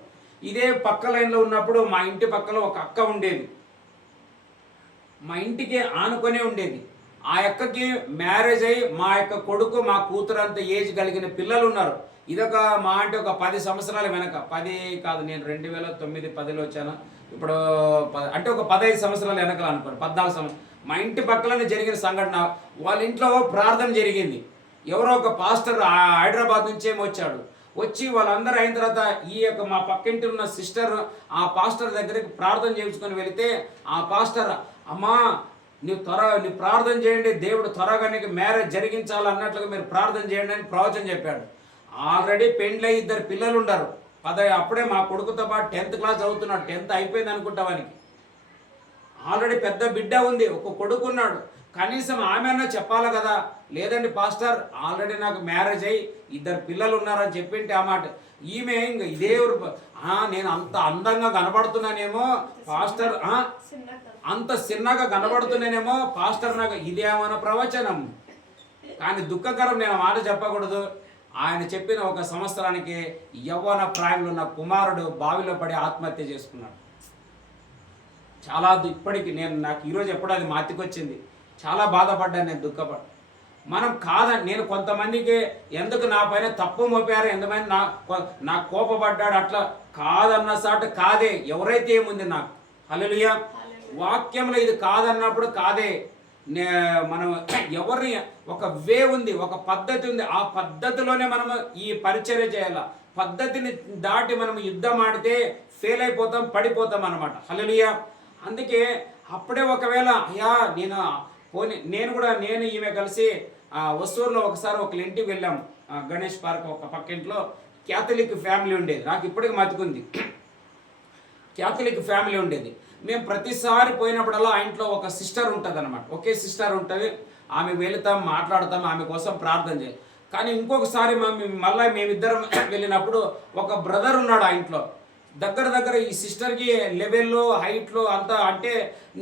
ఇదే పక్క లైన్లో ఉన్నప్పుడు మా ఇంటి పక్కలో ఒక అక్క ఉండేది, మా ఇంటికి ఆనుకొనే ఉండేది. ఆ అక్కకి మ్యారేజ్ అయ్యి మా యొక్క కొడుకు, మా కూతురు అంత ఏజ్ కలిగిన పిల్లలు ఉన్నారు. ఇదొక మా అంటే ఒక 10 సంవత్సరాల వెనక, 10 కాదు, నేను 2009-10లో వచ్చాను, ఇప్పుడు అంటే ఒక 15 సంవత్సరాల వెనకలు అనుకోండి, 14 సంవత్సరాలు. మా ఇంటి పక్కనే జరిగిన సంఘటన. వాళ్ళ ఇంట్లో ప్రార్థన జరిగింది. ఎవరో ఒక పాస్టర్ హైదరాబాద్ నుంచి ఏమో వచ్చాడు. వచ్చి వాళ్ళందరూ అయిన తర్వాత ఈ యొక్క మా పక్కింటి ఉన్న సిస్టర్ ఆ పాస్టర్ దగ్గరికి ప్రార్థన చేయించుకొని వెళితే, ఆ పాస్టర్, అమ్మా నీవు ప్రార్థన చేయండి, దేవుడు త్వరగా నీకు మ్యారేజ్ జరిగించాలన్నట్లుగా మీరు ప్రార్థన చేయండి అని ప్రవచనం చెప్పాడు. ఆల్రెడీ పెండ్లై 2 పిల్లలు ఉన్నారు. అప్పుడే మా కొడుకుతో పాటు 10th క్లాస్ చదువుతున్నాడు, 10th అయిపోయింది అనుకుంటావానికి. ఆల్రెడీ పెద్ద బిడ్డ ఉంది, ఒక కొడుకు ఉన్నాడు. కనీసం ఆమె అన్నా చెప్పాలి కదా. లేదండి పాస్టర్, ఆల్రెడీ నాకు మ్యారేజ్ అయ్యి 2 పిల్లలు ఉన్నారని చెప్పింటే ఆ మాట. ఈమె ఇంక ఇదే నేను అంత అందంగా కనబడుతున్నానేమో పాస్టర్, అంత చిన్నగా కనబడుతున్నానేమో పాస్టర్ నాకు ఇదేమన్న ప్రవచనం. కానీ దుఃఖకరం, నేను మాట చెప్పకూడదు. ఆయన చెప్పిన 1 సంవత్సరానికి యవ్వన ప్రాయంలో ఉన్న కుమారుడు బావిలో పడి ఆత్మహత్య చేసుకున్నాడు. చాలా ఇప్పటికి నాకు ఈరోజు ఎప్పుడు అది మాతికొచ్చింది. చాలా బాధపడ్డాను, నేను దుఃఖపడ్డా. మనం కాదని, నేను కొంతమందికి ఎందుకు నా పైన తప్పు మోపారు, ఎంతమంది నా కోపపడ్డాడు, అట్లా కాదన్న సాట కాదే. ఎవరైతే ఏముంది నాకు, హల్లెలూయా. వాక్యంలో ఇది కాదన్నప్పుడు కాదే. మనం ఎవరిని, ఒక వే ఉంది, ఒక పద్ధతి ఉంది, ఆ పద్ధతిలోనే మనము ఈ పరిచర్య చేయాల. పద్ధతిని దాటి మనం యుద్ధం ఆడితే ఫెయిల్ అయిపోతాం, పడిపోతాం అన్నమాట. హల్లెలూయా. అందుకే అప్పుడే ఒకవేళ అయ్యా నేను ఈమె కలిసి వస్తూరులో ఒకసారి ఒక ఇంటికి వెళ్ళాము. గణేష్ పార్క్ ఒక పక్కింట్లో క్యాథలిక్ ఫ్యామిలీ ఉండేది. నాకు ఇప్పటికి మతికుంది. క్యాథలిక్ ఫ్యామిలీ ఉండేది. మేము ప్రతిసారి పోయినప్పుడల్లా ఆ ఇంట్లో ఒక సిస్టర్ ఉంటుంది అన్నమాట. ఒకే సిస్టర్ ఉంటుంది. ఆమె వెళుతాం, మాట్లాడతాం, ఆమె కోసం ప్రార్థన చేయాలి. కానీ ఇంకొకసారి మళ్ళీ మేమిద్దరం వెళ్ళినప్పుడు ఒక బ్రదర్ ఉన్నాడు ఆ ఇంట్లో. దగ్గర ఈ సిస్టర్కి లెవెల్లో, హైట్లో అంతా. అంటే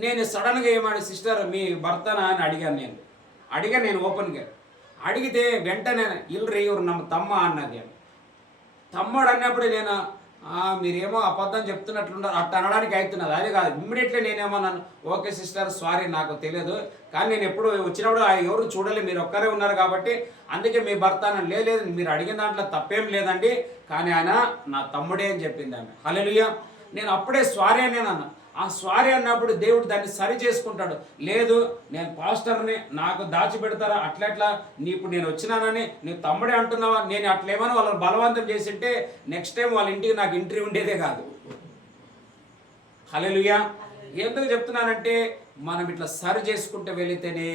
నేను సడన్గా ఏమాడి, సిస్టర్ మీ భర్తనా అని అడిగాను నేను ఓపెన్గా. అడిగితే వెంటనే ఇల్లు ఇవ్వరు నమ్మ తమ్మ అన్నది. తమ్ముడు అన్నప్పుడు నేను మీరేమో అబద్ధం చెప్తున్నట్లున్నారు అట్ట అనడానికి అవుతున్నది. అదే కాదు, ఇమ్మీడియట్లీ నేనేమో నన్ను ఓకే సిస్టర్ సారీ నాకు తెలియదు, కానీ నేను ఎప్పుడు వచ్చినప్పుడు ఎవరు చూడలే, మీరు ఒక్కరే ఉన్నారు కాబట్టి అందుకే మీ భర్త లేదు మీరు అడిగిన దాంట్లో తప్పేం లేదండి, కానీ ఆయన నా తమ్ముడే అని చెప్పింది ఆమె. హల్లెలూయా. నేను అప్పుడే సారీ అని అన్నా. ఆ సారీ అన్నప్పుడు దేవుడు దాన్ని సరి చేసుకుంటాడు. లేదు నేను పాస్టర్ని, నాకు దాచిపెడతారా, అట్లా ఇప్పుడు నేను వచ్చినానని నీవు తమ్ముడే అంటున్నావా, నేను అట్లేమని వాళ్ళని బలవంతం చేసింటే నెక్స్ట్ టైం వాళ్ళ ఇంటికి నాకు ఎంట్రీ ఉండేదే కాదు. హల్లెలూయా. ఎందుకు చెప్తున్నానంటే మనం ఇట్లా సరి చేసుకుంటూ వెళితేనే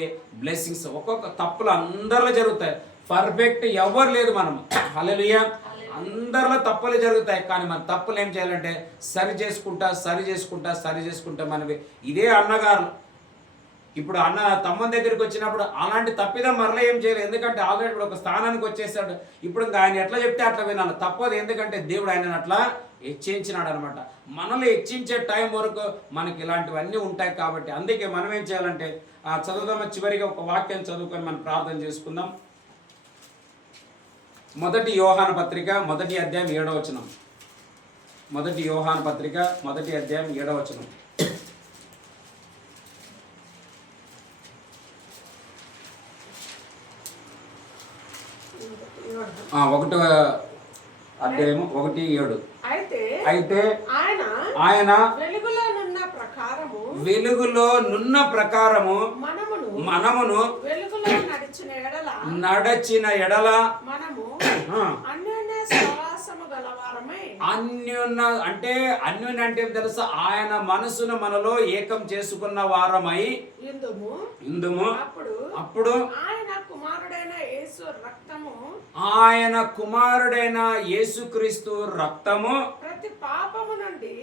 బ్లెస్సింగ్స్. ఒక్కొక్క తప్పులు అందరిలో జరుగుతాయి, పర్ఫెక్ట్ ఎవరు లేదు మనం. హల్లెలూయా. అందరిలో తప్పులు జరుగుతాయి, కానీ మన తప్పులు ఏం చేయాలంటే సరి చేసుకుంటా మనవి. ఇదే అన్నగారు ఇప్పుడు తమ్ముని దగ్గరికి వచ్చినప్పుడు అలాంటి తప్పిదం మరలా ఏం చేయలేదు, ఎందుకంటే ఆల్రెడీ ఇప్పుడు ఒక స్థానానికి వచ్చేసాడు. ఇప్పుడు ఆయన ఎట్లా చెప్తే అట్లా వినాలి, తప్పదు. ఎందుకంటే దేవుడు ఆయనను అట్లా హెచ్చించినాడు అనమాట. మనల్ని హెచ్చించే టైం వరకు మనకి ఇలాంటివన్నీ ఉంటాయి. కాబట్టి అందుకే మనం ఏం చేయాలంటే చదువుదాం. చివరిగా ఒక వాక్యం చదువుకొని మనం ప్రార్థన చేసుకుందాం. 1 యోహాను పత్రిక 1వ అధ్యాయం 7వ వచనం. 1 యోహాను పత్రిక 1వ అధ్యాయం 7వ వచనం. ఒకటో అధ్యాయము 1:7. అయితే ఆయన వెలుగులో నున్న ప్రకారము మనమును నడచిన ఎడల అన్యోన్య అంటే తెలుసా, ఆయన మనసును మనలో ఏకం చేసుకున్న వారమై ఇందుము. అప్పుడు ఆయన కుమారుడైన యేసుక్రీస్తు రక్తము ప్రతి పాపము నుండి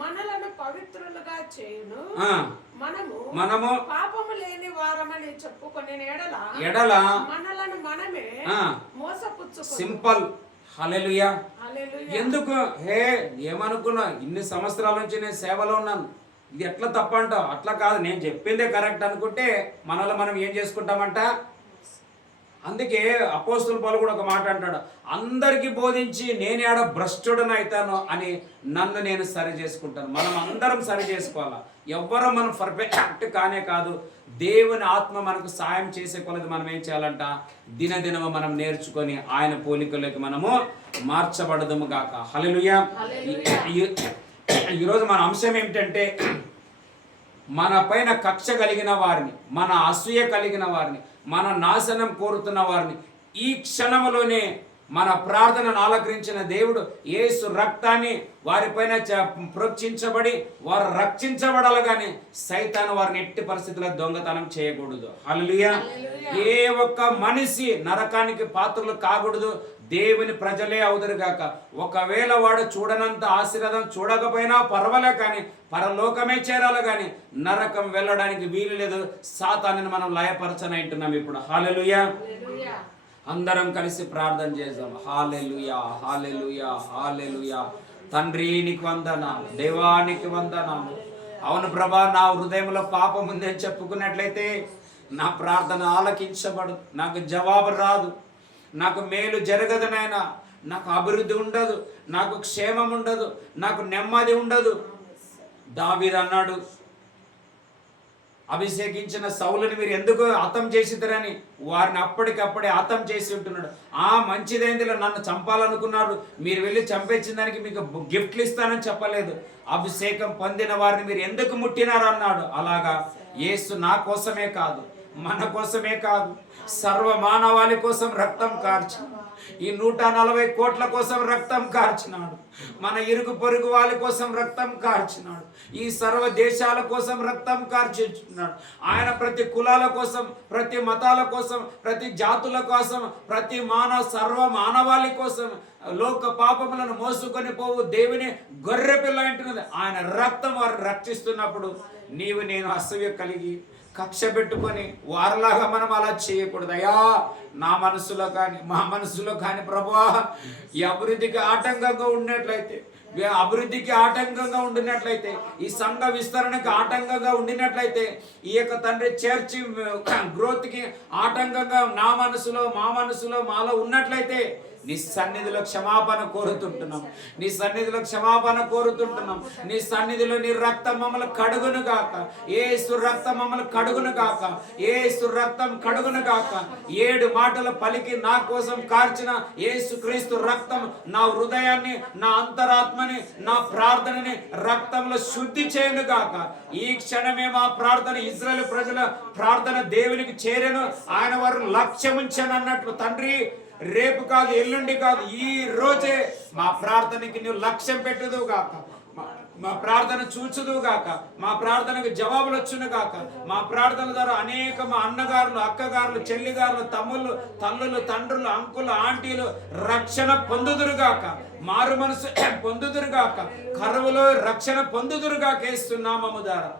మనలను పవిత్రులుగా చేయును. మనము పాపము లేని వారమని చెప్పుకొని ఎడల మనలను మనమే మోసపుచ్చుకొను. సింపుల్. హల్లెలూయా. ఎందుకు ఏమనుకున్నా, ఇన్ని సంవత్సరాల నుంచి నేను సేవలో ఉన్నాను, ఇది ఎట్లా తప్పంటావు? అట్లా కాదు, నేను చెప్పిందే కరెక్ట్ అనుకుంటే మనల్ని మనం ఏం చేసుకుంటామంట. అందుకే అపోస్తలుల పౌలు కూడా ఒక మాట అంటాడు, అందరికీ బోధించి నేను ఏడ భ్రష్టుడని అవుతాను అని నన్ను నేను సరి చేసుకుంటాను. మనం అందరం సరి చేసుకోవాలా. ఎవ్వరూ మనం పర్ఫెక్ట్ కానే కాదు. దేవుని ఆత్మ మనకు సాయం చేసే కొలది మనం ఏం చేయాలంట, దినదినము మనం నేర్చుకొని ఆయన పోలికలోకి మనము మార్చబడదుము గాక. హల్లెలూయా. ఈరోజు మన అంశం ఏమిటంటే, మన పైన కక్ష కలిగిన వారిని, మన అసూయ కలిగిన వారిని, మన నాశనం కోరుతున్న వారిని ఈ క్షణంలోనే మన ప్రార్థనను ఆలకరించిన దేవుడు యేసు రక్తాన్ని వారిపైన ప్రోక్షించబడి వారు రక్షించబడాలి, కానీ సైతాను వారిని ఎట్టి పరిస్థితుల్లో దొంగతనం చేయకూడదు. హల్లెలూయా. ఏ ఒక్క మనిషి నరకానికి పాత్రలు కాకూడదు. దేవుని ప్రజలే అవుదురుగాక. ఒకవేళ వాడు చూడనంత ఆశీర్వాదం చూడకపోయినా పర్వాలే, కానీ పరలోకమే చేరాలి, కానీ నరకం వెళ్ళడానికి వీలు లేదు. సాతానుని మనం లయపరచనంటున్నాం ఇప్పుడు. హల్లెలూయా. అందరం కలిసి ప్రార్థన చేద్దాం. హల్లెలూయా, హల్లెలూయా, హల్లెలూయా. తండ్రి నీకు వందనాలు, దేవానికి వందనాలు. అవును ప్రభా, నా హృదయంలో పాపం ఉందని చెప్పుకున్నట్లయితే నా ప్రార్థన ఆలకించబడదు, నాకు జవాబు రాదు, నాకు మేలు జరగదు నాయనా, నాకు అభివృద్ధి ఉండదు, నాకు క్షేమం ఉండదు, నాకు నెమ్మది ఉండదు. దావీదు అన్నాడు, అభిషేకించిన సౌలుని మీరు ఎందుకు హతం చేసిద్దరని, వారిని అప్పటికప్పుడే హతం చేసి ఉంటున్నాడు. మంచిదైందిలో, నన్ను చంపాలనుకున్నారు, మీరు వెళ్ళి చంపేసిన దానికి మీకు గిఫ్ట్లు ఇస్తానని చెప్పలేదు. అభిషేకం పొందిన వారిని మీరు ఎందుకు ముట్టినారు అన్నాడు. అలాగా యేసు నా కోసమే కాదు, మన కోసమే కాదు, సర్వ మానవాళి కోసం రక్తం కార్చి, ఈ 140 కోట్ల కోసం రక్తం కార్చినాడు, మన ఇరుగు పొరుగు వాళ్ళ కోసం రక్తం కార్చినాడు, ఈ సర్వ దేశాల కోసం రక్తం కార్చున్నాడు. ఆయన ప్రతి కులాల కోసం, ప్రతి మతాల కోసం, ప్రతి జాతుల కోసం, ప్రతి సర్వ మానవాళి కోసం, లోక పాపములను మోసుకొని పోవు దేవుని గొర్రె పిల్ల అంటున్నది. ఆయన రక్తం వారు రక్షిస్తున్నప్పుడు నీవు నేను అసూయ కలిగి కక్ష పెట్టుకొని వారిలాగా మనం అలా చేయకూడదు. అయ్యా, నా మనసులో కానీ మా మనసులో కానీ ప్రభువా, ఈ అభివృద్ధికి ఆటంకంగా ఉన్నట్లయితే, అభివృద్ధికి ఆటంకంగా ఉండినట్లయితే, ఈ సంఘ విస్తరణకి ఆటంకంగా ఉండినట్లయితే, ఈ యొక్క తండ్రి చర్చి గ్రోత్కి ఆటంకంగా నా మనసులో మా మనసులో మాలో ఉన్నట్లయితే నీ సన్నిధిలో క్షమాపణ కోరుతుంటున్నాం, నీ సన్నిధిలో క్షమాపణ కోరుతుంటున్నాం. నీ సన్నిధిలో నీ రక్తం మమ్మల్ని కడుగును గాక, యేసు రక్తం మమ్మల్ని కడుగును గాక, యేసు రక్తం కడుగును గాక. 7 మాటలు పలికి నా కోసం కార్చిన యేసు క్రీస్తు రక్తం నా హృదయాన్ని, నా అంతరాత్మని, నా ప్రార్థనని రక్తంలో శుద్ధి చేయను గాక. ఈ క్షణమే మా ప్రార్థన, ఇశ్రాయేలు ప్రజల ప్రార్థన దేవునికి చేరెను, ఆయన వారు లక్ష్యం ఉంచాను అన్నట్లు తండ్రి, రేపు కాదు, ఎల్లుండి కాదు, ఈ రోజే మా ప్రార్థనకి నువ్వు లక్ష్యం పెట్టుదు గాక, మా ప్రార్థన చూచుదు గాక, మా ప్రార్థనకు జవాబులు వచ్చును గాక. మా ప్రార్థన ద్వారా అనేక మా అన్నగారులు, అక్కగారులు, చెల్లిగారులు, తమ్ముళ్ళు, తల్లులు, తండ్రులు, అంకులు, ఆంటీలు రక్షణ పొందుదురుగాక, మారు మనసు పొందుదురుగాక, కరువులో రక్షణ పొందుదురుగాక యేసునామము ద్వారా.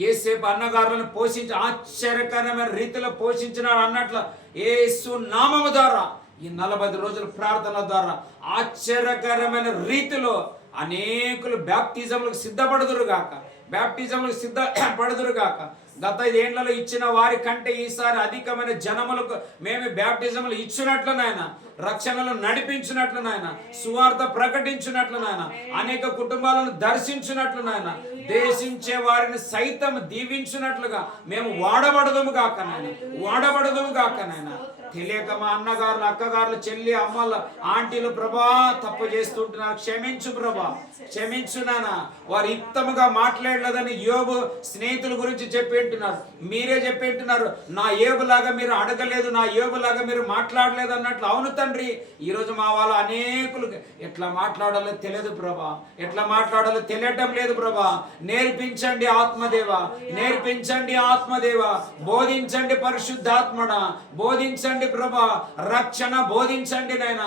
యేసేపు అన్నగారులను పోషించి ఆశ్చర్యకరమైన రీతిలో పోషించినాడు అన్నట్లు యేసు నామము ద్వారా ఈ 40 రోజుల ప్రార్థన ద్వారా ఆశ్చర్యకరమైన రీతిలో అనేకులు బ్యాప్టిజంలకు సిద్ధపడుదురుగాక, బ్యాప్టిజంలకు సిద్ధపడుదురుగాక. గత 5 ఏళ్లలో ఇచ్చిన వారి కంటే ఈసారి అధికమైన జనములకు మేము బ్యాప్టిజంలు ఇచ్చినట్లు నాయన, రక్షణలు నడిపించినట్లు నాయన, సువార్త ప్రకటించినట్లు నాయన, అనేక కుటుంబాలను దర్శించినట్లు నాయన, దేశించే వారిని సైతం దీవించినట్లుగా మేము వాడబడదుము గాక నాయన, వాడబడదుము గాక నాయన. తెలియక మా అన్నగారులు, అక్కగారులు, చెల్లి, అమ్మలు, ఆంటీలు ప్రభా తప్పు చేస్తుంటున్నారు, క్షమించు ప్రభా, క్షమించు నాన్న. వారు యుక్తముగా మాట్లాడలేదని యోబు స్నేహితుల గురించి చెప్పి ఉంటున్నారు, మీరే చెప్పి ఉంటున్నారు, నా యోబులాగా మీరు అడగలేదు, నా యోబులాగా మీరు మాట్లాడలేదు అన్నట్లు. అవును తండ్రి, ఈరోజు మా వాళ్ళు అనేకులు ఎట్లా మాట్లాడాలో తెలియదు ప్రభా, ఎట్లా మాట్లాడాలో తెలియటం లేదు ప్రభా. నేర్పించండి ఆత్మదేవ, నేర్పించండి ఆత్మదేవ, బోధించండి పరిశుద్ధాత్మడా, బోధించండి ప్రభా, రక్షణ బోధించండి నాయన,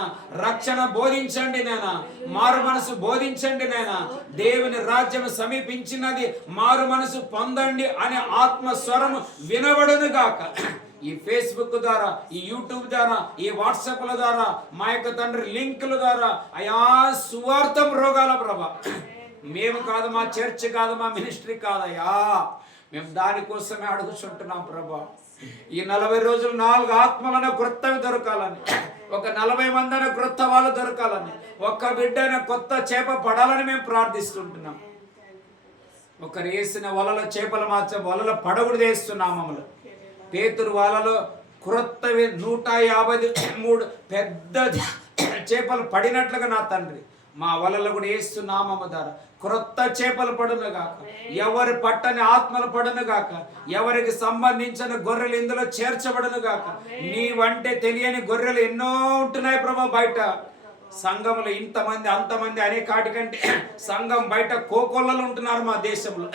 రక్షణ బోధించండి నాయన, మారు మనసు బోధించండి నాయన. దేవుని రాజ్యం సమీపించినది, మారు మనసు పొందండి అనే ఆత్మ స్వరము వినబడును గాక. ఈ ఫేస్బుక్ ద్వారా, ఈ యూట్యూబ్ ద్వారా, ఈ వాట్సాప్ల ద్వారా, మా యొక్క తండ్రి లింకుల ద్వారా అయా సువార్థం రోగాల ప్రభా. మేము కాదు, మా చర్చ్ కాదు, మా మినిస్ట్రీ కాదయ్యా, మేము దానికోసమే అడుగుతుంటున్నాం ప్రభా. ఈ 40 రోజులు 4 ఆత్మలను క్రొత్తవి దొరకాలని, ఒక 40 మందిన క్రొత్త వాళ్ళు దొరకాలని, ఒక్క బిడ్డైన కొత్త చేప పడాలని మేము ప్రార్థిస్తుంటున్నాం. ఒకరు వేసిన వలలో చేపలు మార్చే వలలో పడగుడు వేస్తున్నాం. మమ్మల్ని పేతురు వలలో క్రొత్తవి 153 పెద్ద చేపలు పడినట్లుగా నా తండ్రి మా వలలో కూడా వేస్తున్నామమ్మ ద్వారా క్రొత్త చేపలు పడును గాక, ఎవరి పట్టని ఆత్మలు పడును గాక, ఎవరికి సంబంధించిన గొర్రెలు ఇందులో చేర్చబడును గాక. నీవంటే తెలియని గొర్రెలు ఎన్నో ఉంటున్నాయి ప్రభా బయట. సంఘంలో ఇంతమంది అంతమంది అనే కాటికంటే సంఘం బయట కోకొల్లలు ఉంటున్నారు మా దేశంలో,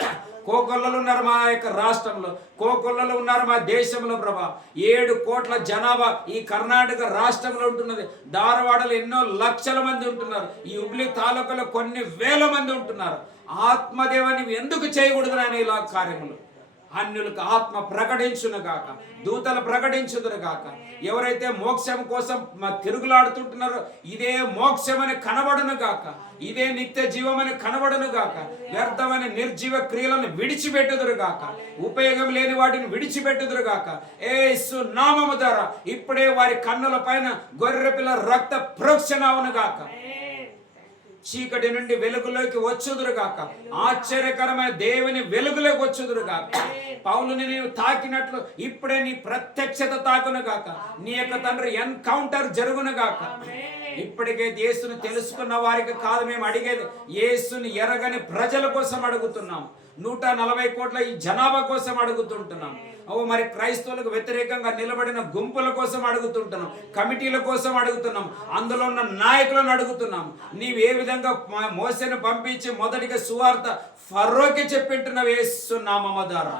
కోకొల్లలు ఉన్నారు మా యొక్క రాష్ట్రంలో, కోకొల్లలు ఉన్నారు మా దేశంలో ప్రభా. 7 కోట్ల జనాభా ఈ కర్ణాటక రాష్ట్రంలో ఉంటున్నది. ధారవాడలో ఎన్నో లక్షల మంది ఉంటున్నారు. ఈ హుబ్లీ తాలూకాలో కొన్ని వేల మంది ఉంటున్నారు. ఆత్మదేవాన్ని ఎందుకు చేయకూడదు అని ఇలా కార్యములు అన్యులకు ఆత్మ ప్రకటించును గాక, దూతలు ప్రకటించుదురు గాక. ఎవరైతే మోక్షం కోసం తిరుగులాడుతుంటున్నారో ఇదే మోక్షమని కనబడును గాక, ఇదే నిత్య జీవమని కనబడును గాక. వ్యర్థమైన నిర్జీవ క్రియలను విడిచిపెట్టుదురు గాక, ఉపయోగం లేని వాటిని విడిచిపెట్టుదురు గాక. యేసు నామము ద్వారా ఇప్పుడే వారి కన్నుల పైన గొర్రెపిల్ల రక్త ప్రోక్షణ అవును గాక. చీకటి నుండి వెలుగులోకి వచ్చుదురుగాక, ఆశ్చర్యకరమైన దేవుని వెలుగులోకి వచ్చుదురుగాక. పౌలుని నీవు తాకినట్లు ఇప్పుడే నీ ప్రత్యక్షత తాకును గాక, నీ యొక్క తండ్రి ఎన్కౌంటర్ జరుగును గాక. ఇప్పటికే యేసుని తెలుసుకున్న వారికి కాదు మేము అడిగేది, యేసుని ఎరగని ప్రజల కోసం అడుగుతున్నాం. 140 కోట్ల ఈ జనాభా కోసం అడుగుతుంటున్నాం. మరి క్రైస్తవులకు వ్యతిరేకంగా నిలబడిన గుంపుల కోసం అడుగుతుంటున్నాం, కమిటీల కోసం అడుగుతున్నాం, అందులో ఉన్న నాయకులను అడుగుతున్నాం. నీవు ఏ విధంగా మోసేను పంపించి మొదటిగా సువార్త ఫరోకి చెప్పింటున్నావు యేసు నామము ద్వారా,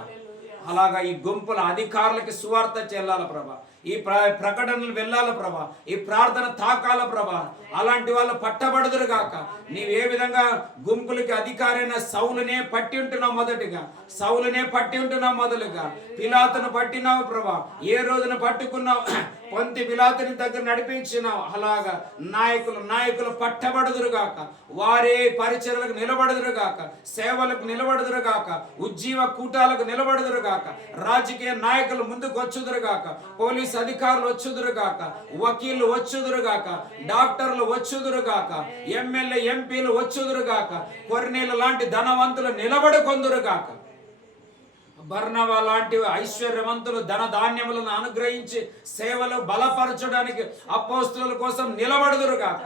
అలాగా ఈ గుంపుల అధికారులకి సువార్త చెల్లాల ప్రభా. ఈ ప్రకటనలు వెళ్ళాల ప్రభా, ఈ ప్రార్థన తాకాల ప్రభా. అలాంటి వాళ్ళు పట్టబడుదురు గాక. నీవు ఏ విధంగా గుంపులకి అధికారైన సౌలునే పట్టి ఉంటున్నావు, మొదటిగా సౌలునే పట్టి ఉంటున్నావు, మొదలుగా పిలాతును పట్టినావు ప్రభా. ఏ రోజున పట్టుకున్నావు, పొంతి పిలాతుని దగ్గర నడిపించినావు. అలాగా నాయకులు పట్టబడుదురు గాక, వారే పరిచర్లకు నిలబడుదురు గాక, సేవలకు నిలబడుదురు గాక, ఉజ్జీవ కూటాలకు నిలబడుదురు గాక, రాజకీయ నాయకులు ముందుకు వచ్చుదురు గాక, పోలీస్ అధికారులు వచ్చుదురు గాక, వకీళ్లు వచ్చుదురు గాక, డాక్టర్లు వచ్చుదురు గాక, ఎమ్మెల్యే ఎంపీలు వచ్చుదురు గాక, కొర్నేలు లాంటి ధనవంతులు నిలబడుకొందురు గాక. బర్నబా లాంటి ఐశ్వర్యవంతులు ధన ధాన్యములను అనుగ్రహించి సేవలు బలపరచడానికి అపోస్తుల కోసం నిలబడుదురు గాక.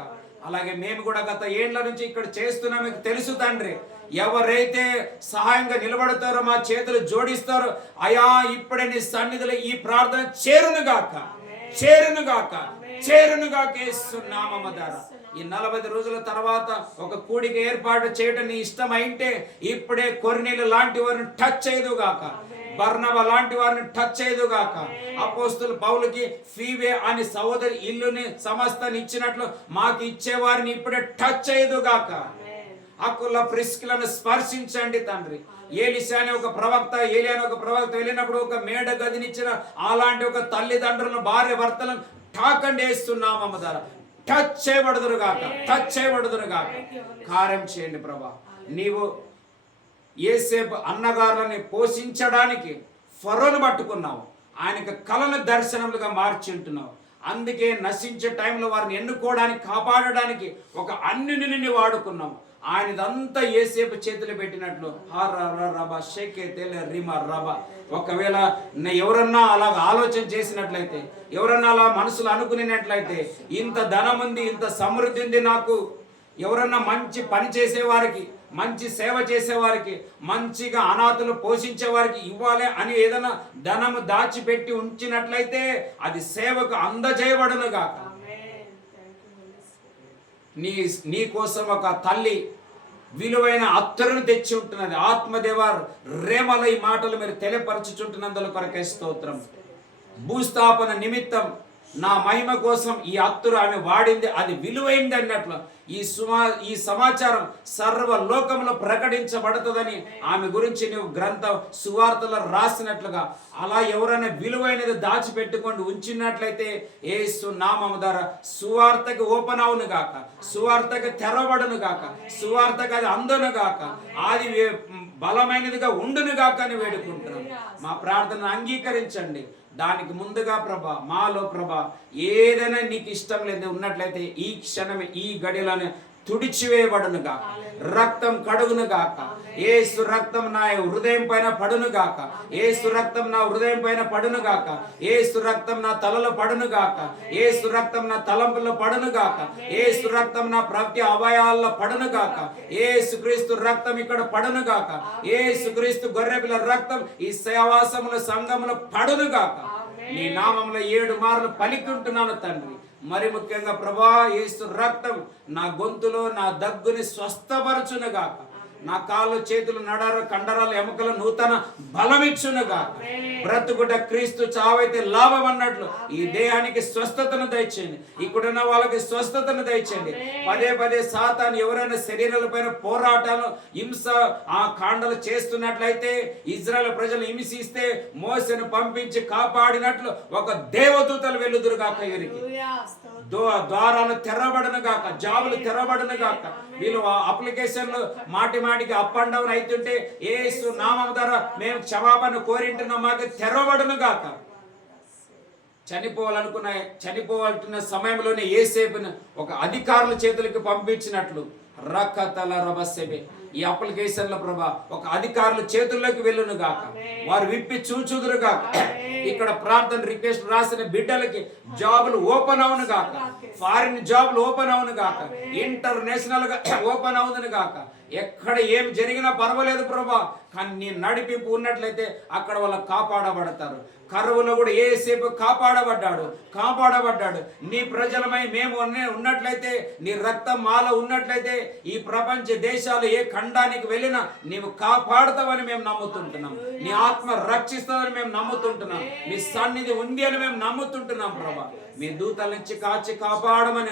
అలాగే మేము కూడా గత ఏళ్ల నుంచి ఇక్కడ చేస్తున్నా మీకు తెలుసు తండ్రి. ఎవరైతే సహాయంగా నిలబడతారో, మా చేతులు జోడిస్తారో, అయా ఇప్పుడే నీ సన్నిధిలో ఈ ప్రార్థన చేరునుగాక యేసు నామము ద్వారా. ఈ 40 రోజుల తర్వాత ఒక కూడిక ఏర్పాటు చేయడం నీ ఇష్టమైంటే ఇప్పుడే కొర్నేలు లాంటి వారిని టచ్ చేయదుగాక, బర్నబా లాంటి వారిని టచ్ చేయదుగాక. అపోస్తులు పౌలుకి ఫీవే అని సహోదరి ఇల్లుని సమస్తాన్ని ఇచ్చినట్లు మాకు ఇచ్చేవారిని ఇప్పుడే టచ్ చేయదుగాక. అకుల ప్రిస్కిలను స్పర్శించండి తండ్రి. ఏలియా అనే ఒక ప్రవక్త వెళ్ళినప్పుడు ఒక మేడ గదినిచ్చిన అలాంటి ఒక తల్లిదండ్రులను, భార్య భర్తలను తాకండి వేస్తున్నాము ద్వారా. టచ్ చేయబడుదురు గాక. కార్యం చేయండి ప్రభా. నీవు యేసేపు అన్నగారులని పోషించడానికి ఫరోను పట్టుకున్నావు, ఆయనకు కలను దర్శనములుగా మార్చి ఉంటున్నావు. అందుకే నశించే టైంలో వారిని ఎన్నుకోవడానికి, కాపాడడానికి ఒక అన్యుని వాడుకున్నావు. ఆయనదంతా యేసేపు చేతులు పెట్టినట్లు ఒకవేళ ఎవరన్నా అలాగ ఆలోచన చేసినట్లయితే, ఎవరన్నా అలా మనసులో అనుకునేట్లయితే, ఇంత ధనం ఉంది, ఇంత సమృద్ధి ఉంది, నాకు ఎవరన్నా మంచి పని చేసేవారికి, మంచి సేవ చేసేవారికి, మంచిగా అనాథులు పోషించే వారికి ఇవ్వాలి అని ఏదైనా ధనము దాచిపెట్టి ఉంచినట్లయితే అది సేవకు అందజేయబడును గాక. నీ కోసం ఒక తల్లి విలువైన అత్తరును తెచ్చి ఉంటున్నది. ఆత్మదేవారు రేమల ఈ మాటలు మీరు తెలియపరచుచుంటున్నందుల కొరకే స్తోత్రం. భూస్థాపన నిమిత్తం నా మహిమ కోసం ఈ అత్తరు ఆమె వాడింది, అది విలువైంది అన్నట్లు ఈ సమాచారం సర్వలోకంలో ప్రకటించబడుతుందని ఆమె గురించి నువ్వు గ్రంథం సువార్తలో రాసినట్లుగా, అలా ఎవరైనా విలువైనది దాచిపెట్టుకొని ఉంచినట్లయితే యేసు నామము ద్వారా సువార్తకి ఓపెన్ అవును గాక, సువార్తకి తెరవబడును గాక, సువార్తకి అది అందును గాక, అది బలమైనదిగా ఉండును గాక అని వేడుకుంటున్నాను. మా ప్రార్థనను అంగీకరించండి. దానికి ముందుగా ప్రభా, మాలో ప్రభా ఏదైనా నీకు ఇష్టం లేదు ఉన్నట్లయితే ఈ క్షణమే, ఈ గడిలోనే తుడిచివేయబడును గాక, రక్తం కడుగును గాక. యేసు రక్తం నా హృదయం పైన పడును గాక, యేసు రక్తం నా హృదయం పైన పడును గాక, యేసు రక్తం నా తలలో పడును గాక, యేసు రక్తం నా తలంపుల్లో పడును గాక, యేసు రక్తం నా ప్రతి అవయవాల్లో పడును గాక, యేసు క్రీస్తు రక్తం ఇక్కడ పడును గాక, యేసు క్రీస్తు గొర్రెపిల్ల రక్తం ఈ సేవాసముల సంఘములో పడును గాక. నీ నామములో 7 మార్లు పలికింటున్నాను తండ్రి. మరి ముఖ్యంగా ప్రభా, యేసు రక్తం నా గొంతులో నా దగ్గుని స్వస్థపరచునుగాక, నా కాళ్ళు చేతులు నడారు కండరాలు ఎముకలు నూతన బలమిచ్చునుగాక. బ్రతుకుట క్రీస్తు, చావైతే లాభం అన్నట్లు ఈ దేహానికి స్వస్థతను దయచేయండి. ఇక్కడున్న వాళ్ళకి స్వస్థతను దయచేయండి. పదే పదే సాతాను ఎవరైనా శరీరాల పైన పోరాటాలు, హింస, ఆ కాండలు చేస్తున్నట్లయితే, ఇజ్రాయెల్ ప్రజలు హింసిస్తే మోసెను పంపించి కాపాడినట్లు ఒక దేవదూతలు వెలుదురు గాక. ఎవరికి ద్వారాలు తెరవబడును గాక, జాబులు తెరవబడును గాక. వీళ్ళు అప్లికేషన్లు మాటి మాటికి అప్ అండ్ డౌన్ అవుతుంటే యేసు నామం ద్వారా మేము క్షమాపణ కోరింటున్నాం, మాకు తెరవబడును గాక. చనిపోవాలనుకున్న సమయంలోనే యేసేపును ఒక అధికారుల చేతులకి పంపించినట్లు రకతల రబసెబే ఈ అప్లికేషన్ల ప్రభా ఒక అధికారుల చేతుల్లోకి వెళ్ళును గాక. వారు విప్పి చూచుదురు గాక. ఇక్కడ ప్రార్థన రిక్వెస్ట్ రాసిన బిడ్డలకి జాబులు ఓపెన్ అవును గాక. ఫారిన్ జాబులు ఓపెన్ అవును గాక. ఇంటర్నేషనల్ గా ఓపెన్ అవును గాక. ఎక్కడ ఏం జరిగినా పర్వాలేదు ప్రభా, కానీ నీ నడిపింపు ఉన్నట్లయితే అక్కడ వాళ్ళు కాపాడబడతారు. కరువులో కూడా యేసేపు కాపాడబడ్డాడు. నీ ప్రజలమై మేము ఉన్నట్లయితే, నీ రక్తం మాలో ఉన్నట్లయితే, ఈ ప్రపంచ దేశాలు ఏ ఖండానికి వెళ్ళినా నీవు కాపాడుతావని మేము నమ్ముతుంటున్నాం. నీ ఆత్మ రక్షిస్తావని మేము నమ్ముతుంటున్నాం. నీ సన్నిధి ఉంది అని మేము నమ్ముతుంటున్నాం ప్రభా. మీ దూతల నుంచి కాచి కాపాడమని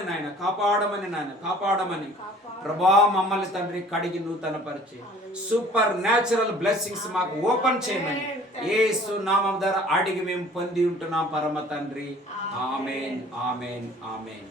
ప్రభా. మమ్మల్ని తండ్రి కడిగి నూతన పరిచి సూపర్ న్యాచురల్ బ్లెస్సింగ్స్ మాకు ఓపెన్ చేయమని యేసు నామం ద్వారా అడిగి మేము పొంది ఉంటున్నాం పరమ తండ్రి. ఆమేన్, ఆమేన్, ఆమేన్.